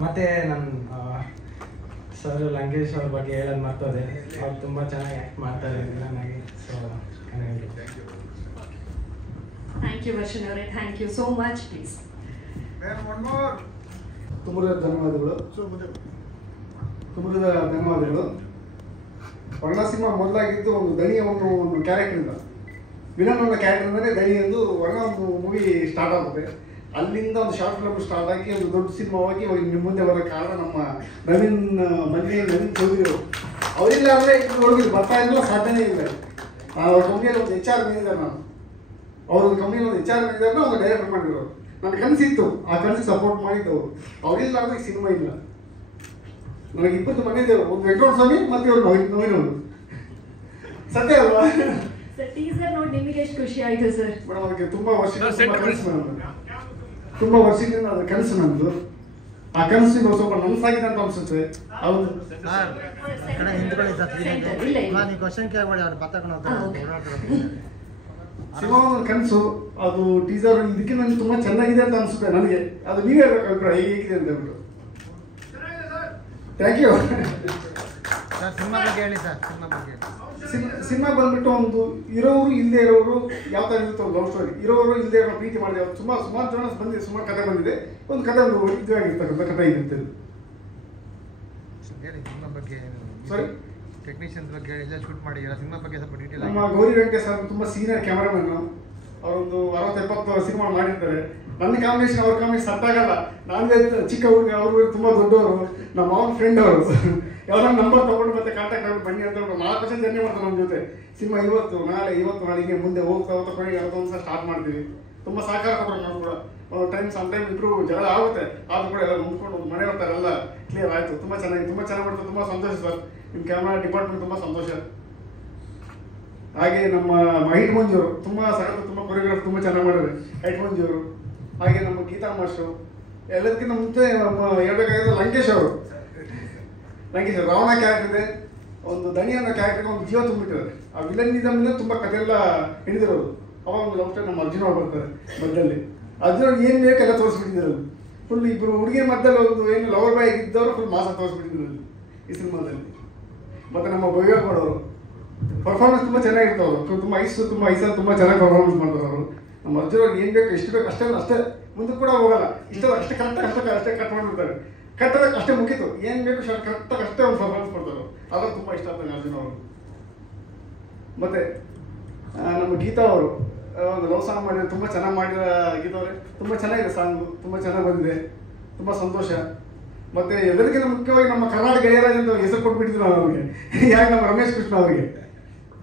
ಮತ್ತು ನನ್ನ ಸರ್ ಲಂಕೇಶ್ ಅವ್ರ ಬಗ್ಗೆ ಹೇಳೋದು ಮರ್ತೋದೆ. ಅವ್ರು ತುಂಬ ಚೆನ್ನಾಗಿ ಆ್ಯಕ್ಟ್ ಮಾಡ್ತಾರೆ ವಿಲನ್ನಾಗಿ. ಸೊ ಥ್ಯಾಂಕ್ ಯು ವರ್ಷನ್ ಅವರೇ, thank you so much. Please ತುಂಬ ಧನ್ಯವಾದಗಳು. ತುಂಬ ಧನ್ಯವಾದಗಳು. ವರ್ಣ ಸಿನಿಮಾ ಮೊದಲಾಗಿದ್ದು ಒಂದು ದಣಿಯ ಒಂದು ಕ್ಯಾರೆಕ್ಟರಿಂದ, ವಿಲನ್ ಅನ್ನೋ ಕ್ಯಾರೆಕ್ಟರ್ ಅಂದರೆ ದಣಿ ಎಂದು ವರ್ಣ ಒಂದು ಮೂವಿ ಸ್ಟಾರ್ಟ್ ಆಗುತ್ತೆ. ಅಲ್ಲಿಂದ ಒಂದು ಶಾರ್ಟ್ ಫಿಲಮ್ ಸ್ಟಾರ್ಟ್ ಆಗಿ ಒಂದು ದೊಡ್ಡ ಸಿನಿಮಾವಾಗಿ ನಿಮ್ಮ ಮುಂದೆ ಬರೋ ಕಾರಣ ನಮ್ಮ ನವೀನ್ ಚೌಧರಿ ಅವರು. ಅವರಿಲ್ಲ ಅಂದರೆ ಇದು ಬರ್ತಾ ಇಲ್ಲ, ಸಾಧ್ಯನೇ ಇಲ್ಲ. ಅವ್ರ ಕಂಪ್ನಿಯಲ್ಲಿ ಒಂದು HR ಮ್ಯಾನೇಜರ್ ನಾನು. ಅವ್ರ ಕಂಪ್ನಿಯಲ್ಲಿ ಒಂದು HR ಮ್ಯಾನೇಜರ್ನ ಒಂದು ಡೈರೆಕ್ಟರ್ ಮಾಡಿರೋರು. ನನ್ನ ಕನಸಿತ್ತು, ಆ ಕನಸಿಗೆ ಸಪೋರ್ಟ್ ಮಾಡಿದ್ದವರು. ಅವರಿಲ್ಲ ಅಂದರೆ ಈ ಸಿನಿಮಾ ಇಲ್ಲ. ನನಗೆ 20 ಮನೆ ಇದ್ದೇವೆ, ಒಂದು ವೆಂಕಟೇಶ್ವರ ಸ್ವಾಮಿ ಮತ್ತು ಇವರು ನೋವಿನವರು. ಸತ್ಯ ಅಲ್ವಾ? ಟೀಸರ್ ನೋಡಿ ನಿಮಗೆ ಎಷ್ಟು ಖುಷಿ ಆಯಿತು ಸರ್? ಮೇಡಮ್ ಅದಕ್ಕೆ ತುಂಬ ವರ್ಷದಿಂದ ಅದು ಕನಸು ನಮ್ಮದು. ಆ ಕನಸಿನ ಸ್ವಲ್ಪ ನನಸಾಗಿದೆ ಅಂತ ಅನ್ಸುತ್ತೆ. ಹೌದು ಸಿನಿಮಾ ಒಂದು ಕನಸು, ಅದು ಟೀಸರ್ ಇದಕ್ಕೆ ನನಗೆ ತುಂಬ ಚೆನ್ನಾಗಿದೆ ಅಂತ ಅನ್ಸುತ್ತೆ ನನಗೆ. ಅದು ನೀವೇ ಹೇಳ್ಬೇಕು ಅಭಿಪ್ರಾಯ ಹೇಗಿದೆ ಅಂತ ಹೇಳ್ಬಿಟ್ಟು. Thank you. ಸಿನಿಮಾ ಬಂದ್ಬಿಟ್ಟು ಒಂದು ಇರೋರು ಇಲ್ಲದೆ ಇರೋರು ಯಾವ ಥರ ಇರುತ್ತೆ ಒಂದು ಲವ್ ಸ್ಟೋರಿ. ಇರೋರು ಇಲ್ಲದೆ ಇರೋ ಪ್ರೀತಿ ಮಾಡಿದೆ. ಸುಮಾರು ಜನ ಬಂದಿದೆ, ಸುಮಾರು ಕಥೆ ಬಂದಿದೆ. ಒಂದು ಕಥೆ ಒಂದು ಇದಾಗಿರ್ತಕ್ಕಂಥ ಕಥೆ ಇರುತ್ತೆ. ಸಾರಿ ಟೆಕ್ನಿಷಿಯನ್ಸ್ ಬಗ್ಗೆ ಎಲ್ಲ ಶೂಟ್ ಮಾಡಿದ್ದೀರಾ, ಸಿನಿಮಾ ಬಗ್ಗೆ ಸ್ವಲ್ಪ ಡೀಟೇಲ್. ನಮ್ಮ ಗೌರಿ ವೆಂಕಟೇಶ್ ಸರ್ ತುಂಬ ಸೀನಿಯರ್ ಕ್ಯಾಮರಾಮನ್ನು. ಅವರೊಂದು 60-70 ಸಿನಿಮಾ ಮಾಡಿರ್ತಾರೆ. ನನ್ನ ಕಾಂಬಿನೇಷನ್ ಅವ್ರ ಕಾಂಬಿನೇಷನ್ ಸತ್ತಾಗಲ್ಲ. ನಾನೇ ಚಿಕ್ಕ ಹುಡುಗ, ಅವರು ತುಂಬ ದೊಡ್ಡವರು. ನಮ್ಮ ಅವನ ಫ್ರೆಂಡ್ ಅವರು. ಯಾವ್ದಾದ್ರು ನಂಬರ್ ತೊಗೊಂಡು ಮತ್ತೆ ಕಾಂಟ್ಯಾಕ್ಟ್ ಆಗಿ ಬನ್ನಿ ಅಂತ 4 ವರ್ಷ ಜರ್ನಿ ಮಾಡ್ತಾರೆ ನಮ್ಮ ಜೊತೆ. ಸಿನಿಮಾ ಇವತ್ತು ನಾಳೆಗೆ ಮುಂದೆ ಹೋಗ್ತಾ ಕೊನೆಗೆ ಒಂದು ಸ್ಟಾರ್ಟ್ ಮಾಡ್ತೀವಿ. ತುಂಬ ಸಹಕಾರ ಕೊಡೋರು ನಾವು ಕೂಡ. ಸಮ್ ಟೈಮ್ ಇಬ್ಬರು ಜಗಳ ಆಗುತ್ತೆ, ಆದ್ರೂ ಕೂಡ ಎಲ್ಲ ಮುಂದ್ಕೊಂಡು ಮನೆ ಬರ್ತಾರೆ, ಎಲ್ಲ ಕ್ಲಿಯರ್ ಆಯಿತು. ತುಂಬ ಚೆನ್ನಾಗಿ ಮಾಡ್ತಾರೆ. ತುಂಬ ಸಂತೋಷ ಸರ್. ನಿಮ್ಮ ಕ್ಯಾಮ್ರಾ ಡಿಪಾರ್ಟ್ಮೆಂಟ್ ತುಂಬ ಸಂತೋಷ. ಹಾಗೆ ನಮ್ಮ ಹೈಟ್ ಮಂಜು ತುಂಬ ಸಖತ್ತು, ತುಂಬ ಕೊರಿಯೋಗ್ರಾಫ್ ತುಂಬ ಚೆನ್ನಾಗಿ ಮಾಡಿದ್ದಾರೆ ಹೈಟ್ ಮಂಜು ಅವರು. ಹಾಗೆ ನಮ್ಮ ಗೀತಾ ಮಾಸ್ಟರು. ಎಲ್ಲದಕ್ಕಿಂತ ಮುಂಚೆ ನಮ್ಮ ಹೇಳ್ಬೇಕಾಗಿದ್ದು ಲಂಕೇಶ್ ಅವರು. ರಾವಣ ಕ್ಯಾರೆಕ್ಟರ್ ಇದೆ, ಒಂದು ದಣಿ ಅನ್ನೋ ಕ್ಯಾರೆಕ್ಟರ್ಗೆ ಒಂದು ಜೀವ ತುಂಬಿಟ್ಟಿದ್ದಾರೆ. ಆ ವಿಲನ್ನಿಸಮ್ಮಿಂದ ತುಂಬ ಕಥೆ ಎಲ್ಲ ಹಿಡಿದಿರೋದು. ಅವಾಗ ಒಂದು ಲವ್ ಸ್ಟೋರಿ ನಮ್ಮ ಅರ್ಜುನ ಅವ್ರು ಬರ್ತಾರೆ ಮಧ್ಯದಲ್ಲಿ. ಅರ್ಜುನ ಏನು ಬೇಕೆಲ್ಲ ತೋರಿಸ್ಬಿಟ್ಟಿದ್ದಾರೆ. ಫುಲ್ ಇಬ್ಬರು ಹುಡುಗಿಯ ಮಧ್ಯದಲ್ಲಿ ಒಂದು ಏನು ಲವರ್ ಬಾಯ್ ಇದ್ದವರು ಫುಲ್ ಮಾಸ ತೋರಿಸ್ಬಿಟ್ಟಿದ್ರು ಈ ಸಿನಿಮಾದಲ್ಲಿ. ಮತ್ತು ನಮ್ಮ ಭವ್ಯ ಮಾಡೋರು ಪರ್ಫಾರ್ಮೆನ್ಸ್ ತುಂಬ ಚೆನ್ನಾಗಿರ್ತವ್ರು. ತುಂಬ ಐಸಲ್ಲಿ ತುಂಬ ಚೆನ್ನಾಗಿ ಪರ್ಫಾರ್ಮೆನ್ಸ್ ಮಾಡ್ತಾರೆ ಅವರು. ನಮ್ಮ ಅರ್ಜುನ ಅವ್ರಿಗೆ ಏನು ಬೇಕು ಎಷ್ಟು ಬೇಕು ಅಷ್ಟೇ ಮುಂದೆ ಕೂಡ ಹೋಗಲ್ಲ. ಅಷ್ಟೇ ಕರೆಕ್ಟಾಗಿ ಅಷ್ಟೇ ಕಟ್ ಮಾಡಿಬಿಡ್ತಾರೆ. ಕಟ್ಟೋದಕ್ಕೆ ಅಷ್ಟೇ ಮುಗೀತು. ಏನು ಬೇಕು ಶಾರ್ಟ್ ಕರೆಕ್ಟಾಗಿ ಅಷ್ಟೇ ಒಂದು ಪರ್ಫಾರ್ಮೆನ್ಸ್ ಕೊಡ್ತಾರೆ. ಅದ್ರಲ್ಲಿ ತುಂಬ ಇಷ್ಟ ಆಗ್ತಾನೆ ಅರ್ಜುನ ಅವರು. ಮತ್ತು ನಮ್ಮ ಗೀತಾ ಅವರು ಒಂದು ಲವ್ ಸಾಂಗ್ ಮಾಡಿದರೆ ತುಂಬ ಚೆನ್ನಾಗಿ ಮಾಡಿದ ಗೀತಾ ಅವರೇ. ತುಂಬ ಚೆನ್ನಾಗಿದೆ ಸಾಂಗು, ತುಂಬ ಚೆನ್ನಾಗಿ ಬಂದಿದೆ. ತುಂಬ ಸಂತೋಷ. ಮತ್ತು ಎಲ್ಲರಿಗಿಂತ ಮುಖ್ಯವಾಗಿ ನಮ್ಮ ಕರ್ನಾಟಕ ಗೆಳೆಯರಾಜ್ ಅಂತ ಹೆಸರು ಕೊಟ್ಬಿಟ್ಟಿದ್ರು ನಾವು ಅವ್ರಿಗೆ. ಯಾಕೆ ನಮ್ಮ ರಮೇಶ್ ಕೃಷ್ಣ ಅವರಿಗೆ.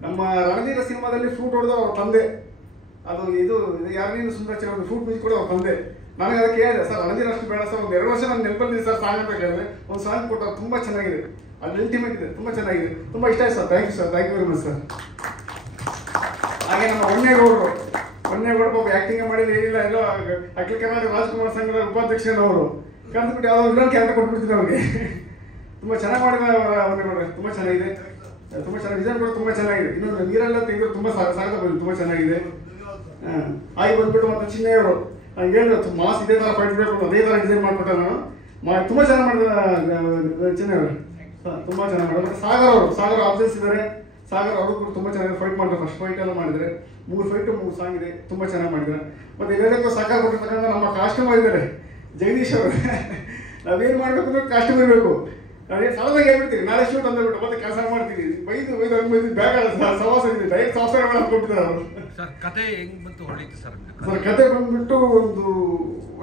ನಮ್ಮ ರಣಧೀರ ಸಿನಿಮಾದಲ್ಲಿ ಫ್ರೂಟ್ ಹೊಡೆದು ಅವ್ರ ತಂದೆ. ಅದು ಇದು ಯಾರಿಗೂ ಸುಂದರ ಒಂದು ಫ್ರೂಟ್ ಮ್ಯೂಸಿಕ್ ಕೂಡ ಅವ್ರ ತಂದೆ. ನನಗೆ ಅದಕ್ಕೆ ಹೇಳಿದೆ ಸರ್ ರಣಧೀರ ಅಷ್ಟು ಬೇಡ ಸರ್, ಒಂದು 2 ವರ್ಷ ನಾನು ನೆನಪಲ್ಲಿ ಸರ್ ಸಾಂಗ್ ಅಂತ ಕೇಳಿದೆ. ಒಂದು ಸಾಂಗ್ ಕೊಟ್ಟು ತುಂಬ ಚೆನ್ನಾಗಿದೆ, ಅದು ಅಲ್ಟಿಮೇಟ್ ಇದೆ, ತುಂಬ ಚೆನ್ನಾಗಿದೆ, ತುಂಬ ಇಷ್ಟ ಆಯ್ತು sir. Thank you very much sir. ಹಾಗೆ ನಮ್ಮ ಹೊನ್ನೇಗೌಡರು ಪಾಪ ಆ್ಯಕ್ಟಿಂಗ್ ಮಾಡಿ ಏನಿಲ್ಲ, ಎಲ್ಲೋ ಅಖಿಲ ಕರ್ನಾಟಕ ರಾಜ್ಕುಮಾರ್ ಸಂಘದ ಉಪಾಧ್ಯಕ್ಷನವರು ಕರೆದುಬಿಟ್ಟು ಯಾವುದೋ ವಿಲನ್ ಕ್ಯಾರೆಕ್ಟರ್ ಕೊಟ್ಬಿಡ್ತಿದ್ರು ಅವ್ರಿಗೆ. ತುಂಬ ಚೆನ್ನಾಗಿ ಮಾಡಿದ ಹೊನ್ನೇಗೌಡ್ರೆ. ತುಂಬ ಚೆನ್ನಾಗಿದೆ, ತುಂಬ ಚೆನ್ನಾಗಿ ಡಿಸೈನ್ ಕೂಡ ತುಂಬ ಚೆನ್ನಾಗಿದೆ. ಇನ್ನೊಂದು ನೀರೆಲ್ಲ ತೆಗೆದು ತುಂಬ ಸಾಗತ ಬಂದಿದೆ, ತುಂಬ ಚೆನ್ನಾಗಿದೆ. ಹಾಗೆ ಬಂದ್ಬಿಟ್ಟು ಮತ್ತು ಚಿನ್ನೆಯವರು ನಂಗೆ ಹೇಳಿದ್ರು ಮಾಸ್ ಇದೇ ಥರ ಫೈಟ್ ಬೇಕು, ಅದೇ ಥರ ಡಿಸೈನ್ ಮಾಡಿಕೊಟ್ಟೆ ನಾನು. ತುಂಬ ಚೆನ್ನಾಗಿ ಮಾಡಿದ ಚಿನ್ನೆಯವರು, ತುಂಬ ಚೆನ್ನಾಗಿ ಮಾಡಿದ್ರು. ಮತ್ತು ಸಾಗರ್ ಆಬ್ಸೆನ್ಸ್ ಇದ್ದಾರೆ. ಸಾಗರ್ ಅವರು ಕೂಡ ತುಂಬ ಚೆನ್ನಾಗಿ ಫೈಟ್ ಮಾಡಿದ್ರು. ಫಸ್ಟ್ ಫೈಟ್ ಎಲ್ಲ ಮಾಡಿದರೆ 3 ಫೈಟು 3 ಸಾಂಗ್ ಇದೆ, ತುಂಬ ಚೆನ್ನಾಗಿ ಮಾಡಿದ್ದಾರೆ. ಮತ್ತು ಎಲ್ಲದಕ್ಕೂ ಸಹಕಾರ ಕೊಟ್ಟಿರ್ತಕ್ಕಂಥ ನಮ್ಮ ಕಾಸ್ಟ್ಯೂಮರ್ ಇದ್ದಾರೆ ಜಗದೀಶ್ ಅವರು. ನಾವೇನು ಮಾಡಬೇಕು ಅಂದ್ರೆ ಕಾಸ್ಟ್ಯೂಮ್ ಇರಬೇಕು. ನಾವೇನು ಸಡನ್ನಾಗಿ ಹೇಳ್ಬಿಡ್ತೀವಿ ನಾಳೆ ಶೂಟ್ ಅಂದ್ಬಿಟ್ಟು ಮತ್ತೆ ಕೆಲಸ ಮಾಡ್ತೀವಿ. ಬೈದು ಬ್ಯಾಗ ಸವಾಸ ಇದೆ, ಡೈರೆಕ್ಟ್ ಸಾಫ್ಟ್ವೇರ್ ಮಾಡ್ಕೊಬಿಟ್ಟಿದ್ದಾರೆ ಅವರು. ಸರ್ ಕತೆ ಹೆಂಗೆ ಬಂತು ಹೊಳಿತು ಸರ್? ಕತೆ ಬಂದ್ಬಿಟ್ಟು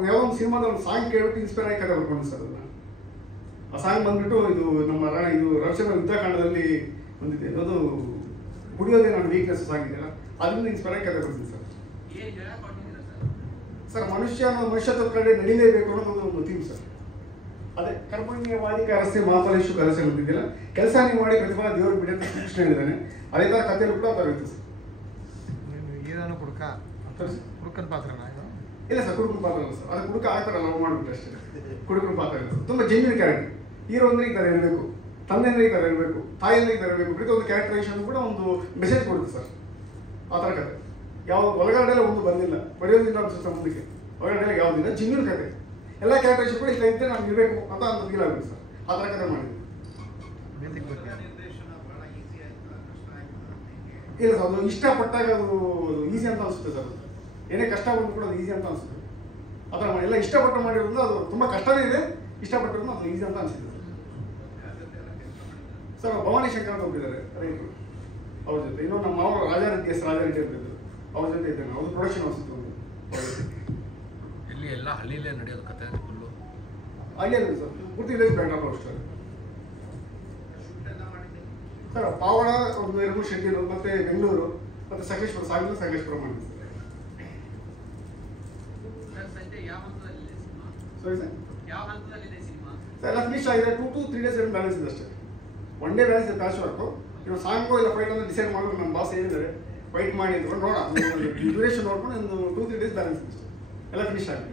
ಯಾವುದೋ ಒಂದು ಸಿನಿಮಾದ ಒಂದು ಸಾಂಗ್ ಕೇಳ್ಬಿಟ್ಟು ಇನ್ಸ್ಪೈರ್ ಆಗಿ ಕತೆ ಬರ್ಕೊಂಡು ಸರ್. ಆ ಸಾಂಗ್ ಬಂದ್ಬಿಟ್ಟು ಇದು ನಮ್ಮ ರವಿಚಂದ್ರ ಯುದ್ಧಕಾಂಡದಲ್ಲಿ ಬಂದಿದೆ. ಅದು ಕುಡಿಯೋದೇ ನನ್ನ ವೀಕ್ನೆಸ್ ಆಗಿದೆಯಲ್ಲ, ಅದರಿಂದ ಇನ್ಸ್ಪೈರ್ ಆಗಿ ಕತೆ ಬರ್ತೀನಿ ಸರ್. ಸರ್ ಮನುಷ್ಯತ್ವ ಕಡೆ ನಡೀಲೇಬೇಕು ಅನ್ನೋದು ಒಂದು ಥೀಮ್ ಸರ್. ಅದೇ ಕರ್ಮಣ್ಯವಾದಿ ಕರಸೆ ಮಾತಲೇಶು ಕಲಸೆ ಬಂದಿದ್ದಿಲ್ಲ, ಕೆಲಸ ನೀವು ಮಾಡಿ ಪ್ರತಿಫಲ ದೇವರು ಬಿಡಿ ಅಂತ ಕೃಷ್ಣ ಹೇಳಿದ್ದಾನೆ. ಅದೇ ಥರ ಕಥೆಯಲ್ಲಿ ಕೂಡ ಅದು ಇರುತ್ತೆ ಸರ್. ಕುಡುಕನ ಪಾತ್ರನ ಇಲ್ಲ ಸರ್, ಕುಡುಕನ ಪಾತ್ರ ಅಲ್ಲ ಸರ್. ಅದು ಕುಡುಕ ಆ ಥರ ನಾವು ಮಾಡ್ಬಿಟ್ಟು ಅಷ್ಟೇ. ಕುಡುಕನ ಪಾತ್ರ ಇಲ್ಲ, ತುಂಬ ಜೆನ್ಯೂನ್ ಕ್ಯಾರೆಕ್ಟರ್. ಹೀರೋ ಅಂದರೆ ಈ ಥರ ಇರಬೇಕು. ತಂದೆಯಿಂದ ಈ ಥರ ಇರಬೇಕು, ತಾಯಿಯಿಂದ ಈ ಥರ ಇರಬೇಕು, ಪ್ರತಿಯೊಂದು ಕ್ಯಾರೆಕ್ಟರೈಸೇಷನ್ ಕೂಡ ಒಂದು ಮೆಸೇಜ್ ಕೊಡುತ್ತೆ ಸರ್. ಆ ಥರ ಕತೆ ಯಾವ ಒಳಗಡೆ ಒಂದು ಬಂದಿಲ್ಲ, ಬರೆಯೋದ್ರಿಂದ ಅನ್ಸುತ್ತೆ ಮುಂದಕ್ಕೆ, ಒಳಗಡೆ ಯಾವುದಿಲ್ಲ, ಜಿನ್ಯೂನ್ ಕತೆ. ಎಲ್ಲ ಕ್ಯಾರೆಕ್ಟರೈಸೇಷನ್ ಕೂಡ ಇಲ್ಲ ಇದ್ದರೆ ನಾನು ಇರಬೇಕು ಅಂತ ಒಂದು ಫೀಲ್ ಆಗುತ್ತೆ ಸರ್. ಆ ಥರ ಕತೆ ಮಾಡಿದ್ವಿ. ಇಲ್ಲ ಸರ್, ಅದು ಇಷ್ಟಪಟ್ಟಾಗ ಅದು ಈಸಿ ಅಂತ ಅನಿಸುತ್ತೆ ಸರ್. ಏನೇ ಕಷ್ಟ ಬಂದು ಕೂಡ ಅದು ಈಸಿ ಅಂತ ಅನಿಸುತ್ತೆ. ಆ ಥರ ಎಲ್ಲ ಇಷ್ಟಪಟ್ಟು ಮಾಡಿರೋದ್ರಿಂದ ಅದು ತುಂಬ ಕಷ್ಟನೇ ಇದೆ, ಇಷ್ಟಪಟ್ಟಿರೋದು ಅದು ಈಸಿ ಅಂತ ಅನಿಸುತ್ತೆ ಸರ್. ಭವಾನಿ ಶಂಕರ್ ಅಂತ ಒಬ್ಬಿದ್ದಾರೆ ರೈತರು, ಅವ್ರ ಜೊತೆ ಇನ್ನೊಂದು ನಮ್ಮ ಮಾವ ರಾಜಾರೆಡ್ಡಿ ಅಂತ ಇದ್ರು, ಅವ್ರ ಜೊತೆ ಇದ್ದೇನೆ. ಅವ್ರು ಪ್ರೊಡಕ್ಷನ್ ಅನಿಸುತ್ತೆ ಒಂದು ಇಲ್ಲಿ ಎಲ್ಲ ಹಳ್ಳಿಲೇ ನಡೆಯೋದು ಕತೆ ಫುಲ್ಲು. ಅಲ್ಲೇ ಸರ್, ಪೂರ್ತಿ ವಿಲೇಜ್ ಬ್ಯಾಕ್ಗ್ರೌಂಡ್ ಅಷ್ಟು ಸರ್. ಪಾವಡ ಒಂದು 2 ಶೆಡ್ಯೂಲ್, ಮತ್ತೆ ಬೆಂಗಳೂರು, ಮತ್ತೆ ಸಕಲೇಶ್ಪುರ, ಸಕಲೇಶ್ಪುರ ಮಾಡಿದ್ವಿ ಸರ್. ಸರ್ ಎಲ್ಲ ಫಿನಿಶ್ ಆಗಿದೆ. 2 to 3 days ಬ್ಯಾಲೆನ್ಸ್ ಇದೆ ಅಷ್ಟೇ. 1 day ಬ್ಯಾಲೆನ್ಸ್ ಇದೆ ಪ್ಯಾಚ್ ವರ್ಕು. ನೀವು ಸಾಂಗು ಇಲ್ಲ ಫೈಟ್ ಅಂತ ಡಿಸೈಡ್ ಮಾಡೋದು ನಮ್ಮ ಬಾಸ್ ಹೇಳಿದ್ದಾರೆ. ಫೈಟ್ ಮಾಡಿ ಅಂದ್ಕೊಂಡು ನೋಡೋಣ, ಡ್ಯೂರೇಷನ್ ನೋಡ್ಕೊಂಡು ಒಂದು 2-3 days ಬ್ಯಾಲೆನ್ಸ್ ಇದೆ ಅಷ್ಟೇ. ಎಲ್ಲ ಫಿನಿಶ್ ಆಗಿದೆ.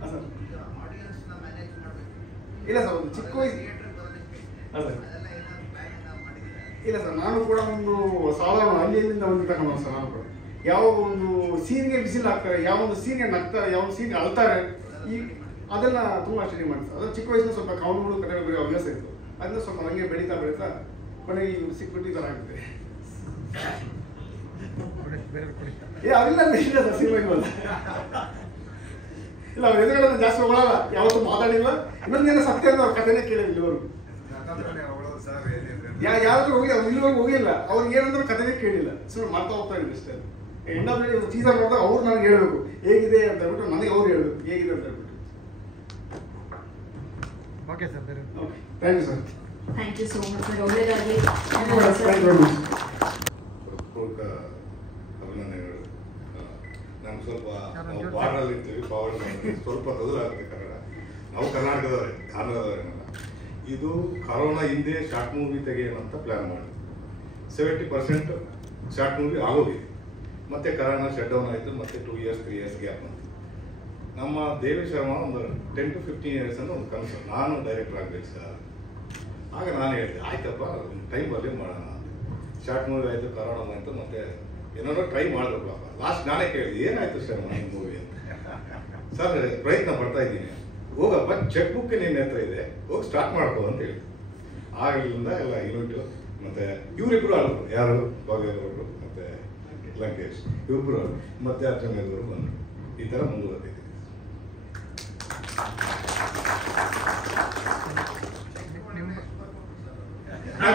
ಹಾಂ ಸರ್. ಇಲ್ಲ ಸರ್, ಒಂದು ಚಿಕ್ಕ ವಯಸ್ಸು. ಹಾಂ ಸರ್. ಇಲ್ಲ ಸರ್, ನಾನು ಕೂಡ ಒಂದು ಸಾಧಾರಣ ಹಳ್ಳಿಯಿಂದ ಒಂದು ತಗೊಂಡು ಸರ್. ನಾನು ಕೂಡ ಯಾವ ಒಂದು ಸೀನ್ಗೆ ವಿಸಿಲ್ ಹಾಕ್ತಾರೆ, ಯಾವ ಒಂದು ಸೀನ್ಗೆ ನಗ್ತಾರೆ, ಯಾವ ಒಂದು ಸೀನ್ಗೆ ಅಳ್ತಾರೆ, ಈ ಅದೆಲ್ಲ ತುಂಬ ಸ್ಟಡಿ ಮಾಡಿ ಸರ್. ಅದು ಚಿಕ್ಕ ವಯಸ್ಸಿನ ಸ್ವಲ್ಪ ಕಾನೂನುಗಳು ಕತೆ ಬರೀ ಹವ್ಯಾಸ ಇತ್ತು. ಅದನ್ನ ಸ್ವಲ್ಪ ಹಂಗೆ ಬೆಳೀತಾ ಕೊನೆಗೆ ಇವ್ರು ಸಿಕ್ಬಿಟ್ಟು ಈ ಥರ ಆಗುತ್ತೆ. ಅವೆಲ್ಲ ಇಲ್ಲ ಸರ್, ಸಿನಿಮಾಗಳು ಇಲ್ಲ. ಅವ್ರ ಎದುರುಗಡೆ ಜಾಸ್ತಿ ಹೋಗಲ್ಲ, ಯಾವತ್ತೂ ಮಾತಾಡಿಲ್ಲ. ಇನ್ನೊಂದೇನೋ ಸತ್ಯ ಅಂದ್ರೆ ಅವ್ರ ಕಥೆನೇ ಕೇಳಿಲ್ಲ ಇಲ್ಲಿವರೆಗೂ. ಯಾರಾದ್ರೂ ಹೋಗಿ ಅವ್ರು ಇಲ್ಲಿವರೆಗೂ ಹೋಗಿಲ್ಲ. ಅವ್ರಿಗೆ ಏನಂದ್ರೆ ಕಥೆನೇ ಕೇಳಿಲ್ಲ, ಸುಮ್ಮನೆ ಮಾಡ್ತಾ ಹೋಗ್ತಾ ಇದ್ದೀನಿ ಅಷ್ಟೇ. ಎಂಡ್ ಆಫ್ ದಿ ಟೀಸರ್ ನೋಡಿದಾಗ ಅವ್ರು ನನಗೆ ಹೇಳ್ಬೇಕು ಹೇಗಿದೆ ಅಂತ ಹೇಳ್ಬಿಟ್ಟು, ನನಗೆ ಅವ್ರು ಹೇಳ್ಬೇಕು ಹೇಗಿದೆ ಅಂತ ಹೇಳ್ಬಿಟ್ಟು. Okay sir, okay, thank you sir. Thank you so much sir, ಒಳ್ಳೆಯದಾಗಲಿ. ಅಭಿನಂದನೆಗಳು. ನಾವು ಸ್ವಲ್ಪ ಬಾರ್ಡಲ್ಲಿ ಇರ್ತೀವಿ, ಸ್ವಲ್ಪ ತೊದಲಾಗುತ್ತೆ ಕನ್ನಡ. ನಾವು ಕರ್ನಾಟಕದವರೇ, ಆಂಧ್ರದವರೇನಲ್ಲ. ಇದು ಕರೋನಾ ಹಿಂದೆ ಶಾರ್ಟ್ ಮೂವಿ ತೆಗೆಯೋಣಂತ ಪ್ಲ್ಯಾನ್ ಮಾಡಿ 70% ಶಾರ್ಟ್ ಮೂವಿ ಆಗೋಗಿದೆ. ಮತ್ತೆ ಕರೋನಾ ಶಟ್ ಡೌನ್ ಆಯಿತು, ಮತ್ತೆ 2 years 3 years ಗ್ಯಾಪ್ ಬಂತು. ನಮ್ಮ ದೇವಿ ಶರ್ಮಾ ಒಂದು 10 to 15 years ಅಂತ ಒಂದು ಕನಸು, ನಾನು ಡೈರೆಕ್ಟರ್ ಆಗಬೇಕು ಸರ್. ಆಗ ನಾನು ಹೇಳಿದೆ, ಆಯ್ತಪ್ಪ ಟೈಮಲ್ಲಿ ಮಾಡೋಣ. ಶಾರ್ಟ್ ಮೂವಿ ಆಯಿತು, ಕರೋನಾ ಬಂತು, ಮತ್ತೆ ಏನಾದ್ರು ಟ್ರೈ ಮಾಡಬೇಕಪ್ಪ. ಲಾಸ್ಟ್ ನಾನೇ ಕೇಳಿದೆ, ಏನಾಯಿತು ಶರ್ಮಾ ನಿಮ್ಮ ಮೂವಿ ಅಂತ. ಸರ್ ಪ್ರಯತ್ನ ಪಡ್ತಾ ಇದ್ದೀನಿ, ಹೋಗಪ್ಪ ಚೆಕ್ ಬುಕ್ ನಿನ್ನ ಹತ್ರ ಇದೆ, ಹೋಗಿ ಸ್ಟಾರ್ಟ್ ಮಾಡ್ಕೋ ಅಂತ ಹೇಳಿ. ಆಗಲಿಂದ ಎಲ್ಲ ಯೂನಿಟ್ ಮತ್ತೆ ಇವರಿಬ್ರು ಆಡಿದ್ರು, ಯಾರು ಭಾಗ್ಯಗೌಡರು ಮತ್ತೆ ಲಂಕೇಶ್, ಇಬ್ಬರು ಮತ್ತೆ ಅರ್ಜುನ್ ಅವರು ಬಂದರು. ಈ ಥರ ಮುಂದುವರೆದಿದೆ.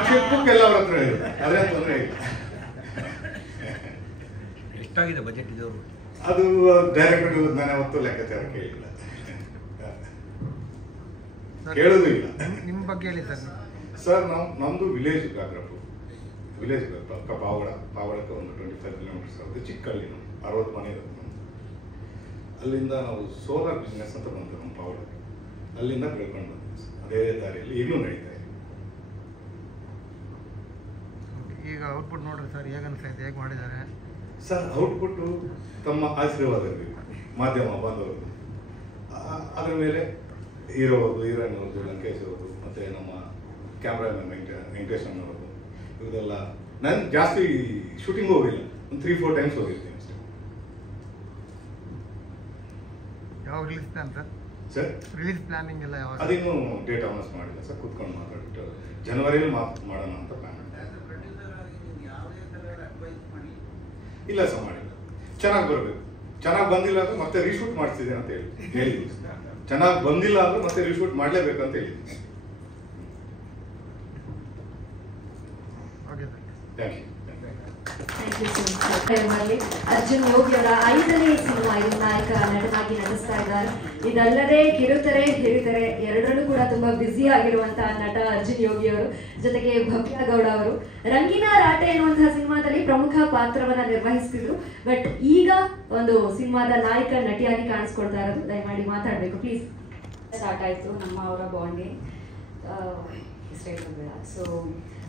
ಚೆಕ್ ಬುಕ್ ಎಲ್ಲ ಅವ್ರ ಹತ್ರ ಇದೆ, ಅದೇ ತೊಂದರೆ ಇಲ್ಲ. ಎಷ್ಟಾಗಿದೆ ಬಜೆಟ್ ಇದವರು? ಅದು ಡೈರೆಕ್ಟರ್ ನಾನು ಯಾವತ್ತೂ ಲೆಕ್ಕಾಚಾರ ಕೇಳಿಲ್ಲ, ಕೇಳೋದು ಇಲ್ಲ. ನಿಮ್ಮ ಬಗ್ಗೆ ಹೇಳಿ ಸರ್. ಸರ್ ನಮ್ಮದು ವಿಲೇಜ್ ಬ್ಯಾಕ್ಗ್ರೌಂಡು, ವಿಲೇಜ್ ಪಕ್ಕ ಪಾವಡಕ್ಕೆ ಒಂದು 25 kilometers ಆಗುತ್ತೆ. ಚಿಕ್ಕ ಹಳ್ಳಿ, ನಾವು 60 ಮನೆ ಇರುತ್ತೆ ನಮ್ಮದು. ಅಲ್ಲಿಂದ ನಾವು ಸೋಲಾರ್ ಬಿಸ್ನೆಸ್ ಅಂತ ಬಂತು ನಮ್ಮ ಪಾವಡಕ್ಕೆ. ಅಲ್ಲಿಂದ ಬೆಳ್ಕೊಂಡು ಬಂದ್ವಿ ಸರ್. ಅದೇ ದಾರಿಯಲ್ಲಿ ಈಗಲೂ ನಡೀತಾ ಇದೆ. ಈಗ ಔಟ್ಪುಟ್ ನೋಡ್ರಿ ಸರ್, ಹೇಗೆ ಅನಿಸ್ತೈತೆ, ಹೇಗೆ ಮಾಡಿದ್ದಾರೆ ಸರ್? ಔಟ್ಪುಟ್ಟು ತಮ್ಮ ಆಶೀರ್ವಾದ ಇರಬೇಕು, ಮಾಧ್ಯಮ ಬಾಂಧವರು. ಅದರ ಮೇಲೆ ಹೀರೋದು, ಹೀರೋಯಿನ್ ಅವ್ರದ್ದು, ಲಂಕೇಶ್ ಅವ್ರದ್ದು, ಮತ್ತು ನಮ್ಮ ಕ್ಯಾಮ್ರಾಮನ್ ವೆಂಕಟೇಶ್ ಅವ್ರದ್ದು, ಇವೆಲ್ಲ. ನಾನು ಜಾಸ್ತಿ ಶೂಟಿಂಗ್ ಹೋಗಿಲ್ಲ, ಒಂದು 3-4 times ಹೋಗಿರ್ತೀನಿ ಅಷ್ಟೇ. ಯಾವಾಗ release plan sir? Sir release planning ಎಲ್ಲ ಯಾವಾಗ? ಅದಿನ್ನೂ ಡೇಟ್ ಅನೌನ್ಸ್ ಮಾಡಿಲ್ಲ ಸರ್. ಕೂತ್ಕೊಂಡು ಮಾತಾಡ್ಬಿಟ್ಟು ಜನವರಿಯಲ್ಲಿ ಮಾಡೋಣ ಅಂತ ಪ್ಲಾನ್. ಇಲ್ಲ ಸರ್, ಮಾಡಿಲ್ಲ. ಚೆನ್ನಾಗಿ ಬರಬೇಕು. ಚೆನ್ನಾಗಿ ಬಂದಿಲ್ಲ ಅಂದ್ರೆ ಮತ್ತೆ ರೀಶೂಟ್ ಮಾಡಿಸಿದೆ ಅಂತ ಹೇಳಿದ್ದೀನಿ. ಚೆನ್ನಾಗಿ ಬಂದಿಲ್ಲ ಅಂದ್ರೆ ಮತ್ತೆ ರೀಶೂಟ್ ಮಾಡಲೇಬೇಕಂತ ಹೇಳಿದ್ದೀನಿ. Okay sir, thank you. Thank you so much. Arjun Yogi ಅವರ 5ನೇ ಸಿನಿಮಾ ಇದು ನಾಯಕ ನಟನಾಗಿ ನಟಿಸ್ತಾ ಇದ್ದಾರೆ. ಇದಲ್ಲದೆ ಕಿರುತೆರೆ ಹಿರಿತೆರೆ ಎರಡರಲ್ಲೂ ಕೂಡ ತುಂಬಾ ಬ್ಯುಸಿ ಆಗಿರುವಂತಹ ನಟ ಅರ್ಜುನ್ ಯೋಗಿ ಅವರು. ಜೊತೆಗೆ ಭವ್ಯ ಗೌಡ ಅವರು ರಂಗಿನ ರಾಟೆ ಎನ್ನುವಂತಹ ಸಿನಿಮಾದಲ್ಲಿ ಪ್ರಮುಖ ಪಾತ್ರವನ್ನ ನಿರ್ವಹಿಸ್ತಿದ್ರು. ಬಟ್ ಈಗ ಒಂದು ಸಿನಿಮಾದ ನಾಯಕ ನಟಿಯಾಗಿ ಕಾಣಿಸ್ಕೊಳ್ತಾ ಇರೋದು. ದಯಮಾಡಿ ಮಾತಾಡಬೇಕು ಪ್ಲೀಸ್. ಸ್ಟಾರ್ಟ್ ಆಯಿತು ನಮ್ಮ ಅವರ ಬಾಂಡಿಂಗ್ ಬೇಡ. ಸೊ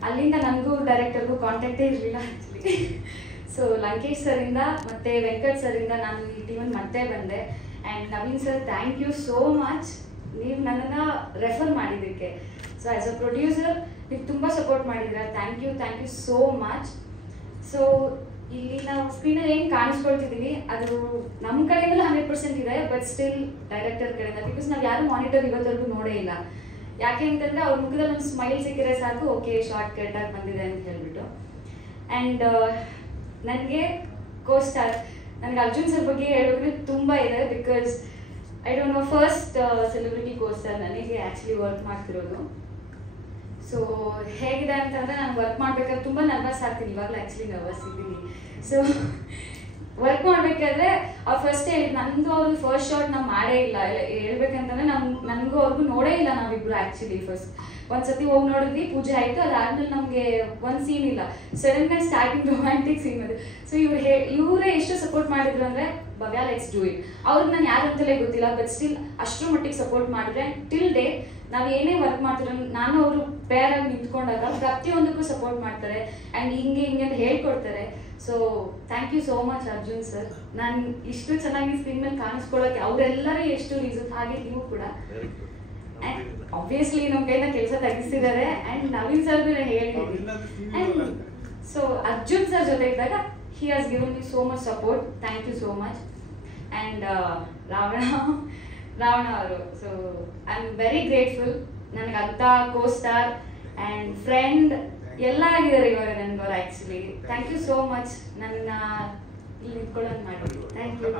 ಅಲ್ಲಿಂದ ನನಗೂ ಡೈರೆಕ್ಟರ್ಗೂ ಕಾಂಟ್ಯಾಕ್ಟೇ ಇರಲಿಲ್ಲ ಆ್ಯಕ್ಚುಲಿ. ಸೊ ಲಂಕೇಶ್ ಸರಿಂದ ಮತ್ತು ವೆಂಕಟ್ ಸರಿಂದ ನಾನು ಈ ಟೀಮಲ್ಲಿ ಮತ್ತೆ ಬಂದೆ. And Naveen sir, thank you so much, ನೀವು ನನ್ನನ್ನು ರೆಫರ್ ಮಾಡಿದ್ದಕ್ಕೆ. ಸೊ ಆ್ಯಸ್ ಅ ಪ್ರೊಡ್ಯೂಸರ್ ನೀವು ತುಂಬ ಸಪೋರ್ಟ್ ಮಾಡಿದ್ದೀರಾ. Thank you so much. So ಇಲ್ಲಿ ನಾವು ಸ್ಕ್ರೀನಲ್ಲಿ ಏನು ಕಾಣಿಸ್ಕೊಳ್ತಿದ್ದೀವಿ ಅದು ನಮ್ಮ ಕಡೆಯಿಂದಲೂ 100% ಇದೆ, ಬಟ್ ಸ್ಟಿಲ್ ಡೈರೆಕ್ಟರ್ ಕಡೆಯಿಂದ, ಬಿಕಾಸ್ ನಾವು ಯಾರು ಮಾನಿಟರ್ ಇವತ್ತವರೆಗೂ ನೋಡೇ ಇಲ್ಲ. ಯಾಕೆ ಅಂತಂದರೆ ಅವ್ರ ಮುಖದಲ್ಲಿ ಒಂದು ಸ್ಮೈಲ್ ಸಿಕ್ಕಿದ್ರೆ ಸಾಕು, ಓಕೆ ಶಾರ್ಟ್ ಕಟ್ಟಾಗಿ ಬಂದಿದೆ ಅಂತ ಹೇಳ್ಬಿಟ್ಟು. ಆ್ಯಂಡ್ ನನಗೆ ಕೋಸ್ಟಾರ್, ನನಗೆ ಅರ್ಜುನ್ ಸರ್ ಬಗ್ಗೆ ಹೇಳೋದ್ರೆ ತುಂಬ ಇದೆ, because I don't know first celebrity co-star ನನಗೆ ಆ್ಯಕ್ಚುಲಿ ವರ್ಕ್ ಮಾಡ್ತಿರೋದು. ಸೊ ಹೇಗಿದೆ ಅಂತಂದರೆ ನಾನು ವರ್ಕ್ ಮಾಡ್ಬೇಕಾದ್ರೆ ತುಂಬ ನರ್ವಸ್ ಆಗ್ತೀನಿ, ಇವಾಗಲೂ ಆ್ಯಕ್ಚುಲಿ ನರ್ವಸ್ ಇದ್ದೀನಿ. ಸೊ ವರ್ಕ್ ಮಾಡಬೇಕಾದ್ರೆ ಅವ್ರು ಫಸ್ಟ್ ಹೇಳಿ ನಂದು ಅವ್ರಿಗೆ ಫಸ್ಟ್ ಶಾರ್ಟ್ ನಾವು ಮಾಡೇ ಇಲ್ಲ, ಹೇಳ್ಬೇಕಂತಂದರೆ ನನಗೂ ಅವ್ರಿಗೂ ನೋಡೇ ಇಲ್ಲ ನಾವಿಬ್ರು. ಆ್ಯಕ್ಚುಲಿ ಫಸ್ಟ್ ಒಂದ್ಸತಿ ಹೋಗಿ ನೋಡಿದ್ವಿ, ಪೂಜೆ ಆಯಿತು, ಅದಾದ್ಮೇಲೆ ನಮಗೆ ಒಂದು ಸೀನ್ ಇಲ್ಲ, ಸಡನ್ನಾಗಿ ಸ್ಟಾರ್ಟಿಂಗ್ ರೊಮ್ಯಾಂಟಿಕ್ ಸೀನ್ ಅದು. ಸೊ ಇವರೇ ಎಷ್ಟು ಸಪೋರ್ಟ್ ಮಾಡಿದ್ರು ಅಂದರೆ ಭವ್ಯ ಲೆಟ್ಸ್ ಡೂ ಇಟ್. ಅವ್ರಿಗೆ ನಾನು ಯಾರು ಅಂತಲೇ ಗೊತ್ತಿಲ್ಲ, ಬಟ್ ಸ್ಟಿಲ್ ಅಷ್ಟರ ಮಟ್ಟಿಗೆ ಸಪೋರ್ಟ್ ಮಾಡಿದ್ರೆ ಟಿಲ್ ಡೇ ನಾವು ಏನೇ ವರ್ಕ್ ಮಾಡ್ತಿರೋ ನಾನು ಅವರು ಪೇರಾಗಿ ನಿಂತ್ಕೊಂಡಾಗ ಪ್ರತಿಯೊಂದಕ್ಕೂ ಸಪೋರ್ಟ್ ಮಾಡ್ತಾರೆ ಆ್ಯಂಡ್ ಹಿಂಗೆ ಅಂತ ಹೇಳ್ಕೊಡ್ತಾರೆ. So thank you so much Arjun sir. ನಾನು ಇಷ್ಟು ಚೆನ್ನಾಗಿ ಸ್ಕ್ರೀನ್ ಮೇಲೆ ಕಾಣಿಸ್ಕೊಳ್ಳೋಕ್ಕೆ ಅವರೆಲ್ಲರೂ ಎಷ್ಟು ರೀಸನ್, ಹಾಗೆ ನೀವು ಕೂಡ. ಆ್ಯಂಡ್ ಆಬ್ವಿಯಸ್ಲಿ ನಮ್ಮ ಕೈಯಿಂದ ಕೆಲಸ ತೆಗಿಸ್ತಿದ್ದಾರೆ ಆ್ಯಂಡ್ ನವೀನ್ ಸರ್ ಹೇಳಿದ್ದೀನಿ. ಆ್ಯಂಡ್ ಸೊ ಅರ್ಜುನ್ ಸರ್ ಜೊತೆ ಇದ್ದಾಗ he has given me so much support. Thank you so much. And Ravana ಅವರು, so I am very grateful. ನನಗಂತ ಕೋಸ್ಟಾರ್ ಆ್ಯಂಡ್ ಫ್ರೆಂಡ್ ಎಲ್ಲ ಆಗಿದ್ದಾರೆ ಇವಾಗ ನನಗವ್ರು. Actually thank you so much ನನ್ನ ಇಲ್ಲಿ ನಿಂತ್ಕೊಳ್ಳೋದು ಮಾಡಿ. Thank you.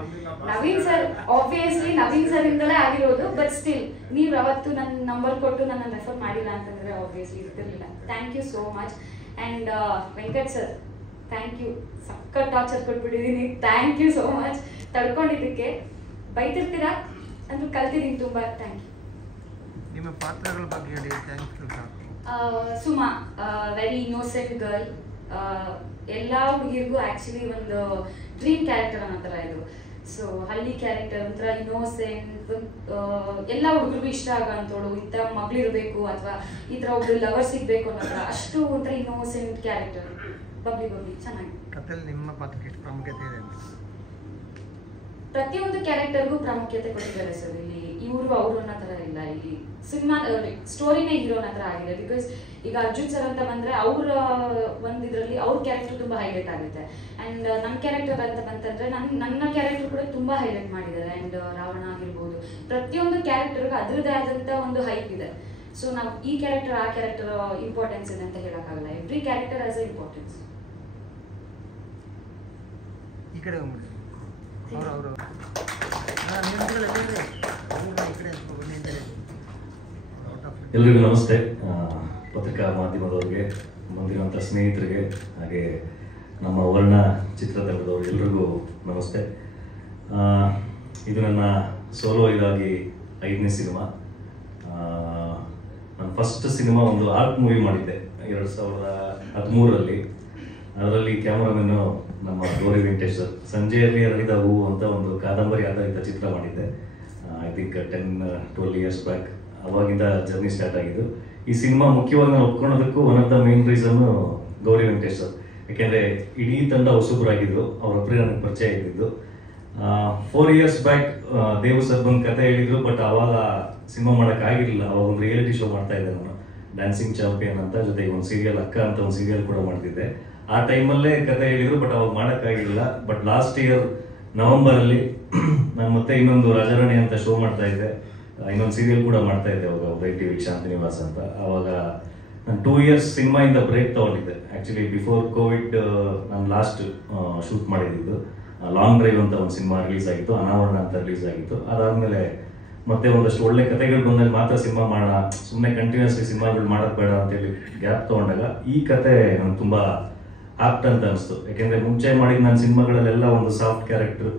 Naveen sir obviously Naveen sir ಇಂದಲೇ ಆಗಿರೋದು, ಬಟ್ ಸ್ಟಿಲ್ ನೀವು ಅವತ್ತು ನನ್ನ ನಂಬರ್ ಕೊಟ್ಟು ನನ್ನ ರೆಫರ್ ಮಾಡಿಲ್ಲ ಅಂತಂದರೆ ಆಬ್ವಿಯಸ್ಲಿ ಇರ್ತಿರ್ಲಿಲ್ಲ. Thank you so much. And Venkat sir, thank you. ಸಕ್ಕ ಟಾರ್ಚರ್ ಕೊಟ್ಬಿಟ್ಟಿದ್ದೀನಿ. Thank you so much. ತಡ್ಕೊಂಡಿದ್ದಕ್ಕೆ. ಬೈತಿರ್ತೀರಾ ಅಂದ್ರೆ ಕಲ್ತಿದ್ದೀನಿ ತುಂಬ. Thank you. ನಿಮ್ಮ ಪಾತ್ರಗಳ ಬಗ್ಗೆ ಹೇಳಿ. Suma very innocent girl. ಎಲ್ಲ ಹುಡುಗಿರಿಗೂ ಆ್ಯಕ್ಚುಲಿ ಒಂದು ಡ್ರೀಮ್ ಕ್ಯಾರೆಕ್ಟರ್ ಅನ್ನೋ ಥರ ಇದು. ಸೊ ಹಳ್ಳಿ ಕ್ಯಾರೆಕ್ಟರ್ ಒಂಥರ ಇನ್ನೋಸೆಂಟ್, ಎಲ್ಲ ಹುಡುಗರಿಗೂ ಇಷ್ಟ ಆಗೋಂಥೋಳು, ಇಂಥ ಮಗಳಿರಬೇಕು ಅಥವಾ ಈ ಥರ ಒಬ್ರು ಲವರ್ ಸಿಗಬೇಕು ಅನ್ನೋ ಥರ, ಅಷ್ಟು ಒಂಥರ ಇನ್ನೋಸೆಂಟ್ ಕ್ಯಾರೆಕ್ಟರ್. ಬಬ್ಲಿ ಚೆನ್ನಾಗಿ. ಕಥೆಯಲ್ಲಿ ನಿಮ್ಮ ಪಾತ್ರಕ್ಕೆ ಎಷ್ಟು ಪ್ರಾಮುಖ್ಯತೆ ಇದೆ ಅಂತ? ಪ್ರತಿಯೊಂದು ಕ್ಯಾರೆಕ್ಟರ್ಗೂ ಪ್ರಾಮುಖ್ಯತೆ ಕೊಟ್ಟಿದ್ದಾರೆ ಸರ್. ಇಲ್ಲಿ ಇವರು ಅವರು ಅನ್ನೋ ಥರ ಇಲ್ಲ. ಇಲ್ಲಿ ಸಿನಿಮಾ ಸ್ಟೋರಿನೇ ಹೀರೋ ಅನ್ನೋ ಥರ ಆಗಿದೆ. ಬಿಕಾಸ್ ಈಗ ಅರ್ಜುನ್ ಸರ್ ಅಂತ ಬಂದರೆ ಅವರ ಒಂದು ಇದರಲ್ಲಿ ಅವ್ರ ಕ್ಯಾರೆಕ್ಟರ್ ತುಂಬ ಹೈಲೈಟ್ ಆಗುತ್ತೆ. ಆ್ಯಂಡ್ ನನ್ನ ಕ್ಯಾರೆಕ್ಟರ್ ಅಂತ ಬಂತಂದರೆ ನನ್ನ ಕ್ಯಾರೆಕ್ಟರ್ ಕೂಡ ತುಂಬ ಹೈಲೈಟ್ ಮಾಡಿದ್ದಾರೆ. ಆ್ಯಂಡ್ ರಾವಣ ಆಗಿರ್ಬೋದು, ಪ್ರತಿಯೊಂದು ಕ್ಯಾರೆಕ್ಟರ್ಗೂ ಅದರದ್ದೇ ಆದಂಥ ಒಂದು ಹೈಪ್ ಇದೆ. ಸೊ ನಾವು ಈ ಕ್ಯಾರೆಕ್ಟರ್ ಆ ಕ್ಯಾರೆಕ್ಟರ್ ಇಂಪಾರ್ಟೆನ್ಸ್ ಇದೆ ಅಂತ ಹೇಳೋಕ್ಕಾಗಲ್ಲ. Every character as A importance. ಈ ಕಡೆ ಹೋಗ್ಬಿಡಿ. ಅವರು ಎಲ್ರಿಗೂ ನಮಸ್ತೆ. ಪತ್ರಿಕಾ ಮಾಧ್ಯಮದವ್ರಿಗೆ, ಬಂದಿರುವಂಥ ಸ್ನೇಹಿತರಿಗೆ, ಹಾಗೆ ನಮ್ಮ ವರ್ಣ ಚಿತ್ರತಂಡದವ್ರು ಎಲ್ರಿಗೂ ನಮಸ್ತೆ. ಇದು ನನ್ನ ಸೋಲೋ ಇದಾಗಿ 5ನೇ ಸಿನಿಮಾ. ನನ್ನ ಫಸ್ಟ್ ಸಿನಿಮಾ ಒಂದು ಆರ್ಟ್ ಮೂವಿ ಮಾಡಿದ್ದೆ 2013ರಲ್ಲಿ. ಅದರಲ್ಲಿ ಕ್ಯಾಮ್ರಾಮನ್ನು ನಮ್ಮ ಗೌರಿ ವೆಂಕಟೇಶ್ ಸರ್. ಸಂಜೆಯಲ್ಲಿ ಅರಳಿದ ಹೂವು ಅಂತ ಒಂದು ಕಾದಂಬರಿ ಆಧಾರಿತ ಚಿತ್ರ ಮಾಡಿದ್ದೆ. I think 10-12 years back. ಅವಾಗಿಂದ ಜರ್ನಿ ಸ್ಟಾರ್ಟ್ ಆಗಿದ್ದು. ಈ ಸಿನಿಮಾ ಮುಖ್ಯವಾಗಿ ನಾನು ಒಪ್ಕೊಳ್ಳೋದಕ್ಕೂ one of the main reason Gauri Venkatesh sir. ಯಾಕೆಂದರೆ ಇಡೀ ತಂಡ ಹೊಸಬ್ರಾಗಿದ್ರು, ಅವರೊಬ್ಬರೇ ನನಗೆ ಪರಿಚಯ ಇದ್ದಿದ್ದು. 4 ಇಯರ್ಸ್ ಬ್ಯಾಕ್ ದೇವು ಸರ್ ಬಂದು ಕತೆ ಹೇಳಿದ್ರು, ಬಟ್ ಆವಾಗ ಸಿನಿಮಾ ಮಾಡೋಕ್ಕಾಗಿರಲಿಲ್ಲ. ಅವಾಗ ಒಂದು ರಿಯಾಲಿಟಿ ಶೋ ಮಾಡ್ತಾ ಇದ್ದೆ ನಾನು, ಡ್ಯಾನ್ಸಿಂಗ್ ಚಾಂಪಿಯನ್ ಅಂತ. ಜೊತೆಗೆ ಒಂದು ಸೀರಿಯಲ್ ಅಕ್ಕ ಅಂತ ಒಂದು ಸೀರಿಯಲ್ ಕೂಡ ಮಾಡ್ತಿದ್ದೆ. ಆ ಟೈಮಲ್ಲೇ ಕತೆ ಹೇಳಿದ್ರು, ಬಟ್ ಅವಾಗ ಮಾಡೋಕ್ಕಾಗಿಲ್ಲ. ಬಟ್ ಲಾಸ್ಟ್ ಇಯರ್ ನವೆಂಬರಲ್ಲಿ ನಾನು ಮತ್ತೆ ಇನ್ನೊಂದು ರಾಜಾರಾಣಿ ಅಂತ ಶೋ ಮಾಡ್ತಾ ಇದ್ದೆ, ಇನ್ನೊಂದು ಸೀರಿಯಲ್ ಕೂಡ ಮಾಡ್ತಾ ಇದ್ದೆ ಅವಾಗ, ವೈ ಟಿ ವಿ ಶಾಂತಿನಿವಾಸ್ ಅಂತ. ಆವಾಗ ನಾನು 2 ಇಯರ್ಸ್ ಸಿನಿಮಾಯಿಂದ ಬ್ರೇಕ್ ತೊಗೊಂಡಿದ್ದೆ. ಆ್ಯಕ್ಚುಲಿ ಬಿಫೋರ್ ಕೋವಿಡ್ ನಾನು ಲಾಸ್ಟ್ ಶೂಟ್ ಮಾಡಿದ್ದು ಲಾಂಗ್ ಡ್ರೈವ್ ಅಂತ ಒಂದು ಸಿನಿಮಾ ರಿಲೀಸ್ ಆಗಿತ್ತು, ಅನಾವರಣ ಅಂತ ರಿಲೀಸ್ ಆಗಿತ್ತು. ಅದಾದಮೇಲೆ ಮತ್ತೆ ಒಂದಷ್ಟು ಒಳ್ಳೆ ಕತೆಗಳು ಬಂದಾಗ ಮಾತ್ರ ಸಿನಿಮಾ ಮಾಡೋಣ, ಸುಮ್ಮನೆ ಕಂಟಿನ್ಯೂಸ್ಲಿ ಸಿನಿಮಾಗಳು ಮಾಡೋದು ಬೇಡ ಅಂತೇಳಿ ಗ್ಯಾಪ್ ತೊಗೊಂಡಾಗ ಈ ಕತೆ ನನಗೆ ತುಂಬ ಆಪ್ಟ್ ಅಂತ ಅನಿಸ್ತು. ಯಾಕೆಂದರೆ ಮುಂಚೆ ಮಾಡಿದ ನನ್ನ ಸಿನಿಮಾಗಳಲ್ಲೆಲ್ಲ ಒಂದು ಸಾಫ್ಟ್ ಕ್ಯಾರೆಕ್ಟ್ರು,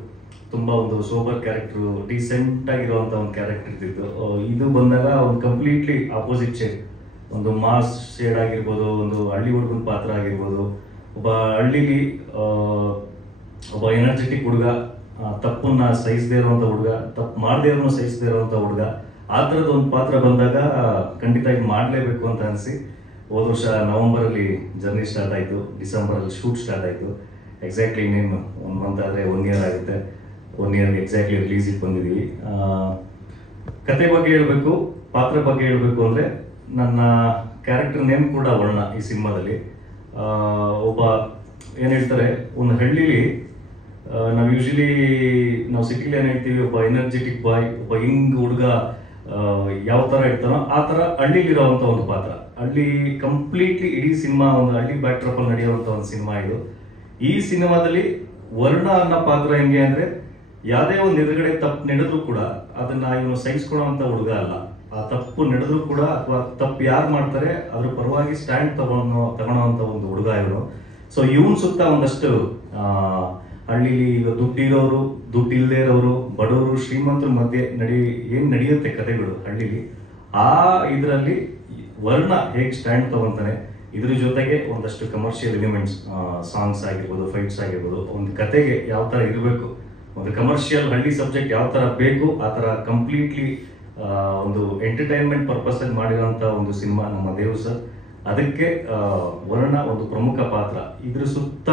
ತುಂಬ ಒಂದು ಸೋಬರ್ ಕ್ಯಾರೆಕ್ಟ್ರು, ಡೀಸೆಂಟ್ ಆಗಿರುವಂಥ ಒಂದು ಕ್ಯಾರೆಕ್ಟರ್ ಇರ್ತಿತ್ತು. ಇದು ಬಂದಾಗ ಒಂದು ಕಂಪ್ಲೀಟ್ಲಿ ಆಪೋಸಿಟ್ ಶೇಡ್, ಒಂದು ಮಾಸ್ ಶೇಡ್ ಆಗಿರ್ಬೋದು, ಒಂದು ಹಳ್ಳಿ ಹುಡುಗನ ಪಾತ್ರ ಆಗಿರ್ಬೋದು, ಒಬ್ಬ ಹಳ್ಳಿಲಿ ಒಬ್ಬ ಎನರ್ಜೆಟಿಕ್ ಹುಡುಗ, ತಪ್ಪನ್ನ ಸಹಿಸದೇ ಇರುವಂಥ ಹುಡುಗ, ತಪ್ಪು ಮಾಡದೇ ಇರೋನು ಸಹಿಸದೇ ಇರುವಂಥ ಹುಡುಗ, ಆ ಥರದ್ದು ಒಂದು ಪಾತ್ರ ಬಂದಾಗ ಖಂಡಿತ ಇದು ಮಾಡಲೇಬೇಕು ಅಂತ ಅನಿಸಿ ಹೋದ ವರ್ಷ ನವಂಬರಲ್ಲಿ ಜರ್ನಿ ಸ್ಟಾರ್ಟ್ ಆಯಿತು, ಡಿಸೆಂಬರಲ್ಲಿ ಶೂಟ್ ಸ್ಟಾರ್ಟ್ ಆಯಿತು. ಎಕ್ಸಾಕ್ಟ್ಲಿ ಇನ್ನೇನು 1 ಮಂತ್ ಆದರೆ 1 ಇಯರ್ ಆಗುತ್ತೆ. 1 ಇಯರ್ಗೆ ಎಕ್ಸಾಕ್ಟ್ಲಿ ರಿಲೀಸಿಗೆ ಬಂದಿದ್ದೀವಿ. ಕತೆ ಬಗ್ಗೆ ಹೇಳಬೇಕು, ಪಾತ್ರ ಬಗ್ಗೆ ಹೇಳಬೇಕು ಅಂದರೆ ನನ್ನ ಕ್ಯಾರೆಕ್ಟರ್ ನೇಮ್ ಕೂಡ ವರ್ಣ ಈ ಸಿನಿಮಾದಲ್ಲಿ. ಒಬ್ಬ ಏನು ಹೇಳ್ತಾರೆ, ಒಂದು ಹಳ್ಳಿಲಿ ನಾವು ಯೂಶಲಿ ನಾವು ಸಿಟಿಲಿ ಏನು ಹೇಳ್ತೀವಿ, ಒಬ್ಬ ಎನರ್ಜೆಟಿಕ್ ಬಾಯ್, ಒಬ್ಬ ಹಿಂಗ್ ಹುಡುಗ ಯಾವ ಥರ ಇರ್ತಾನೋ ಆ ಥರ ಹಳ್ಳಿಲಿರೋವಂಥ ಒಂದು ಪಾತ್ರ. ಹಳ್ಳಿ ಕಂಪ್ಲೀಟ್ಲಿ ಇಡೀ ಸಿನಿಮಾ ಒಂದು ಹಳ್ಳಿ ಬ್ಯಾಕ್ ಡ್ರಾಪಲ್ಲಿ ನಡೆಯುವಂಥ ಒಂದು ಸಿನಿಮಾ ಇದು. ಈ ಸಿನಿಮಾದಲ್ಲಿ ವರ್ಣ ಅನ್ನೋ ಪಾತ್ರ ಹೆಂಗೆ ಅಂದರೆ, ಯಾವುದೇ ಒಂದು ಎದುರುಗಡೆ ತಪ್ಪು ನಡೆದ್ರೂ ಕೂಡ ಅದನ್ನ ಇವನು ಸಹಿಸ್ಕೊಳ್ಳೋವಂಥ ಹುಡುಗ ಅಲ್ಲ. ಆ ತಪ್ಪು ನಡೆದ್ರೂ ಕೂಡ ಅಥವಾ ತಪ್ಪು ಯಾರು ಮಾಡ್ತಾರೆ ಅದ್ರ ಪರವಾಗಿ ಸ್ಟ್ಯಾಂಡ್ ತಗೊಳ್ಳೋವಂಥ ಒಂದು ಹುಡುಗ ಇವನು. ಸೊ ಇವನ್ ಸುತ್ತ ಒಂದಷ್ಟು ಹಳ್ಳಿಲಿ ಈಗ ದುಡ್ಡಿರೋರು, ದುಡ್ಡು ಇಲ್ಲದೆ ಇರೋರು, ಬಡವರು, ಶ್ರೀಮಂತರ ಮಧ್ಯೆ ಏನ್ ನಡೆಯುತ್ತೆ ಕಥೆಗಳು ಹಳ್ಳಿಲಿ, ಆ ಇದರಲ್ಲಿ ವರ್ಣ ಹೇಗೆ ಸ್ಟ್ಯಾಂಡ್ ತಗೊಂತಾನೆ, ಇದ್ರ ಜೊತೆಗೆ ಒಂದಷ್ಟು ಕಮರ್ಷಿಯಲ್ ಎಲಿಮೆಂಟ್ಸ್, ಸಾಂಗ್ಸ್ ಆಗಿರ್ಬೋದು, ಫೈಟ್ಸ್ ಆಗಿರ್ಬೋದು, ಒಂದು ಕತೆಗೆ ಯಾವ ಥರ ಇರಬೇಕು, ಒಂದು ಕಮರ್ಷಿಯಲ್ ಹಳ್ಳಿ ಸಬ್ಜೆಕ್ಟ್ ಯಾವ ಥರ ಬೇಕು ಆ ಥರ ಕಂಪ್ಲೀಟ್ಲಿ ಒಂದು ಎಂಟರ್ಟೈನ್ಮೆಂಟ್ ಪರ್ಪಸಲ್ಲಿ ಮಾಡಿರೋಂಥ ಒಂದು ಸಿನಿಮಾ ನಮ್ಮ ದೇವ್ ಸರ್. ಅದಕ್ಕೆ ವರ್ಣ ಒಂದು ಪ್ರಮುಖ ಪಾತ್ರ. ಇದ್ರ ಸುತ್ತ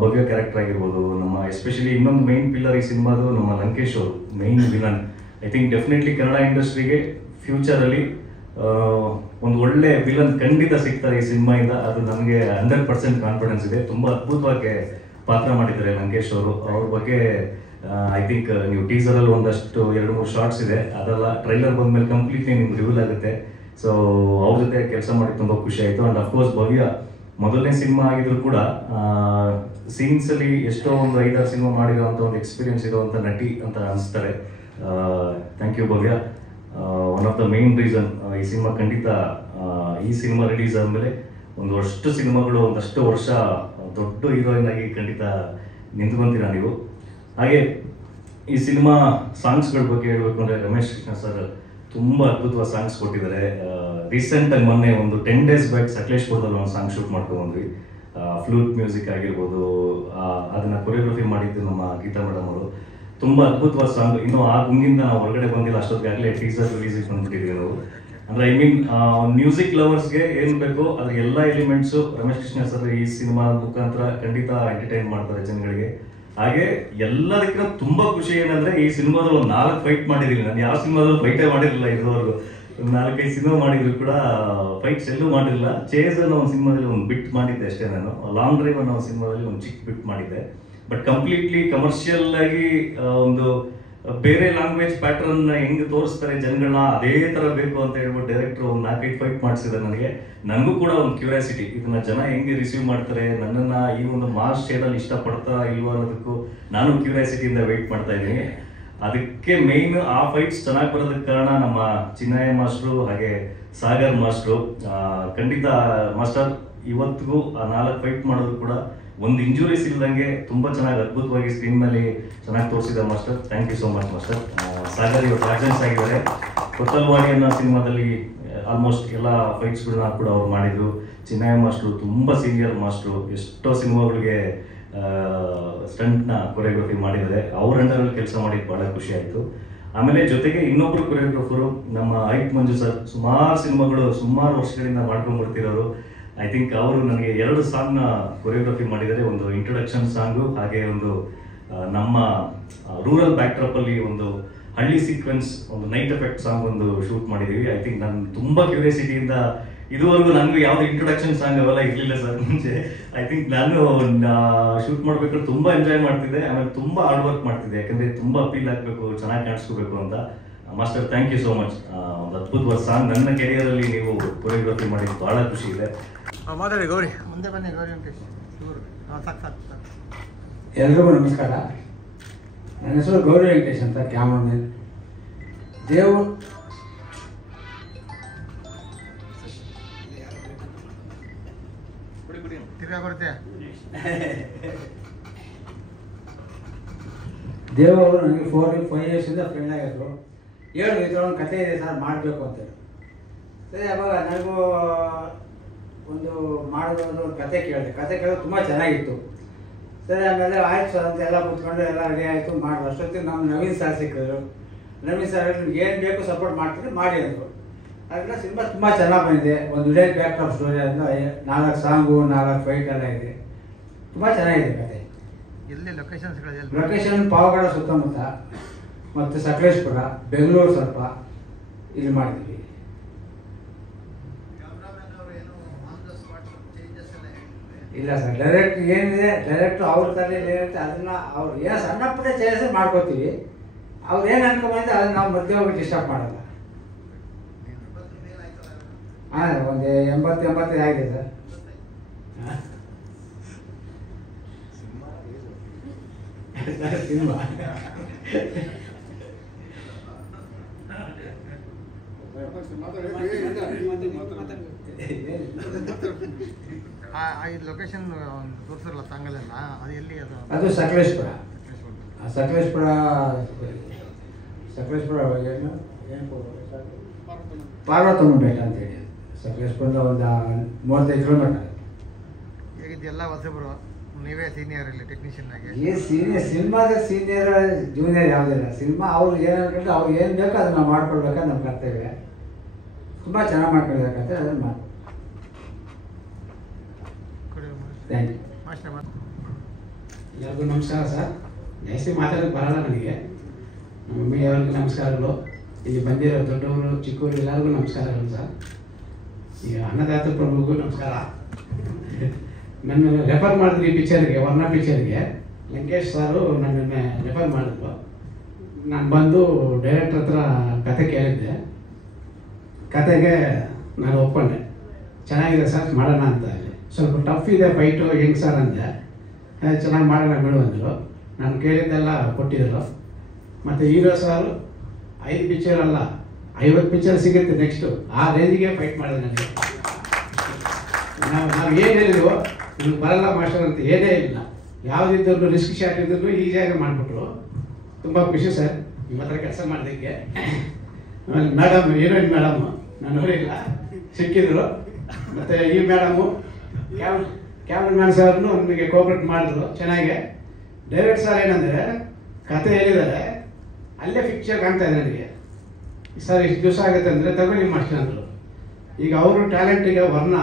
ಭವ್ಯ ಕ್ಯಾರೆಕ್ಟರ್ ಆಗಿರ್ಬೋದು, ನಮ್ಮ ಎಸ್ಪೆಷಲಿ ಇನ್ನೊಂದು ಮೈನ್ ಪಿಲ್ಲರ್ ಈ ಸಿನಿಮಾದು ನಮ್ಮ ಲಂಕೇಶ್ ಅವರು, main villain. I think definitely Kannada ಇಂಡಸ್ಟ್ರಿಗೆ ಫ್ಯೂಚರಲ್ಲಿ ಒಂದು ಒಳ್ಳೆ ವಿಲನ್ ಖಂಡಿತ ಸಿಗ್ತಾರೆ ಈ ಸಿನಿಮಾಯಿಂದ. ಅದು ನನಗೆ 100% ಕಾನ್ಫಿಡೆನ್ಸ್ ಇದೆ. ತುಂಬ ಅದ್ಭುತವಾಗಿ ಪಾತ್ರ ಮಾಡಿದ್ದಾರೆ ಲಂಕೇಶ್ ಅವರು. ಅವ್ರ ಬಗ್ಗೆ ಐ ಥಿಂಕ್ ನೀವು ಟೀಸರಲ್ಲಿ ಒಂದಷ್ಟು 2-3 ಶಾರ್ಟ್ಸ್ ಇದೆ, ಅದೆಲ್ಲ ಟ್ರೈಲರ್ ಬಂದ್ಮೇಲೆ ಕಂಪ್ಲೀಟ್ಲಿ ನಿಮ್ಗೆ ರಿವೀಲ್ ಆಗುತ್ತೆ. ಸೊ ಅವ್ರ ಜೊತೆ ಕೆಲಸ ಮಾಡಿ ತುಂಬ ಖುಷಿ ಆಯಿತು. ಆ್ಯಂಡ್ ಅಫ್ಕೋರ್ಸ್ ಭವ್ಯ ಮೊದಲನೇ ಸಿನಿಮಾ ಆಗಿದ್ರು ಕೂಡ ಸೀನ್ಸಲ್ಲಿ ಎಷ್ಟೋ ಒಂದು 5-6 ಸಿನಿಮಾ ಮಾಡಿರೋವಂಥ ಒಂದು ಎಕ್ಸ್ಪೀರಿಯನ್ಸ್ ಇರುವಂಥ ನಟಿ ಅಂತ ಅನಿಸ್ತಾರೆ. Thank you Bhavya. One of the main reason ಈ ಸಿನಿಮಾ ಖಂಡಿತ ಈ ಸಿನಿಮಾ ರಿಲೀಸ್ ಆದಮೇಲೆ ಒಂದಷ್ಟು ಸಿನಿಮಾಗಳು ಒಂದಷ್ಟು ವರ್ಷ ದೊಡ್ಡ ಹೀರೋಯಿನ್ ಆಗಿ ಖಂಡಿತ ನಿಂತ್ಕೊಂತೀರ ನೀವು. ಹಾಗೆ ಈ ಸಿನಿಮಾ ಸಾಂಗ್ಸ್ಗಳ ಬಗ್ಗೆ ಹೇಳಬೇಕು ಅಂದರೆ, ರಮೇಶ್ ಕೃಷ್ಣ ಸರ್ ತುಂಬ ಅದ್ಭುತವಾದ ಸಾಂಗ್ಸ್ ಕೊಟ್ಟಿದ್ದಾರೆ. ರೀಸೆಂಟಾಗಿ ಮೊನ್ನೆ ಒಂದು 10 days ಬ್ಯಾಕ್ ಸಕಲೇಶ್ಪುರದಲ್ಲಿ ಒಂದು ಸಾಂಗ್ ಶೂಟ್ ಮಾಡ್ಕೊಂಡ್ಬಂದ್ವಿ. ಫ್ಲೂಟ್ ಮ್ಯೂಸಿಕ್ ಆಗಿರ್ಬೋದು, ಅದನ್ನ ಕೊರಿಯೋಗ್ರಫಿ ಮಾಡಿದ್ದು ನಮ್ಮ ಗೀತಾ ಮೇಡಮ್ ಅವರು. ತುಂಬ ಅದ್ಭುತವಾದ ಸಾಂಗ್. ಇನ್ನೂ ಆ ಗುಂಗಿಂದ ನಾವು ಹೊರಗಡೆ ಬಂದಿಲ್ಲ, ಅಷ್ಟೊತ್ತಿಗಾಗಲೇ ಟೀಸರ್ ರಿಲೀಸಿಗೆ ಬಂದ್ಬಿಟ್ಟಿದ್ವಿ ನಾವು. ಅಂದರೆ ಐ ಮೀನ್ ಮ್ಯೂಸಿಕ್ ಲವರ್ಸ್ಗೆ ಏನು ಬೇಕೋ ಅದ್ರ ಎಲ್ಲ ಎಲಿಮೆಂಟ್ಸು ರಮೇಶ್ ಕೃಷ್ಣ ಸರ್ ಈ ಸಿನಿಮಾ ಮುಖಾಂತರ ಖಂಡಿತ ಎಂಟರ್ಟೈನ್ ಮಾಡ್ತಾರೆ ಜನಗಳಿಗೆ. ಹಾಗೆ ಎಲ್ಲದಕ್ಕಿಂತ ತುಂಬ ಖುಷಿ ಏನಂದರೆ, ಈ ಸಿನಿಮಾದಲ್ಲಿ ಒಂದು 4 ಫೈಟ್ ಮಾಡಿದ್ದೀನಿ. ನಾನು ಯಾವ ಸಿನಿಮಾದಲ್ಲೂ ಫೈಟೇ ಮಾಡಿರಲಿಲ್ಲ ಇದುವರೆಗೂ. 4-5 ಸಿನಿಮಾ ಮಾಡಿದ್ರು ಕೂಡ ಫೈಟ್ಸ್ ಎಲ್ಲೂ ಮಾಡಿರಲಿಲ್ಲ. ಚೇಸ್ ಅನ್ನೋ ಒಂದು ಸಿನಿಮಾದಲ್ಲಿ ಒಂದು ಬಿಟ್ ಮಾಡಿದ್ದೆ ಅಷ್ಟೇ ನಾನು. ಲಾಂಗ್ ಡ್ರೈವ್ ಅನ್ನೋ ಒಂದು ಸಿನಿಮಾದಲ್ಲಿ ಒಂದು ಚಿಕ್ಕ ಬಿಟ್ ಮಾಡಿದ್ದೆ. ಬಟ್ ಕಂಪ್ಲೀಟ್ಲಿ ಕಮರ್ಷಿಯಲ್ ಆಗಿ ಒಂದು ಬೇರೆ ಲ್ಯಾಂಗ್ವೇಜ್ ಪ್ಯಾಟರ್ನ್ ಹೆಂಗೆ ತೋರಿಸ್ತಾರೆ ಜನಗಳನ್ನ, ಅದೇ ಥರ ಬೇಕು ಅಂತ ಹೇಳ್ಬಿಟ್ಟು ಡೈರೆಕ್ಟ್ರು ಒಂದು 4-5 ಫೈಟ್ ಮಾಡಿಸಿದ್ದಾರೆ ನನಗೆ. ನನಗೂ ಕೂಡ ಒಂದು ಕ್ಯೂರಿಯಾಸಿಟಿ, ಇದನ್ನ ಜನ ಹೆಂಗೆ ರಿಸೀವ್ ಮಾಡ್ತಾರೆ, ನನ್ನನ್ನು ಈ ಒಂದು ಮಾಸ್ ಶೇಡಲ್ಲಿ ಇಷ್ಟಪಡ್ತಾರಾ ಇಲ್ವೋ ಅನ್ನೋದಕ್ಕೂ ನಾನು ಕ್ಯೂರಿಯಾಸಿಟಿಯಿಂದ ವೆಯ್ಟ್ ಮಾಡ್ತಾ ಇದ್ದೀನಿ. ಅದಕ್ಕೆ ಮೇಯ್ನ್ ಆ ಫೈಟ್ಸ್ ಚೆನ್ನಾಗಿ ಬರೋದಕ್ಕೆ ಕಾರಣ ನಮ್ಮ ಚಿನ್ನಯ್ಯ ಮಾಸ್ಟ್ರು ಹಾಗೆ ಸಾಗರ್ ಮಾಸ್ಟ್ರು. ಖಂಡಿತ ಮಾಸ್ಟರ್ ಇವತ್ತಿಗೂ ಆ 4 ಫೈಟ್ ಮಾಡೋದು ಕೂಡ ಒಂದು ಇಂಜುರೀಸ್ ಇಲ್ದಂಗೆ ತುಂಬ ಚೆನ್ನಾಗಿ ಅದ್ಭುತವಾಗಿ ಸ್ಕ್ರೀನ್ ಮೇಲೆ ಚೆನ್ನಾಗಿ ತೋರಿಸಿದ master. Thank you so much master. Sagar ಇವತ್ತು ಆರ್ಜೆನ್ಸ್ ಆಗಿದ್ದಾರೆ. ಕೊತ್ತಲ್ವಾಡಿ ಅನ್ನೋ ಸಿನಿಮಾದಲ್ಲಿ ಆಲ್ಮೋಸ್ಟ್ ಎಲ್ಲ ಫೈಟ್ಸ್ಗಳನ್ನ ಕೂಡ ಅವ್ರು ಮಾಡಿದ್ರು. ಚಿನ್ನಯ್ಯ ಮಾಸ್ಟ್ರು ತುಂಬ ಸೀನಿಯರ್ ಮಾಸ್ಟ್ರು, ಎಷ್ಟೋ ಸಿನಿಮಾಗಳಿಗೆ ಸ್ಟಂಟ್ನ ಕೊರಿಯೋಗ್ರಫಿ ಮಾಡಿದ್ದಾರೆ. ಅವ್ರ ಅಂಡರಲ್ಲಿ ಕೆಲಸ ಮಾಡಿದ್ದು ಭಾಳ ಖುಷಿ ಆಯಿತು. ಆಮೇಲೆ ಜೊತೆಗೆ ಇನ್ನೊಬ್ರು ಕೊರಿಯೋಗ್ರಫರು ನಮ್ಮ ಐಟ್ ಮಂಜು ಸರ್, ಸುಮಾರು ಸಿನಿಮಾಗಳು ಸುಮಾರು ವರ್ಷಗಳಿಂದ ಮಾಡ್ಕೊಂಡ್ಬರ್ತಿರೋರು. ಐ ಥಿಂಕ್ ಅವರು ನನಗೆ 2 ಸಾಂಗ್ನ ಕೊರಿಯೋಗ್ರಫಿ ಮಾಡಿದ್ದಾರೆ. ಒಂದು ಇಂಟ್ರೊಡಕ್ಷನ್ ಸಾಂಗು, ಹಾಗೆ ಒಂದು ನಮ್ಮ ರೂರಲ್ ಬ್ಯಾಕ್ಡ್ರಾಪಲ್ಲಿ ಒಂದು ಹಳ್ಳಿ ಸೀಕ್ವೆನ್ಸ್, ಒಂದು ನೈಟ್ ಎಫೆಕ್ಟ್ ಸಾಂಗ್ ಒಂದು ಶೂಟ್ ಮಾಡಿದ್ದೀವಿ. ಐ ಥಿಂಕ್ ನಾನು ತುಂಬ ಕ್ಯೂರಿಯಾಸಿಟಿಯಿಂದ, ಇದುವರೆಗೂ ನನಗೂ ಯಾವುದು ಇಂಟ್ರೊಡಕ್ಷನ್ ಸಾಂಗ್ ಅವೆಲ್ಲ ಇರಲಿಲ್ಲ ಸರ್ ಮುಂಚೆ. ಐ ಥಿಂಕ್ ನಾನು ಶೂಟ್ ಮಾಡಬೇಕಾದ್ರೆ ತುಂಬ ಎಂಜಾಯ್ ಮಾಡ್ತಿದ್ದೆ. ಆಮೇಲೆ ತುಂಬ ಹಾರ್ಡ್ ವರ್ಕ್ ಮಾಡ್ತಿದ್ದೆ, ಯಾಕಂದರೆ ತುಂಬ ಅಪೀಲ್ ಆಗಬೇಕು, ಚೆನ್ನಾಗಿ ಕಾಣಿಸ್ಕೋಬೇಕು ಅಂತ. Master thank you so much. ಒಂದು ಅದ್ಭುತವಾದ ಸಾಂಗ್ ನನ್ನ ಕೆರಿಯರಲ್ಲಿ ನೀವು ಕೊರಿಯೋಗ್ರಫಿ ಮಾಡಿದ್ದು ಭಾಳ ಖುಷಿ ಇದೆ. ಮಾತಾಡಿ ಗೌರಿ, ಮುಂದೆ ಬನ್ನಿ ಗೌರಿ ವೆಂಕಟೇಶ್. ಸಾಕು. ಎಲ್ರಿಗೂ ನಮಸ್ಕಾರ. ನನ್ನ ಹೆಸರು ಗೌರಿ ವೆಂಕಟೇಶ್ ಅಂತ, ಕ್ಯಾಮ್ರಾಮನ್. ದೇವ್ ದೇವ್ ಅವರು ನನಗೆ 4-5 yearsಯಿಂದ ಫ್ರೆಂಡ್ ಆಗಿದ್ರು. ಈ ಥರ ಒಂದು ಕತೆ ಇದೆ ಸರ್, ಮಾಡಬೇಕು ಅಂತ. ಸರಿ, ಅವಾಗ ನನಗೂ ಒಂದು ಮಾಡೋದು ಒಂದು ಕತೆ ಕೇಳೋದು ತುಂಬ ಚೆನ್ನಾಗಿತ್ತು. ಸರಿ, ಆಮೇಲೆ ಆಯ್ತು ಸರ್ ಅಂತ ಎಲ್ಲ ಕೂತ್ಕೊಂಡು ಎಲ್ಲ ರೆಡಿ ಆಯಿತು ಮಾಡೋದು. ಅಷ್ಟೊತ್ತಿಗೆ ನಮ್ಮ ನವೀನ್ ಸರ್ ಸಿಕ್ಕಿದ್ರು. ನವೀನ್ ಸರ್ ನಿಮ್ಗೆ ಏನು ಬೇಕು ಸಪೋರ್ಟ್ ಮಾಡ್ತೀನಿ ಮಾಡಿ ಅಂದರು. ಅದೆಲ್ಲ ಸಿನಿಮಾ ತುಂಬ ಚೆನ್ನಾಗಿ ಬಂದಿದೆ. ಒಂದು ವಿಲೇಜ್ ಬ್ಯಾಕ್ ಡ್ರಾಪ್ ಸ್ಟೋರಿ ಅಂತ 4 ಸಾಂಗು 4 ಫೈಟ್ ಎಲ್ಲ ಇದೆ. ತುಂಬ ಚೆನ್ನಾಗಿದೆ ಕತೆ. ಲೊಕೇಶನ್ ಪಾವಗಡ ಸುತ್ತಮುತ್ತ ಮತ್ತು ಸಕಲೇಶ್ಪುರ, ಬೆಂಗಳೂರು ಸ್ವಲ್ಪ ಇಲ್ಲಿ ಮಾಡಿದ್ದೀವಿ. ಇಲ್ಲ ಸರ್, ಡೈರೆಕ್ಟ್ ಏನಿದೆ ಡೈರೆಕ್ಟ್ ಅವ್ರ ತಲೆಯಲ್ಲಿ ಏನಿರುತ್ತೆ ಅದನ್ನು ಅವ್ರು ಏನೋ ಸಣ್ಣ ಪುಟ್ಟ ಚೇಂಜಸ್ ಮಾಡ್ಕೋತೀವಿ. ಅವ್ರು ಏನು ಅನ್ಕೊಂಬಂದ್ರೆ ಅದನ್ನು ನಾವು ಮಧ್ಯೆ ಹೋಗಿ ಡಿಸ್ಟರ್ಬ್ ಮಾಡಲ್ಲ. ಹಾಂ, ಒಂದು 80-85 ಆಗಿದೆ ಸರ್. ಸಿನಿಮಾ ಈ ಲೊಕೇಶನ್ ತೋರಿಸಿರಲ್ಲ ಸಾಂಗಲ್ಲೆಲ್ಲ, ಅದು ಎಲ್ಲಿ? ಅದು ಸಕಲೇಶ್ಪುರ. ಸಕಲೇಶ್ಪುರ ಏನು ಪಾರ್ವತಮ್ಮ ಬೆಟ್ಟ ಅಂತೇಳಿ ಸಕಲೇಶ್ಪುರದ ಒಂದು 35 ಕಿಲೋಮೀಟರ್. ಹೇಗಿದ್ದೆಲ್ಲ ಹೊಸಬ್ರು, ನೀವೇ ಸೀನಿಯರ್ ಇಲ್ಲಿ ಟೆಕ್ನಿಷಿಯನ್ ಆಗಿ. ಈ ಸಿನಿಮಾದ ಸೀನಿಯರ್ ಜೂನಿಯರ್ ಯಾವುದಿಲ್ಲ. ಸಿನಿಮಾ ಅವ್ರು ಏನು ಅನ್ಕೊಂಡ್ರೆ ಅವ್ರು ಏನು ಬೇಕೋ ಅದನ್ನು ನಾವು ಮಾಡ್ಕೊಳ್ಬೇಕಾದ್ರೆ ನಮ್ಮ ಕರ್ತವ್ಯ. ತುಂಬ ಚೆನ್ನಾಗಿ ಮಾಡ್ಕೊಳ್ಬೇಕಂತ ಅದನ್ನು ಮಾಡಿ. Thank you. ಎಲ್ಲರಿಗೂ ನಮಸ್ಕಾರ ಸರ್. ಜಾಸ್ತಿ ಮಾತಾಡೋಕ್ಕೆ ಬರಲ್ಲ ನನಗೆ. ನಮ್ಮ ಮೀಡಿಯಾವ್ರಿಗೆ ನಮಸ್ಕಾರಗಳು, ಇಲ್ಲಿ ಬಂದಿರೋ ದೊಡ್ಡವರು ಚಿಕ್ಕವರು ಎಲ್ಲರಿಗೂ ನಮಸ್ಕಾರಗಳು ಸರ್. ಈಗ ಅನ್ನದಾತ ಪ್ರಭುಗೂ ನಮಸ್ಕಾರ. ನನ್ನ ರೆಫರ್ ಮಾಡಿದ್ರು ಈ ಪಿಕ್ಚರ್ಗೆ, ವರ್ಣ ಪಿಕ್ಚರ್ಗೆ. ಲಂಕೇಶ್ ಸಾರು ನನ್ನನ್ನು ರೆಫರ್ ಮಾಡಿದ್ರು. ನಾನು ಬಂದು ಡೈರೆಕ್ಟರ್ ಹತ್ರ ಕತೆ ಕೇಳಿದ್ದೆ. ಕತೆಗೆ ನಾನು ಒಪ್ಕೊಂಡೆ, ಚೆನ್ನಾಗಿದೆ ಸರ್ ಮಾಡೋಣ ಅಂತ. ಅಲ್ಲಿ ಸ್ವಲ್ಪ ಟಫ್ ಇದೆ ಫೈಟು, ಹೆಂಗೆ ಸರ್ ಅಂದೆ. ಚೆನ್ನಾಗಿ ಮಾಡೋಣ ಬಿಡು ಅಂದರು. ನಾನು ಕೇಳಿದ್ದೆಲ್ಲ ಕೊಟ್ಟಿದ್ದರು. ಮತ್ತು ಹೀರೋ ಸಾರು 5 ಪಿಕ್ಚರ್ ಅಲ್ಲ 50 ಪಿಕ್ಚರ್ ಸಿಗುತ್ತೆ ನೆಕ್ಸ್ಟು, ಆ ರೇಂಜಿಗೆ ಫೈಟ್ ಮಾಡಿದೆ ನನಗೆ. ನಾವು ಏನು ಹೇಳಿದ್ವು, ನನಗೆ ಬರಲ್ಲ ಮಾಸ್ಟರ್ ಅಂತ ಏನೇ ಇಲ್ಲ. ಯಾವುದಿದ್ದರೂ ರಿಸ್ಕ್ ಶಾಟ್ ಇದ್ದರೂ ಈಸಿಯಾಗಿ ಮಾಡಿಬಿಟ್ರು. ತುಂಬ ಖುಷಿ ಸರ್ ನಿಮ್ಮ ಹತ್ರ ಕೆಲಸ ಮಾಡೋದಕ್ಕೆ. ಆಮೇಲೆ ಮೇಡಮ್, ಹೀರೋಯಿನ್ ಮೇಡಮ್ ನಾನು ನೋಡಿಲ್ಲ, ಸಿಕ್ಕಿದ್ರು. ಮತ್ತು ಈ ಮೇಡಮು ಕ್ಯಾಮ್ರಾಮ್ಯಾನ್ ಸಾರ್ನು ನನಗೆ ಕೋಆಪ್ರೇಟ್ ಮಾಡಿದ್ರು ಚೆನ್ನಾಗೆ. ಡೈರೆಕ್ಟ್ ಸರ್ ಏನಂದರೆ ಕತೆ ಹೇಳಿದ್ದಾರೆ, ಅಲ್ಲೇ ಪಿಕ್ಚರ್ ಕಾಣ್ತಾ ಇದೆ ನನಗೆ. ಸರ್ ಇಷ್ಟು ದಿವಸ ಆಗುತ್ತೆ ಅಂದರೆ ತಗೊಳ್ಳಿ ಮಾಸ್ಟರ್ ಅಂದರು. ಈಗ ಅವರು ಟ್ಯಾಲೆಂಟಿಗೆ ವರ್ಣ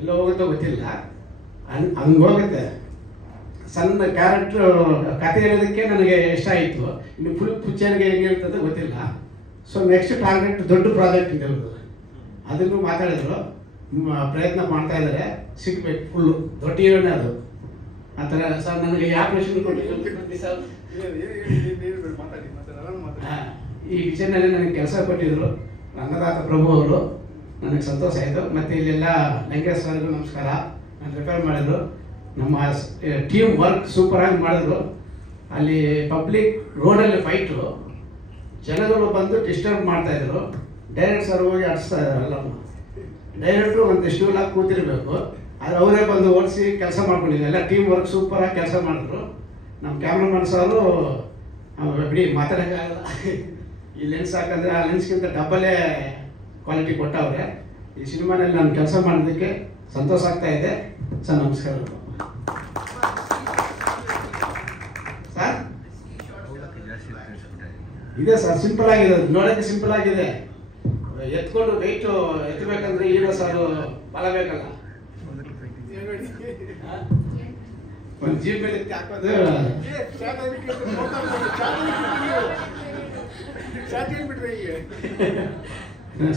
ಎಲ್ಲೋ ಹೋಗುತ್ತೋ ಗೊತ್ತಿಲ್ಲ, ಹಂಗೆ ಹೋಗುತ್ತೆ. ಸಣ್ಣ ಕ್ಯಾರೆಕ್ಟ್ರು ಕತೆ ಹೇಳೋದಕ್ಕೆ ನನಗೆ ಇಷ್ಟ ಆಯಿತು. ಇನ್ನು ಫುಲ್ ಪಿಕ್ಚರ್ಗೆ ಹೆಂಗೆ ಇರ್ತದೆ ಗೊತ್ತಿಲ್ಲ. ಸೊ ನೆಕ್ಸ್ಟ್ ಟಾರ್ಗೆಟ್ ದೊಡ್ಡ ಪ್ರಾಜೆಕ್ಟ್ ಇದೆ ಅವ್ರದ್ದು, ಅದನ್ನು ಮಾತಾಡಿದ್ರು. ಪ್ರಯತ್ನ ಮಾಡ್ತಾ ಇದ್ದಾರೆ, ಸಿಗ್ಬೇಕು ಫುಲ್ಲು ದೊಡ್ಡ ಹೀರೋನೇ ಅದು. ಆ ಥರ ಸರ್ ನನಗೆ ಯಾವ ಪ್ರಶ್ನೆ ಕೊಟ್ಟಿದ್ರು ಸರ್, ಈ ಪಿಕ್ಚರ್ನಲ್ಲಿ ನನಗೆ ಕೆಲಸ ಕೊಟ್ಟಿದ್ರು ಅನ್ನದಾತ ಪ್ರಭು ಅವರು. ನನಗೆ ಸಂತೋಷ ಆಯಿತು. ಮತ್ತು ಇಲ್ಲೆಲ್ಲ ಲಂಕೇಶ್ ಸರ್ಗೂ ನಮಸ್ಕಾರ. ನಾನು ರಿಫರ್ ಮಾಡಿದ್ರು. ನಮ್ಮ ಟೀಮ್ ವರ್ಕ್ ಸೂಪರಾಗಿ ಮಾಡಿದ್ರು. ಅಲ್ಲಿ ಪಬ್ಲಿಕ್ ರೋಡಲ್ಲಿ ಫೈಟು, ಜನಗಳು ಬಂದು ಡಿಸ್ಟರ್ಬ್ ಮಾಡ್ತಾಯಿದ್ರು. ಡೈರೆಕ್ಟ್ ಸರ್ ಹೋಗಿ ಆಡಿಸ್ತಾ ಇದ್ದಾರಲ್ಲ, ಡೈರೆಕ್ಟ್ರು ಒಂದಿಷ್ಟು ಹಾಕಿ ಕೂತಿರ್ಬೇಕು, ಆದರೆ ಅವರೇ ಬಂದು ಓಡಿಸಿ ಕೆಲಸ ಮಾಡ್ಕೊಂಡಿದ್ರು. ಎಲ್ಲ ಟೀಮ್ ವರ್ಕ್ ಸೂಪರಾಗಿ ಕೆಲಸ ಮಾಡಿದ್ರು. ನಮ್ಮ ಕ್ಯಾಮ್ರಾಮನ್ ಸಾರು ಬಿಡಿ ಮಾತಾಡೋಕ್ಕಾಗಲ್ಲ, ಈ ಲೆನ್ಸ್ ಹಾಕಂದ್ರೆ ಆ ಲೆನ್ಸ್ಗಿಂತ ಡಬ್ಬಲೇ ಕ್ವಾಲಿಟಿ ಕೊಟ್ಟವ್ರೆ. ಈ ಸಿನಿಮಾನಲ್ಲಿ ನಾನು ಕೆಲಸ ಮಾಡೋದಕ್ಕೆ ಸಂತೋಷ ಆಗ್ತಾ ಇದೆ ಸರ್. ನಮಸ್ಕಾರಗಳು ಸರ್. ಇದೆ ಸರ್, ಸಿಂಪಲ್ ಆಗಿದೆ, ನೋಡೋಕ್ಕೆ ಸಿಂಪಲ್ ಆಗಿದೆ. ಎತ್ಕೊಂಡು ವೆಯ್ಟು ಎತ್ತಬೇಕಂದ್ರೆ ಹೀರೋ ಸಾರು ಬಲ ಬೇಕಲ್ಲ, ಒಂದು ಜೀಪ್ ಮೇಲೆ ಎತ್ತಿ ಹಾಕೋದು.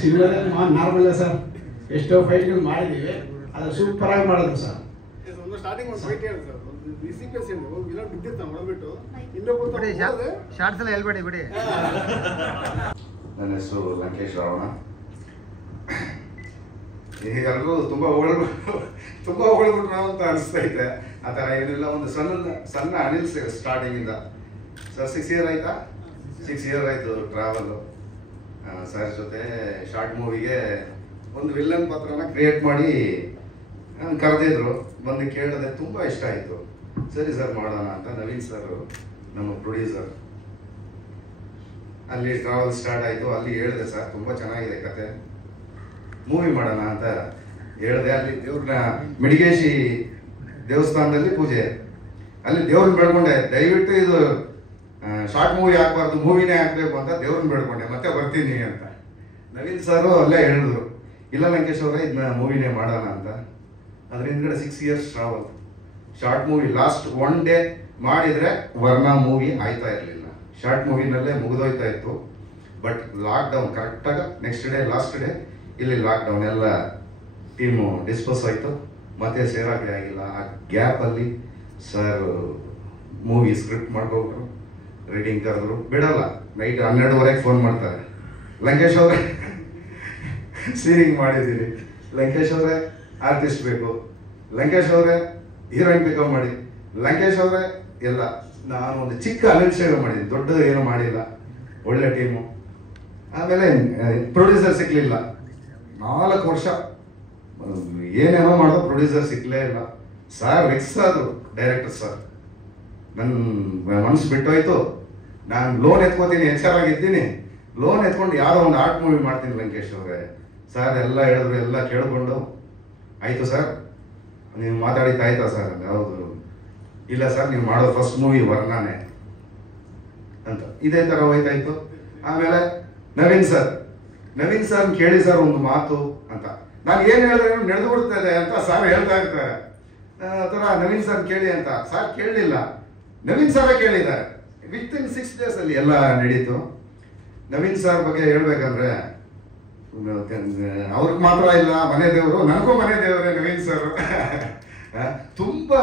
ಸಿನಿಮಾದಲ್ಲಿ ನಾರ್ಮಲ್ ಸರ್, ಎಷ್ಟೋ ಫೈಟ್ಗಳು ಮಾಡಿದ್ದೀವಿ, ಅದು ಸೂಪರಾಗಿ ಮಾಡೋದು ಸರ್. ಶಾರ್ಟ್ಸ್ ಎಲ್ಲ ಹೇಳ್ಬೇಡಿ ಬಿಡಿ. ನನ್ನ ಹೆಸರು ಲಂಕೇಶ್ ರಾವಣ. ಎಲ್ಲರೂ ತುಂಬ ಹೊಗಳ್ಬಿಟ್ರು ಅಂತ ಅನಿಸ್ತೈತೆ. ಆ ಥರ ಏನಿಲ್ಲ, ಒಂದು ಸಣ್ಣ ಅನಿಲ್ ಸ್ಟಾರ್ಟಿಂಗಿಂದ ಸರ್ 6 ಇಯರ್ ಆಯ್ತಾ, 6 ಇಯರ್ ಆಯಿತು ಟ್ರಾವೆಲ್ಲು ಸರ್ ಜೊತೆ. ಶಾರ್ಟ್ ಮೂವಿಗೆ ಒಂದು ವಿಲ್ಲನ್ ಪಾತ್ರನ ಕ್ರಿಯೇಟ್ ಮಾಡಿ ಕರೆದಿದ್ರು, ಬಂದು ಕೇಳಿದೆ, ತುಂಬ ಇಷ್ಟ ಆಯಿತು. ಸರಿ ಸರ್ ಮಾಡೋಣ ಅಂತ ನವೀನ್ ಸರ್ ನಮ್ಮ ಪ್ರೊಡ್ಯೂಸರ್, ಅಲ್ಲಿ ಟ್ರಾವೆಲ್ ಸ್ಟಾರ್ಟ್ ಆಯಿತು. ಅಲ್ಲಿ ಹೇಳಿದೆ ಸರ್ ತುಂಬ ಚೆನ್ನಾಗಿದೆ ಕತೆ, ಮೂವಿ ಮಾಡೋಣ ಅಂತ ಹೇಳಿದೆ. ಅಲ್ಲಿ ದೇವ್ರನ್ನ ಮಿಡಿಗೇಶಿ ದೇವಸ್ಥಾನದಲ್ಲಿ ಪೂಜೆ, ಅಲ್ಲಿ ದೇವ್ರನ್ನ ಬೇಡ್ಕೊಂಡೆ, ದಯವಿಟ್ಟು ಇದು ಶಾರ್ಟ್ ಮೂವಿ ಹಾಕ್ಬಾರ್ದು, ಮೂವಿನೇ ಹಾಕಬೇಕು ಅಂತ ದೇವ್ರನ್ನ ಬೇಡ್ಕೊಂಡೆ, ಮತ್ತೆ ಬರ್ತೀನಿ ಅಂತ. ನವೀನ್ ಸರು ಅಲ್ಲೇ ಹೇಳಿದ್ರು, ಇಲ್ಲ ಲಂಕೇಶ್ ಅವರೇ ಇದನ್ನ ಮೂವಿನೇ ಮಾಡೋಣ ಅಂತ. ಅದ್ರ ಹಿಂದ್ಗಡೆ 6 years travel. Short movie last 1 day ಮಾಡಿದರೆ ವರ್ಣ ಮೂವಿ ಆಯ್ತಾ ಇರಲಿಲ್ಲ, ಶಾರ್ಟ್ ಮೂವಿನಲ್ಲೇ ಮುಗಿದೋಯ್ತಾ ಇತ್ತು. ಬಟ್ ಲಾಕ್ಡೌನ್ ಕರೆಕ್ಟಾಗಿ ನೆಕ್ಸ್ಟ್ ಡೇ ಲಾಸ್ಟ್ ಡೇ ಇಲ್ಲಿ ಲಾಕ್ಡೌನ್, ಎಲ್ಲ ಟೀಮು ಡಿಸ್ಪೋಸ್ ಆಯಿತು. ಮತ್ತೆ ಸೇರೋಕ್ಕೆ ಆಗಿಲ್ಲ. ಆ ಗ್ಯಾಪಲ್ಲಿ ಸರ್ ಮೂವಿ ಸ್ಕ್ರಿಪ್ಟ್ ಮಾಡ್ಕೊಬಿಟ್ರು, ರೀಡಿಂಗ್ ಕರೆದ್ರು, ಬಿಡಲ್ಲ. ನೈಟ್ 12:30 ಫೋನ್ ಮಾಡ್ತಾರೆ, ಲಂಕೇಶ್ ಅವರೇ ಸೀರಿಂಗ್ ಮಾಡಿದ್ದೀರಿ, ಲಂಕೇಶ್ ಅವರೇ ಆರ್ಟಿಸ್ಟ್ ಬೇಕು, ಲಂಕೇಶ್ ಅವರೇ ಹೀರೋಯಿನ್ ಪಿಕಪ್ ಮಾಡಿ, ಲಂಕೇಶ್ ಅವರೇ ಎಲ್ಲ. ನಾನು ಒಂದು ಚಿಕ್ಕ ಅನಿಲ್ ಸೇವೆ ಮಾಡಿದ್ದೀನಿ, ದೊಡ್ಡದು ಏನೂ ಮಾಡಿಲ್ಲ, ಒಳ್ಳೆ ಟೀಮು. ಆಮೇಲೆ ಪ್ರೊಡ್ಯೂಸರ್ ಸಿಕ್ಕಲಿಲ್ಲ, 4 ವರ್ಷ ಏನೇನೋ ಮಾಡಿದ್ರು ಪ್ರೊಡ್ಯೂಸರ್ ಸಿಕ್ಕಲೇ ಇಲ್ಲ. ಸರ್ ರಿಕ್ಸ್ ಆದರು ಡೈರೆಕ್ಟರ್ ಸರ್, ನನ್ನ ಮನಸ್ಸು ಬಿಟ್ಟೋಯ್ತು. ನಾನು ಲೋನ್ ಎತ್ಕೋತೀನಿ, HR ಆಗಿದ್ದೀನಿ, ಲೋನ್ ಎತ್ಕೊಂಡು ಯಾವುದೋ ಒಂದು ಆರ್ಟ್ ಮೂವಿ ಮಾಡ್ತೀನಿ ಲಂಕೇಶ್ ಅವರೇ. ಸರ್ ಎಲ್ಲ ಹೇಳಿದ್ರು, ಎಲ್ಲ ಕೇಳಿಕೊಂಡು ಆಯಿತು ಸರ್ ನೀವು ಮಾತಾಡಿದ್ದು ಆಯ್ತಾ ಸರ್? ಹೌದು. ಇಲ್ಲ ಸರ್ ನೀವು ಮಾಡೋ ಫಸ್ಟ್ ಮೂವಿ ವರ್ಣಾನೇ ಅಂತ. ಇದೇ ಥರ ಹೋಯ್ತಾಯಿತ್ತು. ಆಮೇಲೆ ನವೀನ್ ಸರ್ ಕೇಳಿ ಸರ್ ಒಂದು ಮಾತು ಅಂತ. ನಾನು ಏನು ಹೇಳಿದ್ರೆ ನಡೆದು ಬಿಡ್ತದೆ ಅಂತ ಸರ್ ಹೇಳ್ತಾ ಇರ್ತಾರೆ. ಥರ ನವೀನ್ ಸರ್ ಕೇಳಿ ಅಂತ. ಸರ್ ಕೇಳಲಿಲ್ಲ, ನವೀನ್ ಸರೇ ಕೇಳಿದ್ದಾರೆ. ವಿತಿನ್ 6 days ಅಲ್ಲಿ ಎಲ್ಲ ನಡೀತು. ನವೀನ್ ಸರ್ ಬಗ್ಗೆ ಹೇಳ್ಬೇಕಂದ್ರೆ ಅವ್ರಿಗೆ ಮಾತ್ರ ಇಲ್ಲ, ಮನೆ ದೇವರು, ನನಗೂ ಮನೆ ದೇವರೇ ನವೀನ್ ಸರ್. ತುಂಬ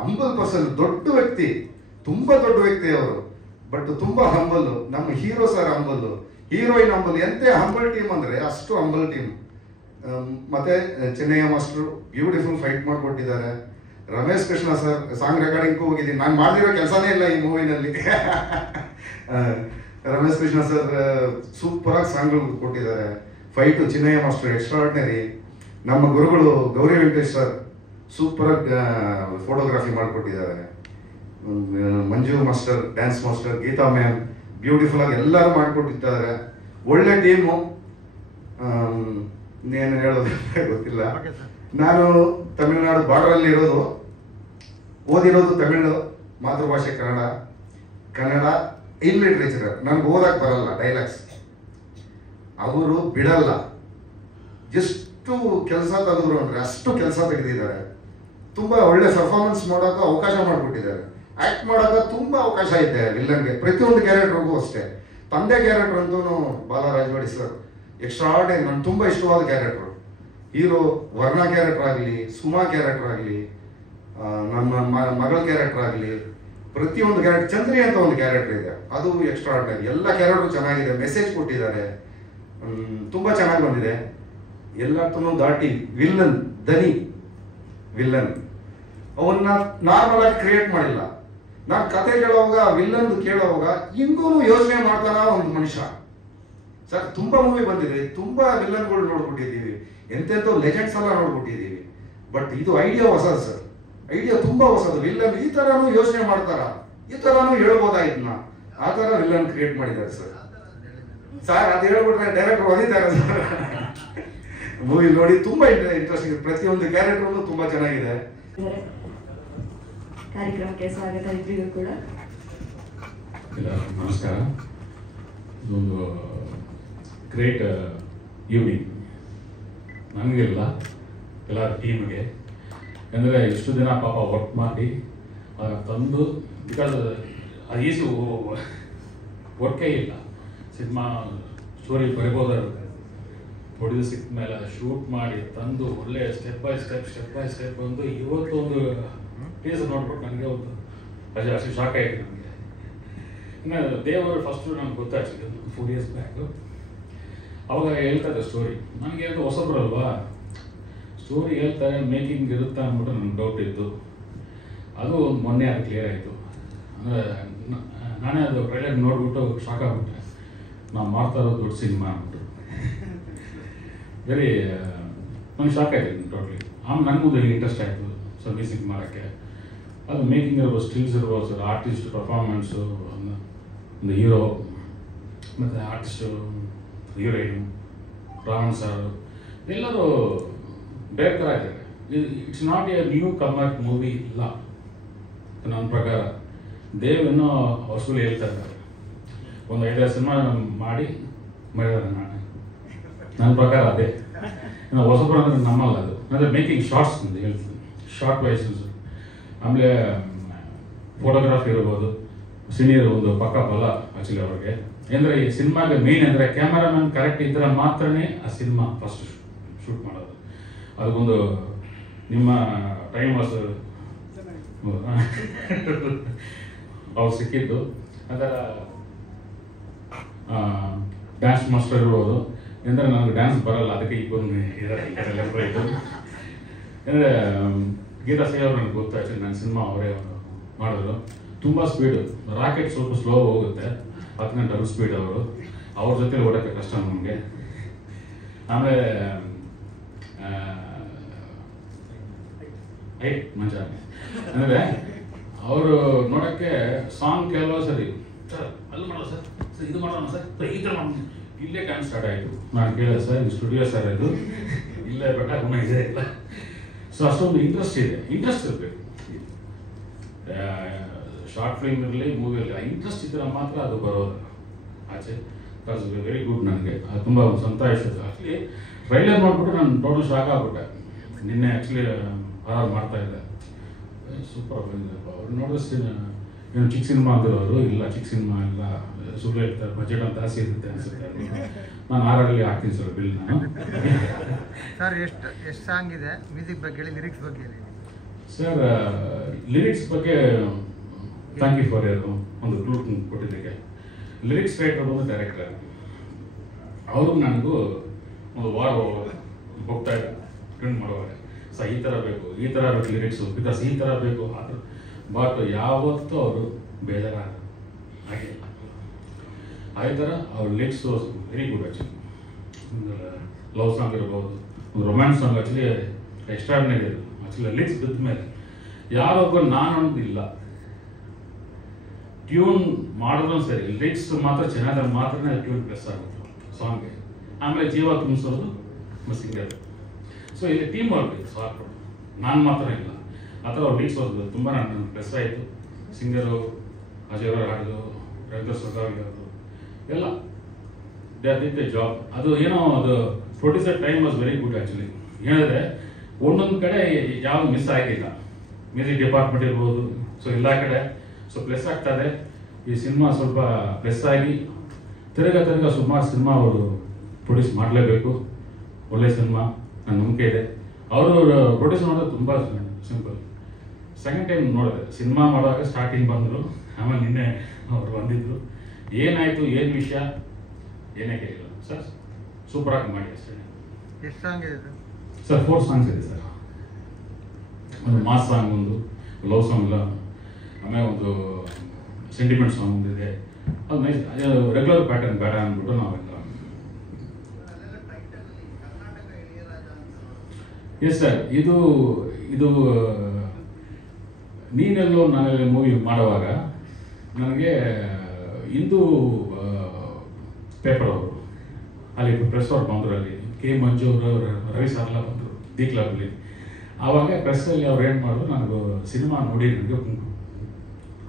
ಹಂಬಲ್ ಪರ್ಸನ್, ದೊಡ್ಡ ವ್ಯಕ್ತಿ, ತುಂಬ ದೊಡ್ಡ ವ್ಯಕ್ತಿ ಅವರು. ಬಟ್ ತುಂಬ ಹಂಬಲ್ಲು. ನಮ್ಮ hero sir humble, heroine humble. ಎಂತೆ ಹಂಬಲ್ ಟೀಮ್ ಅಂದರೆ ಅಷ್ಟು ಹಂಬಲ್ ಟೀಮ್. ಮತ್ತೆ ಚೆನ್ನಯ್ಯ ಮಾಸ್ಟ್ರು ಬ್ಯೂಟಿಫುಲ್ ಫೈಟ್ ಮಾಡಿಕೊಟ್ಟಿದ್ದಾರೆ. ರಮೇಶ್ ಕೃಷ್ಣ ಸರ್ ಸಾಂಗ್ ರೆಕಾರ್ಡಿಂಗ್ಗೂ ಹೋಗಿದ್ದೀನಿ, ನಾನು ಮಾಡಿರೋ ಕೆಲಸನೇ ಇಲ್ಲ ಈ ಮೂವಿನಲ್ಲಿ. ರಮೇಶ್ ಕೃಷ್ಣ ಸರ್ ಸೂಪರಾಗಿ ಸಾಂಗ್ಗಳು ಕೊಟ್ಟಿದ್ದಾರೆ. Fight Chinnayya master extraordinary. ನಮ್ಮ ಗುರುಗಳು ಗೌರಿ ವೆಂಕಟೇಶ್ ಸರ್ ಸೂಪರಾಗಿ ಫೋಟೋಗ್ರಫಿ ಮಾಡಿಕೊಟ್ಟಿದ್ದಾರೆ. Manju master dance master, Geetha ma'am beautiful ಆಗಿ ಎಲ್ಲರೂ ಮಾಡಿಕೊಟ್ಟಿದ್ದಾರೆ. ಒಳ್ಳೆ ಟೀಮು. ಇನ್ನೇನು ಹೇಳೋದು ಗೊತ್ತಿಲ್ಲ. ನಾನು ತಮಿಳುನಾಡು ಬಾರ್ಡ್ರಲ್ಲಿ ಇರೋದು, ಓದಿರೋದು ತಮಿಳು, ಮಾತೃಭಾಷೆ ಕನ್ನಡ ಇನ್ ಲಿಟ್ರೇಚರ್. ನನಗೆ ಓದಕ್ಕೆ ಬರಲ್ಲ ಡೈಲಾಗ್ಸ್. ಅವರು ಬಿಡಲ್ಲ, ಎಷ್ಟು ಕೆಲಸ ತೆಗೆದ್ರು ಅಂದರೆ ಅಷ್ಟು ಕೆಲಸ ತೆಗೆದಿದ್ದಾರೆ. ತುಂಬ ಒಳ್ಳೆ ಪರ್ಫಾರ್ಮೆನ್ಸ್ ಮಾಡೋಕೆ ಅವಕಾಶ ಮಾಡಿಕೊಟ್ಟಿದ್ದಾರೆ. ಆ್ಯಕ್ಟ್ ಮಾಡೋಕೆ ತುಂಬ ಅವಕಾಶ ಇದೆ ವಿಲ್ಲನ್ಗೆ. ಪ್ರತಿಯೊಂದು ಕ್ಯಾರೆಕ್ಟರ್ಗೂ ಅಷ್ಟೇ. ತಂದೆ ಕ್ಯಾರೆಕ್ಟರ್ ಅಂತೂ ಬಾಲರಾಜವಾಡಿ ಸರ್ ಎಕ್ಸ್ಟ್ರಾರ್ಡಿನರಿ. ನನಗೆ ತುಂಬ ಇಷ್ಟವಾದ ಕ್ಯಾರೆಕ್ಟರ್. ಹೀರೋ ವರ್ಣ ಕ್ಯಾರೆಕ್ಟರ್ ಆಗಲಿ, ಸುಮಾ ಕ್ಯಾರೆಕ್ಟರ್ ಆಗಲಿ, ನಮ್ಮ ಮಗಳ ಕ್ಯಾರೆಕ್ಟರ್ ಆಗಲಿ, ಪ್ರತಿಯೊಂದು ಕ್ಯಾರೆಕ್ಟರ್. ಚಂದ್ರಿ ಅಂತ ಒಂದು ಕ್ಯಾರೆಕ್ಟರ್ ಇದೆ, ಅದು ಎಕ್ಸ್ಟ್ರಾರ್ಡಿನರಿ. ಎಲ್ಲ ಕ್ಯಾರೆಕ್ಟರ್ ಚೆನ್ನಾಗಿದೆ, ಮೆಸೇಜ್ ಕೊಟ್ಟಿದ್ದಾರೆ, ತುಂಬ ಚೆನ್ನಾಗಿ ಬಂದಿದೆ. ಎಲ್ಲರೂ ದಾಟಿ ವಿಲ್ಲನ್, ದನಿ ವಿಲ್ಲನ್, ಅವನ್ನ ನಾರ್ಮಲ್ ಆಗಿ ಕ್ರಿಯೇಟ್ ಮಾಡಿಲ್ಲ. ನಾನು ಕತೆ ಕೇಳೋವಾಗ, ವಿಲ್ಲನ್ ಕೇಳೋವಾಗ ಹಿಂಗೂ ಯೋಚನೆ ಮಾಡ್ತಾನ ಒಂದು ಮನುಷ್ಯ. ಸರ್ ತುಂಬ ಮೂವಿ ಬಂದಿದೆ, ತುಂಬ ವಿಲ್ಲನ್ಗಳು ನೋಡ್ಬಿಟ್ಟಿದ್ದೀವಿ, ಎಂತೆಂಥ ಲೆಜೆಂಡ್ಸ್ ಎಲ್ಲ ನೋಡ್ಬಿಟ್ಟಿದ್ದೀವಿ. ಬಟ್ ಇದು ಐಡಿಯಾ ಹೊಸದು ಸರ್, ಐಡಿಯಾ ತುಂಬ ಹೊಸದು. ವಿಲ್ಲನ್ ಈ ಥರನೂ ಯೋಚನೆ ಮಾಡ್ತಾರ, ಈ ಥರನೂ ಹೇಳ್ಬೋದಾಯ್ತನ್ನ, ಆ ಥರ ವಿಲ್ಲನ್ ಕ್ರಿಯೇಟ್ ಮಾಡಿದ್ದಾರೆ ಸರ್. ಅದು ಹೇಳ್ಬಿಟ್ರೆ ಡೈರೆಕ್ಟರ್ ಹೊದಿತಾರೆ ಸರ್. ಮೂವಿ ನೋಡಿ ತುಂಬ ಇಂಟ್ರೆಸ್ಟಿಂಗ್. ಪ್ರತಿಯೊಂದು ಕ್ಯಾರೆಕ್ಟರ್ನು ತುಂಬ ಚೆನ್ನಾಗಿದೆ. ಕಾರ್ಯಕ್ರಮಕ್ಕೆ ಸ್ವಾಗತ ಇಬ್ಬರಿಗೂ ಕೂಡ. ನಮಸ್ಕಾರ. ಇದೊಂದು ಗ್ರೇಟ್ ಈವ್ನಿಂಗ್ ನನಗೆಲ್ಲ, ಎಲ್ಲ ಟೀಮ್ಗೆ. ಅಂದರೆ ಇಷ್ಟು ದಿನ ಪಾಪ ವರ್ಕ್ ಮಾಡಿ ಅದನ್ನು ತಂದು, ಬಿಕಾಸ್ ಅದು ಈಸಿ ವರ್ಕೇ ಇಲ್ಲ. ಸಿನಿಮಾ ಸ್ಟೋರಿ ಬರಿಬೋದಾದ್ರೆ ಹೊಡೆದು ಸಿಕ್ಕ ಮೇಲೆ ಶೂಟ್ ಮಾಡಿ ತಂದು ಒಳ್ಳೆ ಸ್ಟೆಪ್ ಬೈ ಸ್ಟೆಪ್ ಬಂದು ಇವತ್ತು ಒಂದು ಟೀಸರ್ ನೋಡ್ಬಿಟ್ಟು ನನಗೆ ಒಂದು ಅಷ್ಟು ಶಾಕ್ ಆಯಿತು ನನಗೆ. ಇನ್ನು ದೇವರು ಫಸ್ಟು ನನಗೆ ಗೊತ್ತಾಯ್ತು 4 years ಬ್ಯಾಕು. ಅವಾಗ ಹೇಳ್ತಾರೆ ಸ್ಟೋರಿ. ನನಗೆ ಅದು ಹೊಸಬ್ರಲ್ವಾ, ಸ್ಟೋರಿ ಹೇಳ್ತಾರೆ, ಮೇಕಿಂಗ್ ಇರುತ್ತಾ ಅಂದ್ಬಿಟ್ಟು ನನಗೆ ಡೌಟ್ ಇತ್ತು. ಅದು ಒಂದು ಮೊನ್ನೆ ಅದು ಕ್ಲಿಯರ್ ಆಯಿತು. ಅಂದರೆ ನಾನೇ ಅದು ಟ್ರೈಲರ್ ನೋಡ್ಬಿಟ್ಟು ಶಾಕ್ ಆಗಿಬಿಟ್ಟೆ. ನಾವು ಮಾಡ್ತಾ ಇರೋದು ದೊಡ್ಡ ಸಿನಿಮಾ ಅಂದ್ಬಿಟ್ಟು ವೆರಿ ನನಗೆ ಶಾಕ್ ಆಯಿತು ಟೋಟ್ಲಿ. ಆಮೇಲೆ ನನಗೊಂದು ಇಂಟ್ರೆಸ್ಟ್ ಆಯಿತು ಸರ್ವಿಸಿಂಗ್ ಮಾಡೋಕ್ಕೆ. ಅದು ಮೇಕಿಂಗ್ ಇರ್ಬೋದು, ಸ್ಟಿಲ್ಸ್ ಇರ್ಬೋದು ಸರ್, ಆರ್ಟಿಸ್ಟ್ ಪರ್ಫಾರ್ಮೆನ್ಸು, ಒಂದು ಹೀರೋ ಮತ್ತು ಆರ್ಟಿಸ್ಟು, ಹೀರೋಯಿನು, ರಾವಣ್ ಸರ್ ಎಲ್ಲರೂ ಬೇರೆ ಥರ ಇದ್ದಾರೆ. It's not A new Qamar movie ಇಲ್ಲ ನನ್ನ ಪ್ರಕಾರ. ದೇವೇನೋ ಹೊಸಲು ಹೇಳ್ತಾ ಇದ್ದಾರೆ, ಒಂದು 5-6 ಸಿನಿಮಾ ಮಾಡಿ ಮಾಡಿದ್ದಾರೆ. ನನ್ನ ಪ್ರಕಾರ ಅದೇ ಹೊಸಬ್ರು ಅಂದರೆ ನಮ್ಮಲ್ಲ. ಅದು ಅಂದರೆ ಮೇಕಿಂಗ್ ಶಾರ್ಟ್ಸ್ ಅಂತ ಹೇಳ್ತೀನಿ, ಶಾರ್ಟ್ ವೈಸಸ್. ಆಮೇಲೆ ಫೋಟೋಗ್ರಾಫಿ ಇರ್ಬೋದು, ಸೀನಿಯರ್ ಒಂದು ಪಕ್ಕ ಬಲ ಆ್ಯಕ್ಚುಲಿ ಅವ್ರಿಗೆ. ಅಂದರೆ ಈ ಸಿನಿಮಾಗೆ ಮೇನ್ ಅಂದರೆ ಕ್ಯಾಮರಾಮನ್ ಕರೆಕ್ಟ್ ಇದ್ದರೆ ಮಾತ್ರನೇ ಆ ಸಿನಿಮಾ ಫಸ್ಟ್ ಶೂಟ್ ಮಾಡೋದು. ಅದಕ್ಕೊಂದು ನಿಮ್ಮ ಟೈಮ್ ವಾಸ್ ಅವ್ರು ಸಿಕ್ಕಿದ್ದು. ಅದರ ಡ್ಯಾನ್ಸ್ ಮಾಸ್ಟರ್ ಇರ್ಬೋದು, ಅಂದರೆ ನನಗೆ ಡ್ಯಾನ್ಸ್ ಬರಲ್ಲ, ಅದಕ್ಕೆ ಈಗ ಬಂದು ಲೆಫ್ಟ್ ರೈಟು. ಅಂದರೆ ಗೀತಾ ಸಿ ಅವರು ನನಗೆ ಗೊತ್ತು, ಆ್ಯಕ್ಚುಲಿ ನನ್ನ ಸಿನಿಮಾ ಅವರೇ ಮಾಡಿದ್ರು. ತುಂಬ ಸ್ಪೀಡು, ರಾಕೆಟ್ ಸ್ವಲ್ಪ ಸ್ಲೋ ಹೋಗುತ್ತೆ, ಅದನ್ನ ಡಬಲ್ ಸ್ಪೀಡ್ ಅವರು, ಅವ್ರ ಜೊತೆ ಓಡೋಕ್ಕೆ ಕಷ್ಟ ನಮಗೆ. ಆಮೇಲೆ ಮಂಚ ಅಂದರೆ ಅವರು ನೋಡೋಕ್ಕೆ ಸಾಂಗ್ ಕೆಲವು ಸರಿ ಸರ್ ಅಲ್ಲಿ ಮಾಡೋಣ ಸರ್, ಸರ್ ಇದು ಮಾಡೋಣ ಸರ್, ಈ ಥರ ಮಾಡೋಣ, ಇಲ್ಲೇ ಡ್ಯಾನ್ಸ್ ಸ್ಟಾರ್ಟ್ ಆಯಿತು. ನಾನು ಕೇಳಿದೆ ಸರ್ ಇದು ಸ್ಟುಡಿಯೋ ಸರ್ ಇದು, ಇಲ್ಲೇ ಬೆಟ್ಟ ಗುಣ ಇದೆ ಇಲ್ಲ. ಸೊ ಅಷ್ಟೊಂದು ಇಂಟ್ರೆಸ್ಟ್ ಇರಬೇಕು. ಶಾರ್ಟ್ ಫಿಲ್ಮ್ ಇರಲಿ, ಮೂವಿ ಇರಲಿ, ಇಂಟ್ರೆಸ್ಟ್ ಇದ್ದರೆ ಮಾತ್ರ ಅದು ಬರೋದು ಆಚೆ. That's very good. ನನಗೆ ಅದು ತುಂಬ ಒಂದು ಸಂತೋಷ. ಆ್ಯಕ್ಚುಲಿ ಟ್ರೈಲರ್ ನೋಡ್ಬಿಟ್ಟು ನಾನು ಟೋಟಲ್ ಶಾಕ್ ಆಗ್ಬಿಟ್ಟೆ. ನಿನ್ನೆ ಆ್ಯಕ್ಚುಲಿ ಆರಾಮ್ ಮಾಡ್ತಾ ಇದ್ದೆ, ಸೂಪರ್ ಅವ್ರು ನೋಡಿದ್ರೆ ಏನು ಚಿಕ್ಕ ಸಿನಿಮಾ ಅಂದರು ಅವರು. ಇಲ್ಲ ಚಿಕ್ಕ ಸಿನಿಮಾ ಇಲ್ಲ, ಸುಳ್ಳು ಹೇಳ್ತಾರೆ, ಬಜೆಟ್ ಅಂತ ಜಾಸ್ತಿ ಇರುತ್ತೆ ಅನಿಸುತ್ತೆ. ನಾನು ಆರಲ್ಲಿ ಹಾಕ್ತೀನಿ ಸರ್ ಬಿಲ್ ನಾನು. ಸರ್ ಎಷ್ಟು ಸಾಂಗ್ ಇದೆ, ಮ್ಯೂಸಿಕ್ ಬಗ್ಗೆ ಹೇಳಿ, ಲಿರಿಕ್ಸ್ ಬಗ್ಗೆ ಹೇಳಿ. ಸರ್ ಲಿರಿಕ್ಸ್ ಬಗ್ಗೆ ಥ್ಯಾಂಕ್ ಯು ಫಾರ್ ಒಂದು ಕ್ಲೂ ಕೊಟ್ಟಿದ್ದಕ್ಕೆ. ಲಿರಿಕ್ಸ್ ರೈಟರ್ ಒಂದು ಡೈರೆಕ್ಟರ್, ಅವರು ನನಗೂ ಒಂದು ವಾರ ಹೋಗ್ತಾ ಇದ್ದೆ ಟ್ಯೂನ್ ಮಾಡುವಾಗ, ಸರ್ ಈ ಥರ ಬೇಕು ಲಿರಿಕ್ಸು, ಬಿಕಾಸ್ ಈ ಥರ ಬೇಕು ಅದು. ಬಟ್ ಯಾವತ್ತೂ ಅವರು ಬೇಜಾರಾಗ ಆಗಿಲ್ಲ. ಅದೇ ಥರ ಅವ್ರ ಲಿರಿಕ್ಸು ವೆರಿ ಗುಡ್. ಆ್ಯಕ್ಚುಲಿ ಒಂದು ಲವ್ ಸಾಂಗ್ ಇರ್ಬೋದು, ಒಂದು ರೊಮ್ಯಾನ್ಸ್ ಸಾಂಗ್ ಆ್ಯಕ್ಚುಲಿ ಎಕ್ಸ್ಟ್ರಾರ್ಡಿನರಿ ಇದು. ಆ್ಯಕ್ಚುಲಿ ಲಿರಿಕ್ಸ್ ಬಿದ್ದ ಮೇಲೆ ಯಾರೊಬ್ಬ ನಾನು ಅನ್ನೋದಿಲ್ಲ. ಟ್ಯೂನ್ ಮಾಡಿದ್ರು ಸರಿ, ಲಿರಿಕ್ಸ್ ಮಾತ್ರ ಚೆನ್ನಾದ್ರೆ ಮಾತ್ರ ಟ್ಯೂನ್ ಪ್ಲಸ್ ಆಗುತ್ತೆ ಸಾಂಗ್ಗೆ. ಆಮೇಲೆ ಜೀವ ತುಂಬಿಸೋದು ಸಿಂಗರ್. ಸೊ ಇಲ್ಲಿ ಟೀಮ್ ವರ್ಕ್ ಸಾಕು, ನಾನು ಮಾತ್ರ ಇಲ್ಲ. ಆ ಥರ ಅವ್ರು ಲಿರಿಕ್ಸ್ ಓದಿದ್ರು ತುಂಬ ನಾನು ಪ್ಲಸ್ ಆಯಿತು. ಸಿಂಗರು ಅಜಯ್ ಅವರು ಹಾಡಿದ್ರು, ರವೀಂದ್ರ ಸ್ವಗಾವಿ ಅವರು ಎಲ್ಲ ದೇ ಡಿಡ್ ದ ಜಾಬ್. ಅದು ಏನೋ ಅದು producer time was very good. Actually ಹೇಳಿದ್ರೆ ಒಂದೊಂದು ಕಡೆ ಯಾವುದು ಮಿಸ್ ಆಗಿಲ್ಲ. ಮ್ಯೂಸಿಕ್ ಡಿಪಾರ್ಟ್ಮೆಂಟ್ ಇರ್ಬೋದು, ಸೊ ಎಲ್ಲ ಕಡೆ ಸೊ ಪ್ಲಸ್ ಆಗ್ತದೆ. ಈ ಸಿನಿಮಾ ಸ್ವಲ್ಪ ಪ್ಲಸ್ ಆಗಿ ತಿರ್ಗಾ ಸುಮಾರು ಸಿನಿಮಾ ಅವರು ಪ್ರೊಡ್ಯೂಸ್ ಮಾಡಲೇಬೇಕು. ಒಳ್ಳೆ ಸಿನಿಮಾ ನನ್ನ ನಂಬಿಕೆ ಇದೆ. ಅವರು ಪ್ರೊಡ್ಯೂಸ್ ಮಾಡೋದು ತುಂಬ ಸಿಂಪಲ್. ಸೆಕೆಂಡ್ ಟೈಮ್ ನೋಡಿದೆ ಸಿನಿಮಾ ಮಾಡುವಾಗ ಸ್ಟಾರ್ಟಿಂಗ್ ಬಂದರು, ಆಮೇಲೆ ನಿನ್ನೆ ಅವರು ಬಂದಿದ್ದರು. ಏನಾಯಿತು ಏನು ವಿಷಯ ಏನೇ ಕೇಳಿಲ್ಲ ಸರ್, ಸೂಪರಾಗಿ ಮಾಡಿ ಅಷ್ಟೇ. ಎಷ್ಟು ಸಾಂಗ್ ಇದೆ ಸರ್? 4 ಸಾಂಗ್ಸ್ ಇದೆ ಸರ್. ಒಂದು ಮಾಸ್ ಸಾಂಗ್, ಒಂದು ಲವ್ ಸಾಂಗ್ ಇಲ್ಲ, ಆಮೇಲೆ ಒಂದು ಸೆಂಟಿಮೆಂಟ್ ಸಾಂಗ್ ಒಂದಿದೆ. ಅದು ನೈಸ್, ರೆಗ್ಯುಲರ್ ಪ್ಯಾಟರ್ನ್ ಬೇಡ ಅಂದ್ಬಿಟ್ಟು ನಾವೆಲ್ಲ. ಎಸ್ ಸರ್, ಇದು ನೀನೆಲ್ಲೋ ನಾನೆಲ್ಲ ಮೂವಿ ಮಾಡುವಾಗ ನನಗೆ ಹಿಂದೂ ಪೇಪರ್ ಅವರು ಅಲ್ಲಿ ಪ್ರೆಸ್ ಅವ್ರು ಬಂದರು. ಅಲ್ಲಿ ಕೆ ಮಂಜು ಅವರು, ರವಿ ಸಾರ್ಲ ಬಂದರು ದಿ ಕ್ಲಬ್ಲಿ. ಆವಾಗ ಪ್ರೆಸ್ಸಲ್ಲಿ ಅವ್ರು ಏನು ಮಾಡಿದ್ರು, ನನಗೆ ಸಿನಿಮಾ ನೋಡಿ ನನಗೆ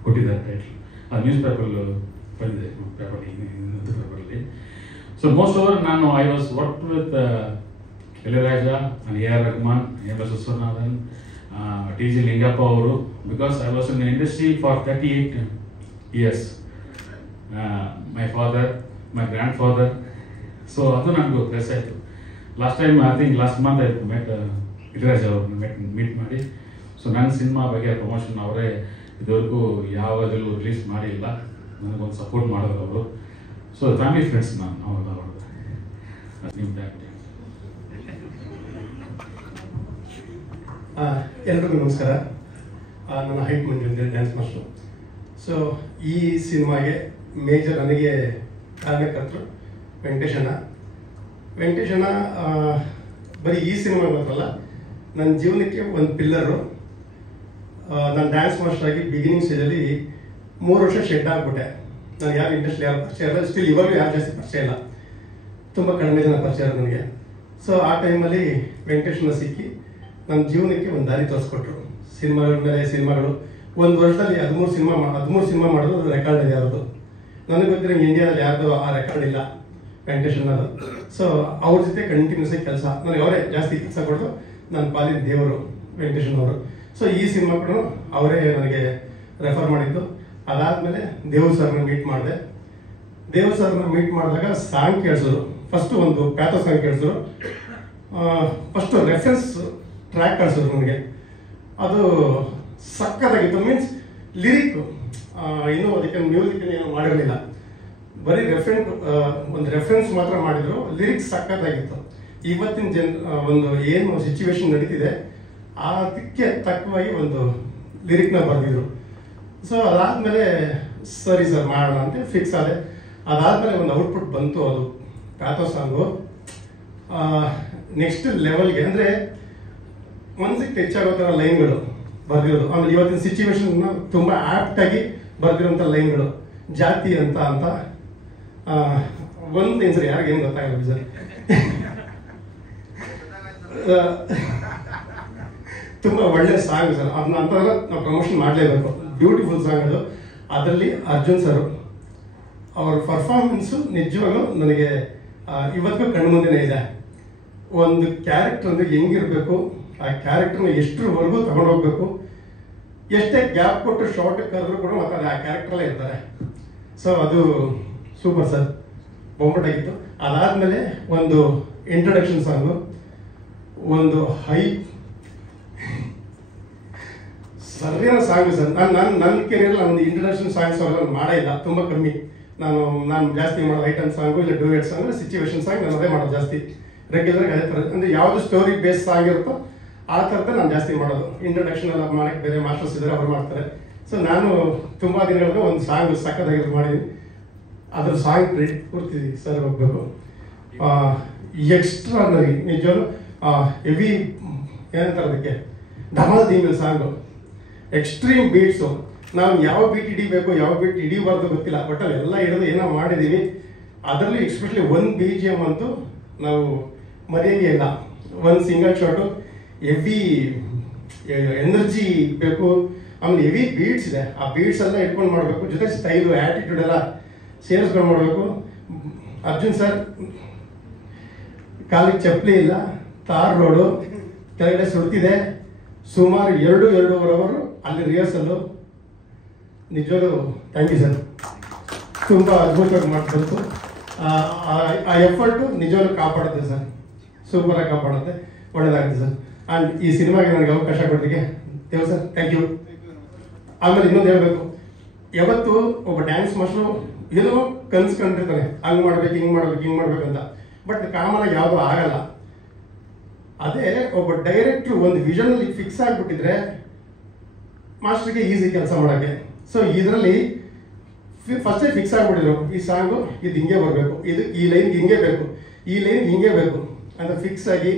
ಕೊಟ್ಟಿದ್ದಾರೆ ಟೈಟ್ಲ್. ಅದು ನ್ಯೂಸ್ ಪೇಪರಲ್ಲಿ ಬಂದಿದೆ, ಪೇಪರಲ್ಲಿ. ಸೊ ಮೋಸ್ಟ್ ಓವರ್ ನಾನು I was work with Ilaiyaraaja and A.R. Rahman, A.S. Viswanathan, T.G. Lingappa ಅವರು, because I was in industry for 38 years. My father, my grand father. So ಅದು ನನಗೂ ಪ್ಲಸ್ ಆಯಿತು. Last time I think last month I met Ilaiyaraaja ಅವ್ರನ್ನ meet ಮಾಡಿ. So ನನ್ನ cinema ಬಗ್ಗೆ promotion ಅವರೇ ಇದುವರೆಗೂ ಯಾವುದಲ್ಲೂ ರಿಲೀಸ್ ಮಾಡಿಲ್ಲ, ನನಗೊಂದು ಸಪೋರ್ಟ್ ಮಾಡಿದ್ರು ಅವರು. ಸೊ ಫ್ಯಾಮಿಲಿ ಫ್ರೆಂಡ್ಸ್ ನಾನು ಅವ್ರದ್ದು ನಿಮ್ಮ. ಎಲ್ರಿಗೂ ನಮಸ್ಕಾರ. ನನ್ನ ಹೈಟ್ ಮಂಜು ಅಂದರೆ ಡ್ಯಾನ್ಸ್ ಮಾಸ್ಟರು. ಸೊ ಈ ಸಿನಿಮಾಗೆ ಮೇಜರ್ ನನಗೆ ಕಾರಣಕರ್ತರು ವೆಂಕಟೇಶಣ್ಣ. ಬರೀ ಈ ಸಿನಿಮಾ ಮಾತ್ರಲ್ಲ, ನನ್ನ ಜೀವನಕ್ಕೆ ಒಂದು ಪಿಲ್ಲರು. ನಾನು ಡ್ಯಾನ್ಸ್ ಮಾಸ್ಟರ್ ಆಗಿ ಬಿಗಿನಿಂಗ್ ಸ್ಟೇಜಲ್ಲಿ 3 ವರ್ಷ ಶೆಡ್ ಆಗಿಬಿಟ್ಟೆ. ನಾನು ಯಾರು ಇಂಡಸ್ಟ್ರಿ ಯಾರು ಪರಿಚಯ ಇಲ್ಲ, ಸ್ಟಿಲ್ ಇವಾಗಲೂ ಯಾರು ಜಾಸ್ತಿ ಪರಿಚಯ ಇಲ್ಲ, ತುಂಬ ಕಡಿಮೆ ಜನ ಪರಿಚಯ ಇರೋದು ನನಗೆ. ಸೊ ಆ ಟೈಮಲ್ಲಿ ವೆಂಕಟೇಶಣ್ಣ ಸಿಕ್ಕಿ ನನ್ನ ಜೀವನಕ್ಕೆ ಒಂದು ದಾರಿ ತೋರಿಸ್ಕೊಟ್ರು. ಸಿನಿಮಾಗಳ ಮೇಲೆ ಸಿನಿಮಾಗಳು, 1 ವರ್ಷದಲ್ಲಿ 13 ಸಿನಿಮಾ ಮಾಡೋದು ಅದು ರೆಕಾರ್ಡ್ ಇದೆ ಯಾವುದು. ನನಗೆ ಗೊತ್ತಿರೋ ಇಂಡಿಯಾದಲ್ಲಿ ಯಾರ್ದು ಆ ರೆಕಾರ್ಡ್ ಇಲ್ಲ ವೆಂಕಟೇಶಣ್ಣದು. ಸೊ ಅವ್ರ ಜೊತೆ ಕಂಟಿನ್ಯೂಸ್ ಆಗಿ ಕೆಲಸ, ನನಗೆ ಅವರೇ ಜಾಸ್ತಿ ಕೆಲಸ ಕೊಡೋದು. ನನ್ನ ಪಾಲಿನ ದೇವರು ವೆಂಕಟೇಶಣ್ಣವರು. ಸೊ ಈ ಸಿನಿಮಾ ಕೂಡ ಅವರೇ ನನಗೆ ರೆಫರ್ ಮಾಡಿದ್ದು. ಅದಾದಮೇಲೆ ದೇವ್ ಸರ್ನ ಮೀಟ್ ಮಾಡಿದೆ. ದೇವ್ ಸರ್ನ ಮೀಟ್ ಮಾಡಿದಾಗ ಸಾಂಗ್ ಕೇಳಿಸಿದ್ರು. ಫಸ್ಟು ಒಂದು ಪ್ಯಾಥೋ ಸಾಂಗ್ ಕೇಳಿಸಿದ್ರು. ಫಸ್ಟು ರೆಫರೆನ್ಸ್ ಟ್ರ್ಯಾಕ್ ಕಳಿಸಿದ್ರು ನನಗೆ. ಅದು ಸಕ್ಕತ್ತಾಗಿತ್ತು. ಮೀನ್ಸ್ ಲಿರಿಕ್ ಇನ್ನೂ ಅದಕ್ಕೆ ಮ್ಯೂಸಿಕ್ ಏನು ಮಾಡಿರಲಿಲ್ಲ, ಬರೀ ಒಂದು ರೆಫರೆನ್ಸ್ ಮಾತ್ರ ಮಾಡಿದ್ರು. ಲಿರಿಕ್ಸ್ ಸಕ್ಕತ್ತಾಗಿತ್ತು. ಇವತ್ತಿನ ಒಂದು ಏನು ಸಿಚುವೇಶನ್ ನಡೀತಿದೆ ಅದಕ್ಕೆ ತಕ್ಕವಾಗಿ ಒಂದು ಲಿರಿಕ್ನ ಬರೆದಿದ್ರು. ಸೊ ಅದಾದಮೇಲೆ ಸರಿ ಸರ್ ಮಾಡೋಣ ಅಂತ ಫಿಕ್ಸ್ ಆದೆ. ಅದಾದಮೇಲೆ ಒಂದು ಔಟ್ಪುಟ್ ಬಂತು, ಅದು ಪ್ಯಾಥೋ ಸಾಂಗು ನೆಕ್ಸ್ಟ್ ಲೆವೆಲ್ಗೆ, ಅಂದರೆ ಮನಸ್ಸಿಗೆ ಟಚ್ ಆಗೋ ಥರ ಲೈನ್ಗಳು ಬರೆದಿರೋದು. ಆಮೇಲೆ ಇವತ್ತಿನ ಸಿಚುವೇಶನ್ನ ತುಂಬ ಆ್ಯಪ್ಟಾಗಿ ಬರೆದಿರೋಂಥ ಲೈನ್ಗಳು. ಜಾತಿ ಅಂತ ಒಂದು ಏನು ಸರ್ ಯಾರಿಗೇನು ಗೊತ್ತಾಗಲ್ಲ ಸರ್. ತುಂಬ ಒಳ್ಳೆ ಸಾಂಗ್ ಸರ್, ಅದನ್ನ ಅಂತೆಲ್ಲ ನಾವು ಪ್ರಮೋಷನ್ ಮಾಡಲೇಬೇಕು. ಬ್ಯೂಟಿಫುಲ್ ಸಾಂಗ್ ಅದು. ಅದರಲ್ಲಿ ಅರ್ಜುನ್ ಸರ್ ಅವ್ರ ಪರ್ಫಾರ್ಮೆನ್ಸು ನಿಜವಾಗ್ಲೂ ನನಗೆ ಇವತ್ತಿಗೂ ಕಣ್ಣು ಮುಂದೆನೇ ಇದೆ. ಒಂದು ಕ್ಯಾರೆಕ್ಟರ್ ಅಂದರೆ ಹೆಂಗಿರಬೇಕು, ಆ ಕ್ಯಾರೆಕ್ಟರ್ನ ಎಷ್ಟರವರೆಗೂ ತಗೊಂಡೋಗ್ಬೇಕು, ಎಷ್ಟೇ ಗ್ಯಾಪ್ ಕೊಟ್ಟು ಶಾರ್ಟ್ ಕರೆದ್ರು ಕೂಡ ಮತ್ತೆ ಆ ಕ್ಯಾರೆಕ್ಟರಲ್ಲೇ ಇರ್ತಾರೆ. ಸೊ ಅದು ಸೂಪರ್ ಸರ್, ಬೊಂಬಟಾಗಿತ್ತು. ಅದಾದಮೇಲೆ ಒಂದು ಇಂಟ್ರಡಕ್ಷನ್ ಸಾಂಗು, ಒಂದು ಸರಿಯಾದ ಸಾಂಗು ಸರ್. ನನ್ನ ಕೆರಿಯರಲ್ಲಿ ಒಂದು ಇಂಟ್ರಡಕ್ಷನ್ ಸಾಂಗ್ಸ್ ಅವೆಲ್ಲ ಮಾಡೇ ಇಲ್ಲ, ತುಂಬ ಕಮ್ಮಿ. ನಾನು ಜಾಸ್ತಿ ಮಾಡೋದು ಐಟಮ್ ಸಾಂಗು ಇಲ್ಲ ಡ್ಯೂಯೆಟ್ ಸಾಂಗ್, ಸಿಚುವೇಶನ್ ಸಾಂಗ್ ನಾನು ಅದೇ ಮಾಡೋದು ಜಾಸ್ತಿ. ರೆಗ್ಯುಲರ್ ಅದೇ ಥರ, ಅಂದರೆ ಯಾವುದು ಸ್ಟೋರಿ ಬೇಸ್ ಸಾಂಗ್ ಇರುತ್ತೋ ಆ ಥರದ್ದು ನಾನು ಜಾಸ್ತಿ ಮಾಡೋದು. ಇಂಟ್ರಡಕ್ಷನ್ ಎಲ್ಲ ಮಾಡೋಕ್ಕೆ ಬೇರೆ ಮಾಸ್ಟರ್ಸ್ ಇದ್ದಾರೆ, ಅವ್ರು ಮಾಡ್ತಾರೆ. ಸೊ ನಾನು ತುಂಬ ದಿನಗಳಿಂದ ಒಂದು ಸಾಂಗ್ ಸಕ್ಕತ್ತಾಗಿರೋದು ಮಾಡಿದ್ದೀನಿ. ಅದ್ರ ಸಾಂಗ್ ಕ್ರೆಡಿಟ್ ಪೂರ್ತಿ ಸರ್ ಹೋಗ್ಬೇಕು. ಎಕ್ಸ್ಟ್ರಾನರಿ, ನಿಜವಾಗ್ಲೂ ಹೆವಿ ಏನಂತಾರೆ ಅದಕ್ಕೆ, ಧಮಾಲ್ ದೀಮಿಲ್ ಸಾಂಗು, ಎಕ್ಸ್ಟ್ರೀಮ್ ಬೀಟ್ಸು. ನಾವು ಯಾವ ಬೀಟ್ ಹಿಡಿಬೇಕು ಯಾವ ಬೀಟ್ ಹಿಡಿಬಾರ್ದು ಗೊತ್ತಿಲ್ಲ, ಬಟ್ ಅಲ್ಲೆಲ್ಲ ಹಿಡಿದು ಏನೋ ಮಾಡಿದ್ದೀವಿ. ಅದರಲ್ಲಿ ಎಕ್ಸ್ಪೆಷಲಿ ಒಂದು BGM ಅಂತೂ ನಾವು ಮರೆಯಂಗೆ ಇಲ್ಲ. ಒಂದು ಸಿಂಗಲ್ ಶಾಟು ಹೆವಿ ಎನರ್ಜಿ ಬೇಕು. ಆಮೇಲೆ ಹೆವಿ ಬೀಟ್ಸ್ ಇದೆ, ಆ ಬೀಟ್ಸ್ ಎಲ್ಲ ಇಟ್ಕೊಂಡು ಮಾಡಬೇಕು, ಜೊತೆ ಸ್ಟೈಲು ಆ್ಯಟಿಟ್ಯೂಡ್ ಎಲ್ಲ ಸೇರಿಸ್ಕೊಂಡು ಮಾಡಬೇಕು. ಅರ್ಜುನ್ ಸರ್ ಕಾಲಿಗೆ ಚಪ್ಪಲಿ ಇಲ್ಲ, ತಾರ್ ರೋಡು, ಕೆಳಗಡೆ ಸುಡ್ತಿದೆ. ಸುಮಾರು 2-2.5 ಅವರು ಅಲ್ಲಿ ರಿಹರ್ಸಲ್ಲು. ನಿಜವಾಗ್ಲೂ ಥ್ಯಾಂಕ್ ಯು ಸರ್, ತುಂಬ ಅದ್ಭುತವಾಗಿ ಮಾಡ್ತಿತ್ತು. ಆ ಎಫರ್ಟು ನಿಜವಾಗ್ಲೂ ಕಾಪಾಡುತ್ತೆ ಸರ್, ಸೂಪರಾಗಿ ಕಾಪಾಡುತ್ತೆ, ಒಳ್ಳೆಯದಾಗುತ್ತೆ ಸರ್. ಆ್ಯಂಡ್ ಈ ಸಿನಿಮಾಗೆ ನನಗೆ ಅವಕಾಶ ಕೊಡೋದಕ್ಕೆ ದೇವ್ ಸರ್ ಥ್ಯಾಂಕ್ ಯು. ಆಮೇಲೆ ಇನ್ನೊಂದು ಹೇಳಬೇಕು, ಯಾವತ್ತು ಒಬ್ಬ ಡ್ಯಾನ್ಸ್ ಮಾಸ್ಟ್ರು ಏನೋ ಕನ್ಸ್ಕೊಂಡಿರ್ತಾನೆ, ಹಂಗೆ ಮಾಡ್ಬೇಕು ಹಿಂಗೆ ಮಾಡ್ಬೇಕು ಅಂತ, ಬಟ್ ಕಾಮನಾಗಿ ಯಾವುದೂ ಆಗಲ್ಲ. ಅದೇ ಒಬ್ಬ ಡೈರೆಕ್ಟ್ರು ಒಂದು ವಿಷನಲ್ಲಿ ಫಿಕ್ಸ್ ಆಗಿಬಿಟ್ಟಿದ್ರೆ ಮಾಸ್ಟರ್ಗೆ ಈಸಿ ಕೆಲಸ ಮಾಡೋಕ್ಕೆ. ಸೊ ಇದರಲ್ಲಿ ಫಸ್ಟೇ ಫಿಕ್ಸ್ ಆಗಿಬಿಟ್ಟಿದ್ರು, ಈ ಸಾಂಗು ಇದು ಹಿಂಗೆ ಬರಬೇಕು, ಇದು ಈ ಲೈನ್ಗೆ ಹಿಂಗೆ ಬೇಕು, ಈ ಲೈನ್ ಹಿಂಗೆ ಬೇಕು ಅಂತ ಫಿಕ್ಸ್ ಆಗಿ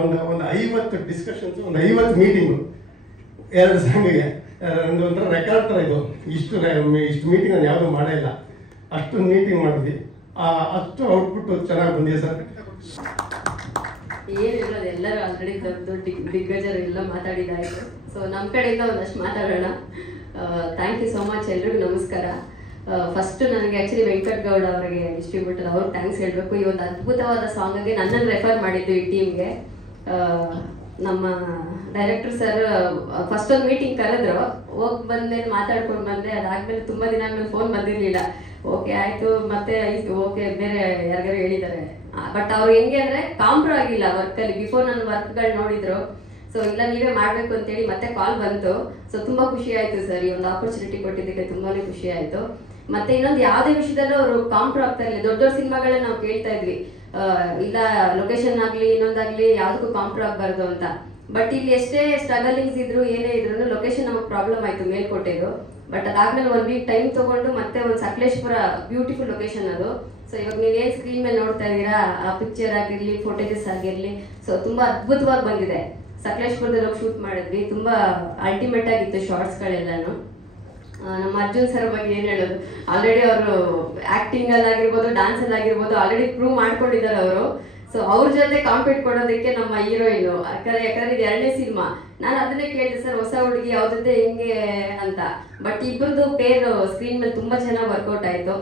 ಒಂದು 50 ಡಿಸ್ಕಷನ್ಸು, ಒಂದು 50 ಮೀಟಿಂಗು 2 ಸಾಂಗಿಗೆ. ಒಂಥರ ರೆಕಾರ್ಡ್ ಥರ ಇದು. ಇಷ್ಟು ಮೀಟಿಂಗ್ ನಾನು ಯಾವುದೂ ಮಾಡೇ ಇಲ್ಲ, ಅಷ್ಟು ಮೀಟಿಂಗ್ ಮಾಡಿದ್ವಿ. ಅಷ್ಟು ಔಟ್ಪುಟ್ ಚೆನ್ನಾಗಿ ಬಂದಿದೆ ಸರ್. ಏನಿರೋದು ಎಲ್ಲರೂ ಆಲ್ರೆಡಿ ದೊಡ್ಡ ದಿಗ್ಗಜರು ಎಲ್ಲ ಮಾತಾಡಿದಾಯಿತು. ಸೊ ನಮ್ಮ ಕಡೆಯಿಂದ ಒಂದಷ್ಟು ಮಾತಾಡೋಣ. ಥ್ಯಾಂಕ್ ಯು ಸೋ ಮಚ್, ಎಲ್ರಿಗೂ ನಮಸ್ಕಾರ. ಫಸ್ಟ್ ನನಗೆ ಆ್ಯಕ್ಚುಲಿ ವೆಂಕಟ್ ಗೌಡ ಅವರಿಗೆ ಡಿಸ್ಟ್ರಿಬ್ಯೂಟರ್ ಅವ್ರು ಥ್ಯಾಂಕ್ಸ್ ಹೇಳಬೇಕು. ಈ ಒಂದು ಅದ್ಭುತವಾದ ಸಾಂಗ್ಗೆ ನನ್ನನ್ನು ರೆಫರ್ ಮಾಡಿದ್ದು ಈ ಟೀಮ್ಗೆ. ನಮ್ಮ ಡೈರೆಕ್ಟರ್ ಸರ್ ಫಸ್ಟ್ ಒಂದು ಮೀಟಿಂಗ್ ಕರೆದ್ರು, ಹೋಗಿ ಬಂದ್ಮೇಲೆ ಮಾತಾಡ್ಕೊಂಡು ಬಂದೆ. ಅದಾದ್ಮೇಲೆ ತುಂಬ ದಿನ ಆದ್ಮೇಲೆ ಫೋನ್ ಬಂದಿರಲಿಲ್ಲ. ಓಕೆ ಆಯಿತು, ಮತ್ತೆ ಓಕೆ ಬೇರೆ ಯಾರಿಗಾರು ಹೇಳಿದ್ದಾರೆ. ಬಟ್ ಅವ್ರು ಹೆಂಗೆ ಅಂದರೆ ಕಾಂಪ್ರೋ ಆಗಿಲ್ಲ ವರ್ಕಲ್ಲಿ. ಬಿಫೋರ್ ನನ್ನ ವರ್ಕ್ಗಳು ನೋಡಿದ್ರು. ಸೊ ಇಲ್ಲ ನೀವೇ ಮಾಡಬೇಕು ಅಂತೇಳಿ ಮತ್ತೆ ಕಾಲ್ ಬಂತು. ಸೊ ತುಂಬ ಖುಷಿ ಆಯಿತು ಸರ್, ಈ ಒಂದು ಆಪರ್ಚುನಿಟಿ ಕೊಟ್ಟಿದ್ದಕ್ಕೆ ತುಂಬಾ ಖುಷಿ ಆಯಿತು. ಮತ್ತೆ ಇನ್ನೊಂದು ಯಾವುದೇ ವಿಷಯದಲ್ಲೂ ಅವರು ಕಾಂಪ್ರೋ ಆಗ್ತಾ ಇರಲಿಲ್ಲ. ದೊಡ್ಡ ದೊಡ್ಡ ಸಿನಿಮಾಗಳನ್ನ ನಾವು ಕೇಳ್ತಾ ಇದ್ವಿ, ಇಲ್ಲ ಲೊಕೇಶನ್ ಆಗಲಿ ಇನ್ನೊಂದಾಗಲಿ ಯಾವುದಕ್ಕೂ ಕಾಂಪ್ರೋ ಆಗಬಾರ್ದು ಅಂತ. ಬಟ್ ಇಲ್ಲಿ ಎಷ್ಟೇ ಸ್ಟ್ರಗಲಿಂಗ್ಸ್ ಇದ್ರು ಏನೇ ಇದ್ರು ಲೊಕೇಶನ್ ನಮಗೆ ಪ್ರಾಬ್ಲಮ್ ಆಯಿತು ಮೇಲ್ಕೋಟೆದು. ಬಟ್ ಅದಾದ್ಮೇಲೆ 1 ವೀಕ್ ಟೈಮ್ ತಗೊಂಡು ಮತ್ತೆ ಒಂದು ಸಕಲೇಶ್ಪುರ ಬ್ಯೂಟಿಫುಲ್ ಲೊಕೇಶನ್ ಅದು. ಸೊ ಇವಾಗ ನೀವೇನು ಸ್ಕ್ರೀನ್ ಮೇಲೆ ನೋಡ್ತಾ ಇದ್ದೀರಾ, ಆ ಪಿಕ್ಚರ್ ಆಗಿರಲಿ ಫೋಟೇಜಸ್ ಆಗಿರಲಿ, ಸೊ ತುಂಬ ಅದ್ಭುತವಾಗಿ ಬಂದಿದೆ. ಸಕಲೇಶ್ಪುರದಲ್ಲಿ ಹೋಗಿ ಶೂಟ್ ಮಾಡಿದ್ವಿ, ತುಂಬ ಅಲ್ಟಿಮೇಟ್ ಆಗಿತ್ತು ಶಾರ್ಟ್ಸ್ಗಳೆಲ್ಲನೂ. ನಮ್ಮ ಅರ್ಜುನ್ ಸರ್ ಬಗ್ಗೆ ಏನು ಹೇಳೋದು, ಆಲ್ರೆಡಿ ಅವರು ಆ್ಯಕ್ಟಿಂಗಲ್ಲಾಗಿರ್ಬೋದು ಡ್ಯಾನ್ಸಲ್ಲಾಗಿರ್ಬೋದು ಆಲ್ರೆಡಿ ಪ್ರೂವ್ ಮಾಡ್ಕೊಂಡಿದ್ದಾರೆ ಅವರು. ಸೊ ಅವ್ರ ಜೊತೆ ಕಾಂಪೀಟ್ ಕೊಡೋದಕ್ಕೆ ನಮ್ಮ ಹೀರೋಯಿನು, ಯಾಕಂದ್ರೆ ಇದು 2ನೇ ಸಿನಿಮಾ. ನಾನು ಅದನ್ನೇ ಕೇಳಿದೆ ಸರ್, ಹೊಸ ಹುಡುಗಿ ಅವ್ರ ಜೊತೆ ಹೆಂಗೆ ಅಂತ. ಬಟ್ ಇಬ್ಬರದು ಪೇರ್ ಸ್ಕ್ರೀನ್ ಮೇಲೆ ತುಂಬ ಚೆನ್ನಾಗಿ ವರ್ಕೌಟ್ ಆಯಿತು.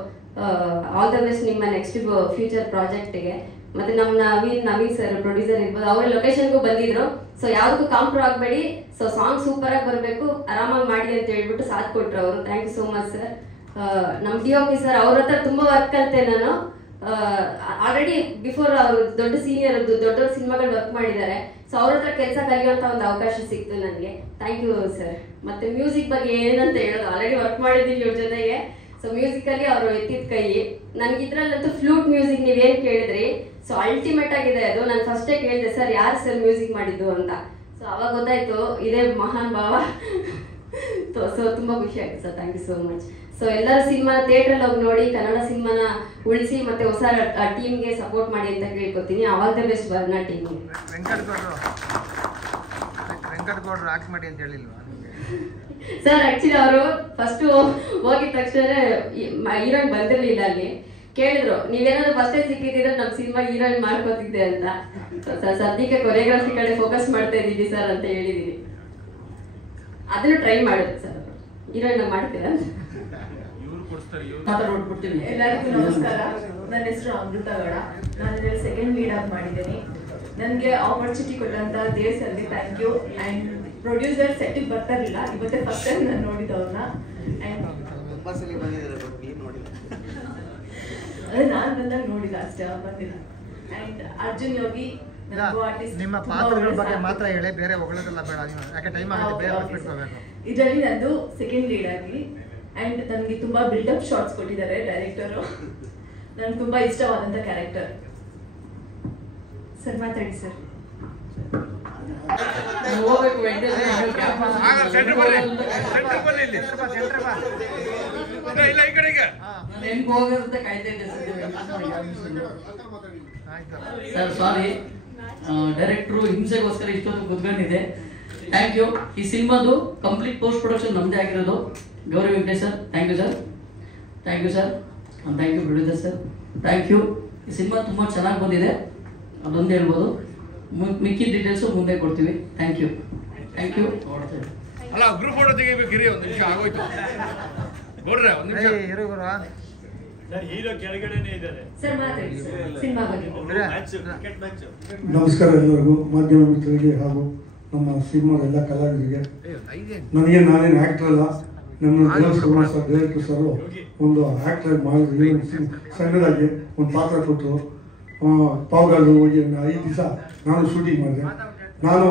ಆಲ್ ದ ಬೆಸ್ಟ್ ನಿಮ್ಮ ನೆಕ್ಸ್ಟ್ ಫ್ಯೂಚರ್ ಪ್ರಾಜೆಕ್ಟಿಗೆ. ಮತ್ತೆ ನಮ್ಮ ನವೀನ್ ಸರ್ ಪ್ರೊಡ್ಯೂಸರ್ ಇರ್ಬೋದು, ಅವ್ರ ಲೊಕೇಶನ್ಗೂ ಬಂದಿದ್ರು. ಸೊ ಯಾವುದಕ್ಕೂ ಕಾಂಪ್ರೋ ಆಗಬೇಡಿ, ಸೊ ಸಾಂಗ್ ಸೂಪರ್ ಆಗಿ ಬರಬೇಕು, ಆರಾಮಾಗಿ ಮಾಡಿ ಅಂತ ಹೇಳ್ಬಿಟ್ಟು ಸಾಥ್ ಕೊಟ್ರು ಅವರು. Thank you so much sir. ನಮ್ಮ DOP ಸರ್, ಅವ್ರ ಹತ್ರ ತುಂಬ ವರ್ಕ್ ಕಲಿತೆ ನಾನು. ಆಲ್ರೆಡಿ ಬಿಫೋರ್ ಅವರು ದೊಡ್ಡ ಸೀನಿಯರ್ ದೊಡ್ಡ ಸಿನಿಮಾಗಳು ವರ್ಕ್ ಮಾಡಿದ್ದಾರೆ. ಸೊ ಅವ್ರ ಹತ್ರ ಕೆಲಸ ಕಲಿಯುವಂಥ ಒಂದು ಅವಕಾಶ ಸಿಕ್ತು ನನಗೆ. Thank you sir. ಮತ್ತು ಮ್ಯೂಸಿಕ್ ಬಗ್ಗೆ ಏನಂತ ಹೇಳೋದು, ಆಲ್ರೆಡಿ ವರ್ಕ್ ಮಾಡಿದ್ದೀನಿ ಇವ್ರ ಜೊತೆಗೆ. ಸೊ ಮ್ಯೂಸಿಕಲ್ಲಿ ಅವರು ಎತ್ತಿದ ಕೈ. ನನಗೆ ಇದರಲ್ಲಂತೂ ಫ್ಲೂಟ್ ಮ್ಯೂಸಿಕ್ ನೀವೇನು ಕೇಳಿದ್ರಿ, ಸೊ ಅಲ್ಟಿಮೇಟ್ ಆಗಿದೆ ಅದು. ನಾನು ಫಸ್ಟೇ ಕೇಳಿದೆ ಸರ್ ಯಾರು ಸರ್ ಮ್ಯೂಸಿಕ್ ಮಾಡಿದ್ದು ಅಂತ. ಸೊ ಅವಾಗ ಗೊತ್ತಾಯ್ತು ಇದೇ ಮಹಾನ್ ಭಾವ. ಸೊ ತುಂಬ ಖುಷಿ ಆಯ್ತು sir. Thank you so much. So ಎಲ್ಲರೂ ಸಿನಿಮಾ ಥಿಯೇಟ್ರಲ್ಲಿ ಹೋಗಿ ನೋಡಿ, ಕನ್ನಡ ಸಿನಿಮಾನ ಉಳಿಸಿ ಮತ್ತೆ ಹೊಸ ಟೀಮ್ಗೆ ಸಪೋರ್ಟ್ ಮಾಡಿ ಅಂತ ಕೇಳ್ಕೊತೀನಿ. ಆಲ್ ದ ಬೆಸ್ಟ್ ವರ್ಣ ಟೀಮ್ಗೆ. ವೆಂಕಟಗೌಡರು ಆಕ್ಟ್ ಮಾಡಿ ಅಂತ ಹೇಳಿಲ್ವಾ ಸರ್? ಆಕ್ಚುಲಿ ಅವರು ಫಸ್ಟ್ ಹೋಗಿದ ತಕ್ಷಣ ಹೀರೋಯಿನ್ ಬಂದಿರಲಿಲ್ಲ. ಅಲ್ಲಿ ಕೇಳಿದ್ರು ನೀವೇನಾದ್ರು ಫಸ್ಟೇ ಸಿಕ್ಕಿದ್ರೆ ನಮ್ಮ ಸಿನಿಮಾ ಹೀರೋಯಿನ್ ಮಾಡ್ಕೋತಿದ್ದೆ ಅಂತ. ಸದ್ಯಕ್ಕೆ ಕೊರಿಯೋಗ್ರಫಿ ಕಡೆ ಫೋಕಸ್ ಮಾಡ್ತಾ ಇದ್ದೀವಿ ಸರ್ ಅಂತ ಹೇಳಿದೀನಿ. ಅದನ್ನು ಟ್ರೈ ಮಾಡಿದ್ರು ಸರ್. ಹೀರೋಯಿನ್ ಮಾಡ್ತೀರಾ? ಎಲ್ಲರಿಗೂ ನಮಸ್ಕಾರ. ನನ್ನ ಹೆಸರು ಅಮೃತ ಗೌಡ. ನಾನು ಇದರಲ್ಲಿ ಸೆಕೆಂಡ್ ಲೀಡ್ ಆಗಿ ಮಾಡಿದ್ದೀನಿ. ನನಗೆ ಆಪರ್ಚುನಿಟಿ ಕೊಟ್ಟಂತ ದೇವ್ ಸರ್ಗೆ ಥ್ಯಾಂಕ್ ಯು. ಆ್ಯಂಡ್ ಪ್ರೊಡ್ಯೂಸರ್ ಸೆಟ್ಟಿಗೆ ಬರ್ತಾ ಇರಲಿಲ್ಲ, ಇವತ್ತೇ ಫಸ್ಟ್ ಟೈಮ್ ನಾನು ನೋಡಿದವ್ರನ್ನ. ಅದೇ ನಾನು ಬಂದಾಗ ನೋಡಿಲ್ಲ ಅಷ್ಟೇ, ಬಂದಿಲ್ಲ. ಆ್ಯಂಡ್ ಅರ್ಜುನ್ ಯೋಗಿ ನಿಮ್ಮ ಪಾತ್ರಗಳ ಬಗ್ಗೆ ಮಾತ್ರ ಹೇಳಿ, ಬೇರೆ ಹೊಗಳೋದೆಲ್ಲ ಬೇಡ. ಯಾಕೆ ಟೈಮ್ ಆಗುತ್ತೆ, ಬೇರೆ ಬಿಟ್ಕೋಬೇಕು. ಇದರಲ್ಲಿ ನಂದು ಸೆಕೆಂಡ್ ಲೀಡ್ ಆಗಿ. ಆ್ಯಂಡ್ ನನಗೆ ತುಂಬ ಬಿಲ್ಡಪ್ ಶಾರ್ಟ್ಸ್ ಕೊಟ್ಟಿದ್ದಾರೆ ಡೈರೆಕ್ಟರು. ನನಗೆ ತುಂಬ ಇಷ್ಟವಾದಂಥ ಕ್ಯಾರೆಕ್ಟರ್. ಸರ್ ಮಾತಾಡಿ ಸರ್. ಸರ್ ಸಾರಿ, ಡೈರೆಕ್ಟ್ರು ಹಿಂಸೆಗೋಸ್ಕರ ಇಷ್ಟೊಂದು ಕುತ್ಕೊಂಡಿದೆ. Thank you. ಈ ಸಿನಿಮಾದು ಕಂಪ್ಲೀಟ್ ಪೋಸ್ಟ್ ಪ್ರೊಡಕ್ಷನ್ ನಮ್ಮದೇ ಆಗಿರೋದು. Gowri Venkatesh sir thank you sir. Thank you sir. Thank you producer sir. Thank you. ಈ ಸಿನಿಮಾ ತುಂಬ ಚೆನ್ನಾಗಿ ಬಂದಿದೆ, ಅದೊಂದು ಹೇಳ್ಬೋದು. ಮಿಕ್ಕಿದ ಡೀಟೇಲ್ಸು ಮುಂದೆ ಕೊಡ್ತೀವಿ. Thank you. Thank you. ಅಲ್ಲ ಗ್ರೂಪ್ ಫೋಟೋ ತೆಗಿಬೇಕಿರಿ, ಒಂದು ನಿಮಿಷ ಆಗೋಯ್ತು. ನೋಡ್ರೆ ಒಂದು ನಿಮಿಷ ಹೀರೋ ಕೆಳಗಡೆನೇ ಇದ್ದಾರೆ ಸರ್. ಮಾತಾಡಿ ಸರ್ ಸಿನಿಮಾ ಬಗ್ಗೆ. ನಮಸ್ಕಾರ ಎಲ್ಲರಿಗೂ, ಮಾಧ್ಯಮ ಮಿತ್ರರಿಗೆ ಹಾಗೂ ನಮ್ಮ ಸಿನಿಮಾದ ಎಲ್ಲ ಕಲಾವಿದರಿಗೆ. ನಾನೇನು ಆ್ಯಕ್ಟರ್ ಅಲ್ಲ, ನಮ್ಮ ದೇವಸ್ಥಾನ ಸರ್ ಡೈರೆಕ್ಟರ್ ಸರ್ ಒಂದು ಆ್ಯಕ್ಟರ್ ಮಾಡಿದ್ರು. ಸಣ್ಣದಾಗಿ ಒಂದು ಪಾತ್ರ ಕೊಟ್ಟರು. ಪಾವಗಾಡು ಹೋಗಿ 5 ದಿವಸ ನಾನು ಶೂಟಿಂಗ್ ಮಾಡಿದೆ. ನಾನು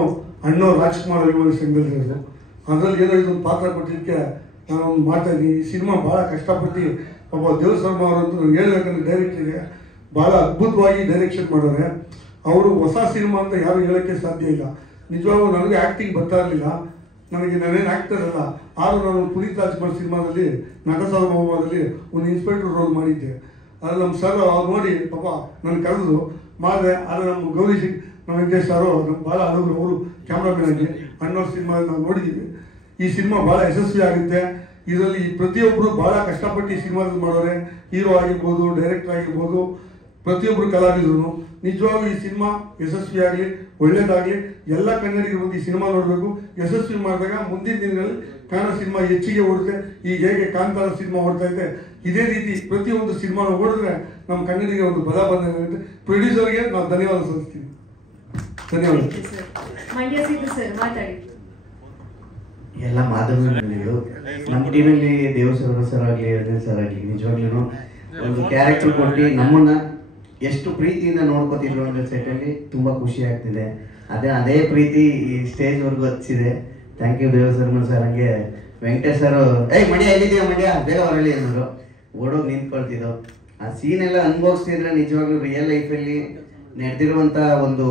ಅಣ್ಣೋ ರಾಜ್ಕುಮಾರ್ ಅಭಿಮಾನಿ ಸಂಘದಲ್ಲಿ ಇರೋದು. ಅದರಲ್ಲಿ ಏನೋ ಇದೊಂದು ಪಾತ್ರ ಕೊಟ್ಟಿದ್ದಕ್ಕೆ ನಾನು ಒಂದು ಮಾಡ್ತಾಯಿದ್ದೀನಿ. ಈ ಸಿನಿಮಾ ಭಾಳ ಕಷ್ಟಪಟ್ಟು ಪಾಪ ದೇವಸ್ಥಾನ ಅವರಂತೂ ನಾನು ಹೇಳ್ಬೇಕಂದ್ರೆ ಡೈರೆಕ್ಟ್ರಿಗೆ ಭಾಳ ಅದ್ಭುತವಾಗಿ ಡೈರೆಕ್ಷನ್ ಮಾಡೋರೆ. ಅವರು ಹೊಸ ಸಿನಿಮಾ ಅಂತ ಯಾರು ಹೇಳೋಕ್ಕೆ ಸಾಧ್ಯ ಇಲ್ಲ. ನಿಜವಾಗೂ ನನಗೆ ಆ್ಯಕ್ಟಿಂಗ್ ಬರ್ತಾ ಇರಲಿಲ್ಲ. ನಾನೇನು ಆ್ಯಕ್ಟರ್ ಅಲ್ಲ, ಆದರೂ ನಾನು ಪುನೀತ್ ರಾಜ್ಕುಮಾರ್ ಸಿನಿಮಾದಲ್ಲಿ ನಟ ಸಾರ್ವಭೌಮದಲ್ಲಿ ಒಂದು ಇನ್ಸ್ಪೆಕ್ಟರ್ ರೋಲ್ ಮಾಡಿದ್ದೆ. ಅದು ನಮ್ಮ ಸರ್ ಅವ್ರು ನೋಡಿ ಪಾಪ ನನ್ನ ಕರೆದು ಮಾಡಿದೆ. ಆದರೆ ನಮ್ಮ ನಮ್ಮ ವೆಂಕಟೇಶ್ ಸಾರು ನಮ್ಗೆ ಭಾಳ ಅನುಭವ. ಅವರು ಕ್ಯಾಮ್ರಾಮನ್ ಆಗಿ ಅಣ್ಣವ್ರ ಸಿನಿಮಾ ನಾವು ನೋಡಿದ್ದೀವಿ. ಈ ಸಿನಿಮಾ ಭಾಳ ಯಶಸ್ವಿ ಆಗುತ್ತೆ. ಇದರಲ್ಲಿ ಪ್ರತಿಯೊಬ್ಬರು ಭಾಳ ಕಷ್ಟಪಟ್ಟು ಈ ಸಿನಿಮಾದಲ್ಲಿ ಮಾಡೋರೆ. ಹೀರೋ ಆಗಿರ್ಬೋದು, ಡೈರೆಕ್ಟರ್ ಆಗಿರ್ಬೋದು, ಪ್ರತಿಯೊಬ್ಬರು ಕಲಾವಿದರು. ನಿಜವಾಗೂ ಈ ಸಿನಿಮಾ ಯಶಸ್ವಿಯಾಗಲಿ, ಒಳ್ಳೆಯದಾಗಲಿ. ಎಲ್ಲ ಕನ್ನಡಿಗರು ಬಂದು ಈ ಸಿನಿಮಾ ನೋಡಬೇಕು. ಯಶಸ್ವಿ ಮಾಡಿದಾಗ ಮುಂದಿನ ದಿನಗಳಲ್ಲಿ ಕನ್ನಡ ಸಿನಿಮಾ ಹೆಚ್ಚಿಗೆ ಓಡುತ್ತೆ. ಈಗ ಹೇಗೆ ಕಾಂತಾರ ಸಿನಿಮಾ ಓಡ್ತಾ ಇದೆ, ಇದೇ ರೀತಿ ಪ್ರತಿಯೊಂದು ಸಿನಿಮಾ ಓಡಿದ್ರೆ ನಮ್ಮ ಕನ್ನಡಿಗರಿಗೆ ಒಂದು ಬಲ ಬಂದಾಗುತ್ತೆ. ಪ್ರೊಡ್ಯೂಸರ್ಗೆ ನಾವು ಧನ್ಯವಾದ ಸಲ್ಲಿಸ್ತೀವಿ. ಧನ್ಯವಾದ. ಮಂಡ್ಯ ಸಿದ್ದು ಸರ್ ಮಾತಾಡಿ. ಎಲ್ಲ ಮಾಧ್ಯಮಗಳು ನಮ್ಮ ಟೀಮಲ್ಲಿ ದೇವಸರ ಸರ್ ಆಗಲಿ, ಅರ್ಜುನ್ ಸರ್ ಆಗಲಿ, ನಿಜವಾಗ್ಲೂ ಒಂದು ಕ್ಯಾರೆಕ್ಟರ್ ಕೊಟ್ಟು ನಮ್ಮನ್ನ ಎಷ್ಟು ಪ್ರೀತಿಯಿಂದ ನೋಡ್ಕೋತಿದ್ರು ಅಂದರೆ ಸೆಟ್ಟಲ್ಲಿ ತುಂಬ ಖುಷಿ ಆಗ್ತಿದೆ. ಅದೇ ಪ್ರೀತಿ ಈ ಸ್ಟೇಜ್ವರೆಗೂ ಹಚ್ಚಿದೆ. Thank you Devasarman sir. ಹಂಗೆ ವೆಂಕಟೇಶ್ ಸರ್ ಮಂಡ್ಯ ಎಲ್ಲಿದೆಯಾ, ಮಂಡ್ಯ ಬೇಗ ಹೊರಳಿ ಅನ್ನೋರು, ಓಡೋಗಿ ನಿಂತ್ಕೊಳ್ತಿದ್ದೋ. ಆ ಸೀನೆಲ್ಲ ಅನುಭವಿಸ್ತಿದ್ರೆ ನಿಜವಾಗ್ಲೂ ರಿಯಲ್ ಲೈಫಲ್ಲಿ ನಡೆದಿರುವಂಥ ಒಂದು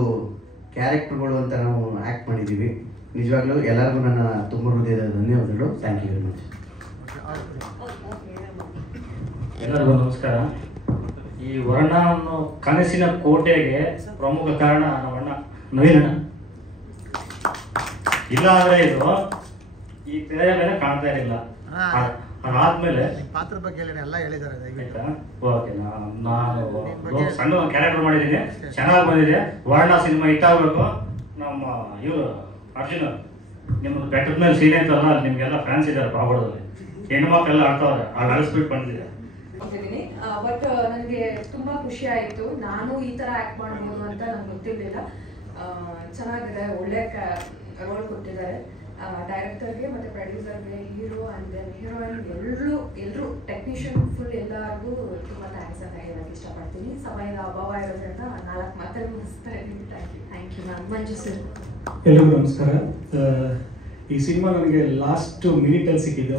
ಕ್ಯಾರೆಕ್ಟರ್ಗಳು ಅಂತ ನಾವು ಆ್ಯಕ್ಟ್ ಮಾಡಿದ್ದೀವಿ. ನಿಜವಾಗ್ಲೂ ಎಲ್ಲರಿಗೂ ನನ್ನ ತುಂಬ ಹೃದಯದ ಧನ್ಯವಾದಗಳು. Thank you very much. ಎಲ್ಲರಿಗೂ ನಮಸ್ಕಾರ. ಈ ವರ್ಣ ಅನ್ನೋ ಕನಸಿನ ಕೋಟೆಗೆ ಪ್ರಮುಖ ಕಾರಣ ನಮ್ಮ ಅಣ್ಣ ನವೀನ. ಇಲ್ಲ ಅಂದ್ರೆ ಇದು ಈ ತೆರೆಯ ಮೇಲೆ ಕಾಣ್ತಾ ಇರಲಿಲ್ಲ. ಅದಾದ್ಮೇಲೆ ಪಾತ್ರ ಬಗ್ಗೆ ಎಲ್ಲ ಹೇಳಿದ್ದಾರೆ. ಓಕೆ, ನಾನು ಸಣ್ಣ ಕ್ಯಾರೆಕ್ಟರ್ ಮಾಡಿದ್ದೀನಿ, ಚೆನ್ನಾಗಿ ಬಂದಿದೆ. ವರ್ಣ ಸಿನಿಮಾ ಹಿಟ್ಟಾಗಬೇಕು. ನಮ್ಮ ಇವರು ಅರ್ಜುನ್ ನಿಮ್ಮದು ಬೆಟ್ಟದ ಮೇಲೆ ಸೀನ್ ಐತಲ್ಲ, ನಿಮ್ಗೆಲ್ಲ ಫ್ಯಾನ್ಸ್ ಇದ್ದಾರೆ ಪಾವಗಡದಲ್ಲಿ. ಹೆಣ್ಣು ಮಕ್ಕಳೆಲ್ಲ ಆಡ್ತಾವ್ರೆ, ಅಲ್ಲಿ ಅಳಿಸ್ಬಿಟ್ಟು ಬಂದಿದೆ. ಬಟ್ ನನಗೆ ತುಂಬ ಖುಷಿ ಆಯಿತು. ನಾನು ಈ ಥರ ಆ್ಯಕ್ಟ್ ಮಾಡ್ಬೋದು ಅಂತ ನಂಗೆ ಗೊತ್ತಿರಲಿಲ್ಲ. ಚೆನ್ನಾಗಿದೆ, ಒಳ್ಳೆ ರೋಲ್ ಕೊಟ್ಟಿದ್ದಾರೆ. ಡೈರೆಕ್ಟರ್ಗೆ ಮತ್ತು ಪ್ರೊಡ್ಯೂಸರ್ಗೆ, ಹೀರೋ ಆ್ಯಂಡ್ ದೆನ್ ಹೀರೋಯಿನ್ ಎಲ್ಲರೂ ಟೆಕ್ನಿಷಿಯನ್ ಫುಲ್ ಎಲ್ಲರಿಗೂ ತುಂಬ ಥ್ಯಾಂಕ್ಸ್ ಅಂತ ಹೇಳೋಕ್ಕೆ ಇಷ್ಟಪಡ್ತೀನಿ. ಸಮಯದ ಅಭಾವ ಇರೋದ್ರಿಂದ 4 ಮಾತಲ್ಲಿ ಮುಗಿಸ್ತಾ ಇದ್ದೀನಿ. Thank you ma'am. Manju sir. ಎಲ್ಲರಿಗೂ ನಮಸ್ಕಾರ. ಈ ಸಿನಿಮಾ ನನಗೆ ಲಾಸ್ಟ್ ಮಿನಿಟಲ್ಲಿ ಸಿಕ್ಕಿದ್ದು.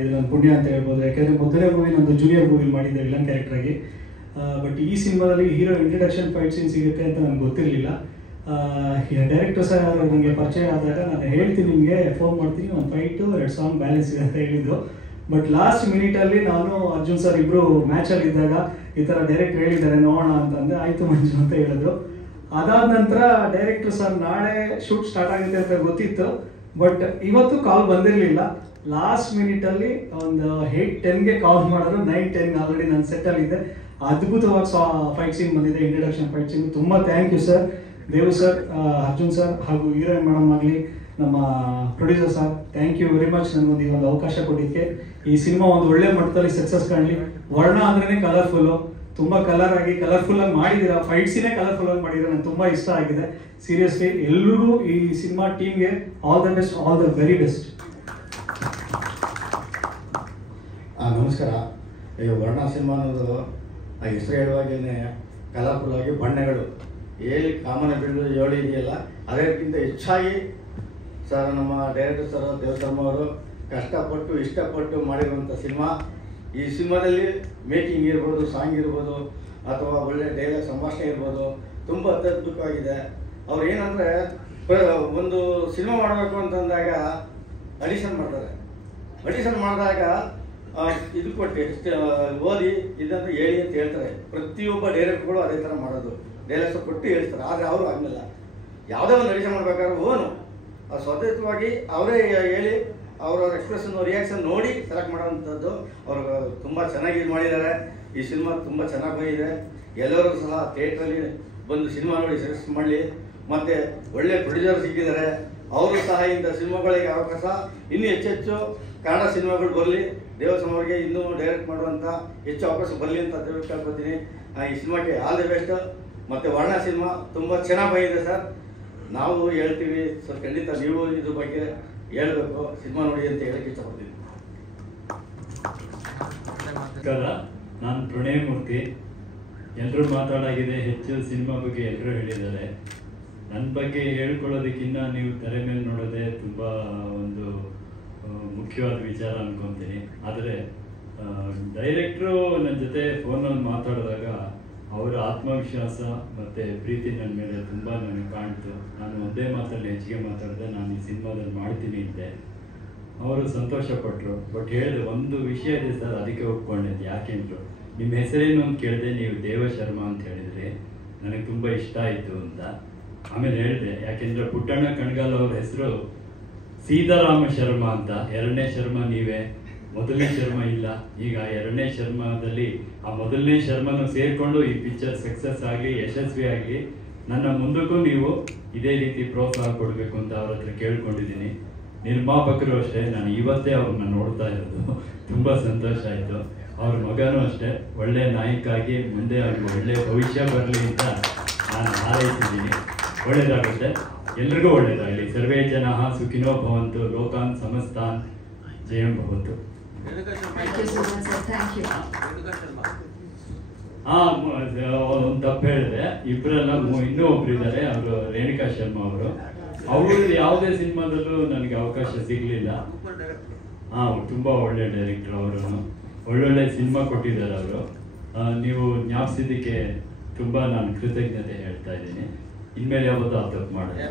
ಇದು ನನ್ನ ಪುಣ್ಯ ಅಂತ ಹೇಳ್ಬೋದು. ಯಾಕೆಂದರೆ ಮೊದಲನೇ ಮೂವಿ ನಂದು ಜೂನಿಯರ್ ಮೂವಿ ಮಾಡಿದ್ದೆ ವಿಲನ್ ಕ್ಯಾರೆಕ್ಟ್ರಾಗಿ. ಬಟ್ ಈ ಸಿನಿಮಾದಲ್ಲಿ ಹೀರೋ ಇಂಟ್ರಡಕ್ಷನ್ ಫೈಟ್ ಸೀನ್ ಸಿಗುತ್ತೆ ಅಂತ ನನಗೆ ಗೊತ್ತಿರಲಿಲ್ಲ. ಡೈರೆಕ್ಟರ್ ಸರ್ ನನಗೆ ಪರಿಚಯ ಆದಾಗ ನಾನು ಹೇಳ್ತೀನಿ, ನಿಮಗೆ ಫೋನ್ ಮಾಡ್ತೀನಿ, ಒಂದು ಫೈಟು 2 ಸಾಂಗ್ ಬ್ಯಾಲೆನ್ಸ್ ಇದೆ ಅಂತ ಹೇಳಿದ್ರು. ಬಟ್ ಲಾಸ್ಟ್ ಮಿನಿಟಲ್ಲಿ ನಾನು ಅರ್ಜುನ್ ಸರ್ ಇಬ್ಬರು ಮ್ಯಾಚಲ್ಲಿ ಇದ್ದಾಗ ಈ ಥರ ಡೈರೆಕ್ಟರ್ ಹೇಳಿದ್ದಾರೆ ನೋಡೋಣ ಅಂತಂದರೆ ಆಯಿತು ಮಂಜು ಅಂತ ಹೇಳಿದ್ರು. ಅದಾದ ನಂತರ ಡೈರೆಕ್ಟರ್ ಸರ್ ನಾಳೆ ಶೂಟ್ ಸ್ಟಾರ್ಟ್ ಆಗುತ್ತೆ ಅಂತ ಗೊತ್ತಿತ್ತು, ಬಟ್ ಇವತ್ತು ಕಾಲ್ ಬಂದಿರಲಿಲ್ಲ. ಲಾಸ್ಟ್ ಮಿನಿಟಲ್ಲಿ ಒಂದು 8:10ಗೆ ಕಾಲ್ ಮಾಡಿದ್ರು. 9:10 ಆಲ್ರೆಡಿ ನನ್ನ ಸೆಟ್ಟಲ್ಲಿದೆ. ಅದ್ಭುತವಾಗಿ ಫೈಟ್ ಸೀನ್ ಬಂದಿದೆ, ಇಂಟ್ರಡಕ್ಷನ್ ಫೈಟ್ ಸೀನ್. ತುಂಬ thank you sir, Devu sir, Arjun sir ಹಾಗೂ ಹೀರೋಯಿನ್ ಮೇಡಮ್ ಆಗಲಿ, ನಮ್ಮ producer sir, thank you very much ನನಗೊಂದು ಈ ಒಂದು ಅವಕಾಶ ಕೊಟ್ಟಿದ್ದಕ್ಕೆ. ಈ ಸಿನಿಮಾ ಒಂದು ಒಳ್ಳೆ ಮಟ್ಟದಲ್ಲಿ ಸಕ್ಸಸ್ ಕಾಣಲಿ. ವರ್ಣ ಅಂದ್ರೇ ಕಲರ್ಫುಲ್ಲು, ತುಂಬ ಕಲರ್ ಆಗಿ ಕಲರ್ಫುಲ್ಲಾಗಿ ಮಾಡಿದ್ದೀರಾ. ಫೈಟ್ ಸೀನೇ ಕಲರ್ಫುಲ್ಲಾಗಿ ಮಾಡಿದ್ದೀರಾ, ನನಗೆ ತುಂಬ ಇಷ್ಟ ಆಗಿದೆ. ಸೀರಿಯಸ್ಲಿ ಎಲ್ರಿಗೂ ಈ ಸಿನಿಮಾ ಟೀಮ್ಗೆ all the best, all the very best. ನಮಸ್ಕಾರ. ಈ ವರ್ಣ ಸಿನಿಮಾ ಅನ್ನೋದು ಆ ಹೆಸರು ಹೇಳುವಾಗೇನೆ ಕಲರ್ಫುಲ್ಲಾಗಿ ಬಣ್ಣಗಳು ಹೇಳಿ ಕಾಮನ ಬಿಲ್ಲು ಹೇಳಿ ಇದೆಯಲ್ಲ, ಅದಕ್ಕಿಂತ ಹೆಚ್ಚಾಗಿ ಸರ್ ನಮ್ಮ ಡೈರೆಕ್ಟರ್ ಸರ್ ದೇವಶರ್ಮ ಅವರು ಕಷ್ಟಪಟ್ಟು ಇಷ್ಟಪಟ್ಟು ಮಾಡಿರುವಂಥ ಸಿನಿಮಾ. ಈ ಸಿನಿಮಾದಲ್ಲಿ ಮೇಕಿಂಗ್ ಇರ್ಬೋದು, ಸಾಂಗ್ ಇರ್ಬೋದು, ಅಥವಾ ಒಳ್ಳೆ ಡೈಲಾಗ್ ಸಂಭಾಷಣೆ ಇರ್ಬೋದು, ತುಂಬ ಅತ್ಯದ್ಭುತವಾಗಿದೆ. ಅವ್ರು ಏನಂದರೆ ಒಂದು ಸಿನಿಮಾ ಮಾಡಬೇಕು ಅಂತಂದಾಗ ಅಡಿಷನ್ ಮಾಡ್ತಾರೆ. ಅಡಿಷನ್ ಮಾಡಿದಾಗ ಇದು ಕೊಟ್ಟು ಓದಿ ಇದಂತ ಹೇಳಿ ಅಂತ ಹೇಳ್ತಾರೆ. ಪ್ರತಿಯೊಬ್ಬ ಡೈರೆಕ್ಟ್ಗಳು ಅದೇ ಥರ ಮಾಡೋದು, ಡೈಲಾಗ್ಸ್ ಕೊಟ್ಟು ಹೇಳ್ತಾರೆ. ಆದರೆ ಅವರು ಆಗಲಿಲ್ಲ. ಯಾವುದೇ ಒಂದು ಅಡಿಷನ್ ಮಾಡ್ಬೇಕಾದ್ರೆ ಓನು ಸ್ವತಂತ್ರವಾಗಿ ಅವರೇ ಹೇಳಿ ಅವರ ಎಕ್ಸ್ಪ್ರೆಷನ್ ರಿಯಾಕ್ಷನ್ ನೋಡಿ ಸೆಲೆಕ್ಟ್ ಮಾಡೋವಂಥದ್ದು. ಅವರು ತುಂಬ ಚೆನ್ನಾಗಿ ಮಾಡಿದ್ದಾರೆ. ಈ ಸಿನಿಮಾ ತುಂಬ ಚೆನ್ನಾಗಿ ಬಂದಿದೆ. ಎಲ್ಲರೂ ಸಹ ಥಿಯೇಟ್ರಲ್ಲಿ ಬಂದು ಸಿನಿಮಾ ನೋಡಿ ಸೆಲೆಕ್ಟ್ ಮಾಡಲಿ. ಮತ್ತು ಒಳ್ಳೆ ಪ್ರೊಡ್ಯೂಸರ್ ಸಿಕ್ಕಿದ್ದಾರೆ, ಅವರು ಸಹ ಇಂಥ ಸಿನಿಮಾಗಳಿಗೆ ಅವಕಾಶ ಇನ್ನೂ ಹೆಚ್ಚೆಚ್ಚು ಕನ್ನಡ ಸಿನಿಮಾಗಳು ಬರಲಿ. ದೇವಸ್ಥಾನ ಅವರಿಗೆ ಇನ್ನೂ ಡೈರೆಕ್ಟ್ ಮಾಡುವಂಥ ಹೆಚ್ಚು ಅವಕಾಶ ಬರಲಿ ಅಂತ ಕೇಳ್ಕೊತೀನಿ. ಈ ಸಿನಿಮಾಕ್ಕೆ ಆಲ್ ದಿ ಬೆಸ್ಟ್. ಮತ್ತು ವರ್ಣ ಸಿನಿಮಾ ತುಂಬ ಚೆನ್ನಾಗಿ ಬಂದಿದೆ ಸರ್. ನಾವು ಹೇಳ್ತೀವಿ ಸರ್, ಖಂಡಿತ ನೀವು ಇದ್ರ ಬಗ್ಗೆ ಹೇಳಬೇಕು, ಸಿನಿಮಾ ನೋಡಿ ಅಂತ ಹೇಳಕ್ಕೆ ಇಷ್ಟಪಡ್ತೀನಿ. ನಮಸ್ಕಾರ, ನಾನು ಪ್ರಣಯಮೂರ್ತಿ. ಎಲ್ಲರೂ ಮಾತಾಡಾಗಿದೆ, ಹೆಚ್ಚು ಸಿನಿಮಾ ಬಗ್ಗೆ ಎಲ್ಲರೂ ಹೇಳಿದ್ದಾರೆ. ನನ್ನ ಬಗ್ಗೆ ಹೇಳ್ಕೊಳ್ಳೋದಕ್ಕಿಂತ ನೀವು ತೆರೆ ಮೇಲೆ ನೋಡೋದೇ ತುಂಬ ಒಂದು ಮುಖ್ಯವಾದ ವಿಚಾರ ಅನ್ಕೊತೀನಿ. ಆದರೆ ಡೈರೆಕ್ಟ್ರು ನನ್ನ ಜೊತೆ ಫೋನಲ್ಲಿ ಮಾತಾಡಿದಾಗ ಅವರ ಆತ್ಮವಿಶ್ವಾಸ ಮತ್ತು ಪ್ರೀತಿ ನನ್ನ ಮೇಲೆ ತುಂಬ ನನಗೆ ಕಾಣ್ತು. ನಾನು ಒಂದೇ ಮಾತಲ್ಲಿ ಹೆಚ್ಚಿಗೆ ಮಾತಾಡಿದೆ, ನಾನು ಈ ಸಿನಿಮಾದಲ್ಲಿ ಮಾಡ್ತೀನಿ ಅಂತೆ. ಅವರು ಸಂತೋಷಪಟ್ಟರು. ಬಟ್ ಹೇಳಿದೆ ಒಂದು ವಿಷಯ ಇದೆ ಸರ್, ಅದಕ್ಕೆ ಒಪ್ಕೊಂಡಿದ್ದೆ. ಯಾಕೆಂದ್ರು ನಿಮ್ಮ ಹೆಸರೇನು ಅಂತ ಕೇಳಿದೆ, ನೀವು ದೇವಶರ್ಮ ಅಂತ ಹೇಳಿದ್ರಿ. ನನಗೆ ತುಂಬ ಇಷ್ಟ ಆಯಿತು ಅಂತ. ಆಮೇಲೆ ಹೇಳಿದೆ, ಯಾಕೆಂದರೆ ಪುಟ್ಟಣ್ಣ ಕಣಗಾಲ್ ಅವ್ರ ಹೆಸರು ಸೀತಾರಾಮ ಶರ್ಮ ಅಂತ. 2ನೇ ಶರ್ಮ ನೀವೇ, ಮೊದಲನೇ ಶರ್ಮ ಇಲ್ಲ. ಈಗ 2ನೇ ಶರ್ಮದಲ್ಲಿ ಆ ಮೊದಲನೇ ಶರ್ಮನು ಸೇರಿಕೊಂಡು ಈ ಪಿಕ್ಚರ್ ಸಕ್ಸಸ್ ಆಗಲಿ, ಯಶಸ್ವಿ ಆಗಲಿ, ನನ್ನ ಮುಂದಕ್ಕೂ ನೀವು ಇದೇ ರೀತಿ ಪ್ರೋತ್ಸಾಹ ಕೊಡಬೇಕು ಅಂತ ಅವ್ರ ಹತ್ರ ಕೇಳ್ಕೊಂಡಿದ್ದೀನಿ. ನಿರ್ಮಾಪಕರು ಅಷ್ಟೇ, ನಾನು ಇವತ್ತೇ ಅವ್ರನ್ನ ನೋಡ್ತಾ ಇರೋದು, ತುಂಬ ಸಂತೋಷ ಆಯಿತು. ಅವ್ರ ಮಗನೂ ಅಷ್ಟೇ ಒಳ್ಳೆ ನಾಯಕಾಗಿ ಮುಂದೆ ಅವ್ರಿಗೆ ಒಳ್ಳೆ ಭವಿಷ್ಯ ಬರಲಿ ಅಂತ ನಾನು ಹಾರೈಸಿದ್ದೀನಿ. ಒಳ್ಳೆಯದಾಗುತ್ತೆ, ಎಲ್ರಿಗೂ ಒಳ್ಳೆಯದಾಗಲಿ. ಸರ್ವೇ ಜನಃ ಸುಖಿನೋ ಭವಂತು, ಲೋಕಾನ್ ಸಮಸ್ತಾನ್ ಜಯಂ ಭವತು. ಒಂದು ತಪ್ಪು ಹೇಳಿದೆ, ಇಬ್ಬರೆಲ್ಲ ಇನ್ನೂ ಒಬ್ರು ಇದ್ದಾರೆ, ಅವರು ರೇಣುಕಾ ಶರ್ಮಾ ಅವರು. ಅವರು ಯಾವುದೇ ಸಿನಿಮಾದಲ್ಲೂ ನನಗೆ ಅವಕಾಶ ಸಿಗಲಿಲ್ಲ. ತುಂಬ ಒಳ್ಳೆ ಡೈರೆಕ್ಟರ್ ಅವರು, ಒಳ್ಳೊಳ್ಳೆ ಸಿನಿಮಾ ಕೊಟ್ಟಿದ್ದಾರೆ ಅವರು. ನೀವು ಜ್ಞಾಪಿಸಿದ್ದಕ್ಕೆ ತುಂಬ ನಾನು ಕೃತಜ್ಞತೆ ಹೇಳ್ತಾ ಇದ್ದೀನಿ. ಇನ್ಮೇಲೆ ಯಾವತ್ತೂ ಆ ತಪ್ಪು ಮಾಡೋದು.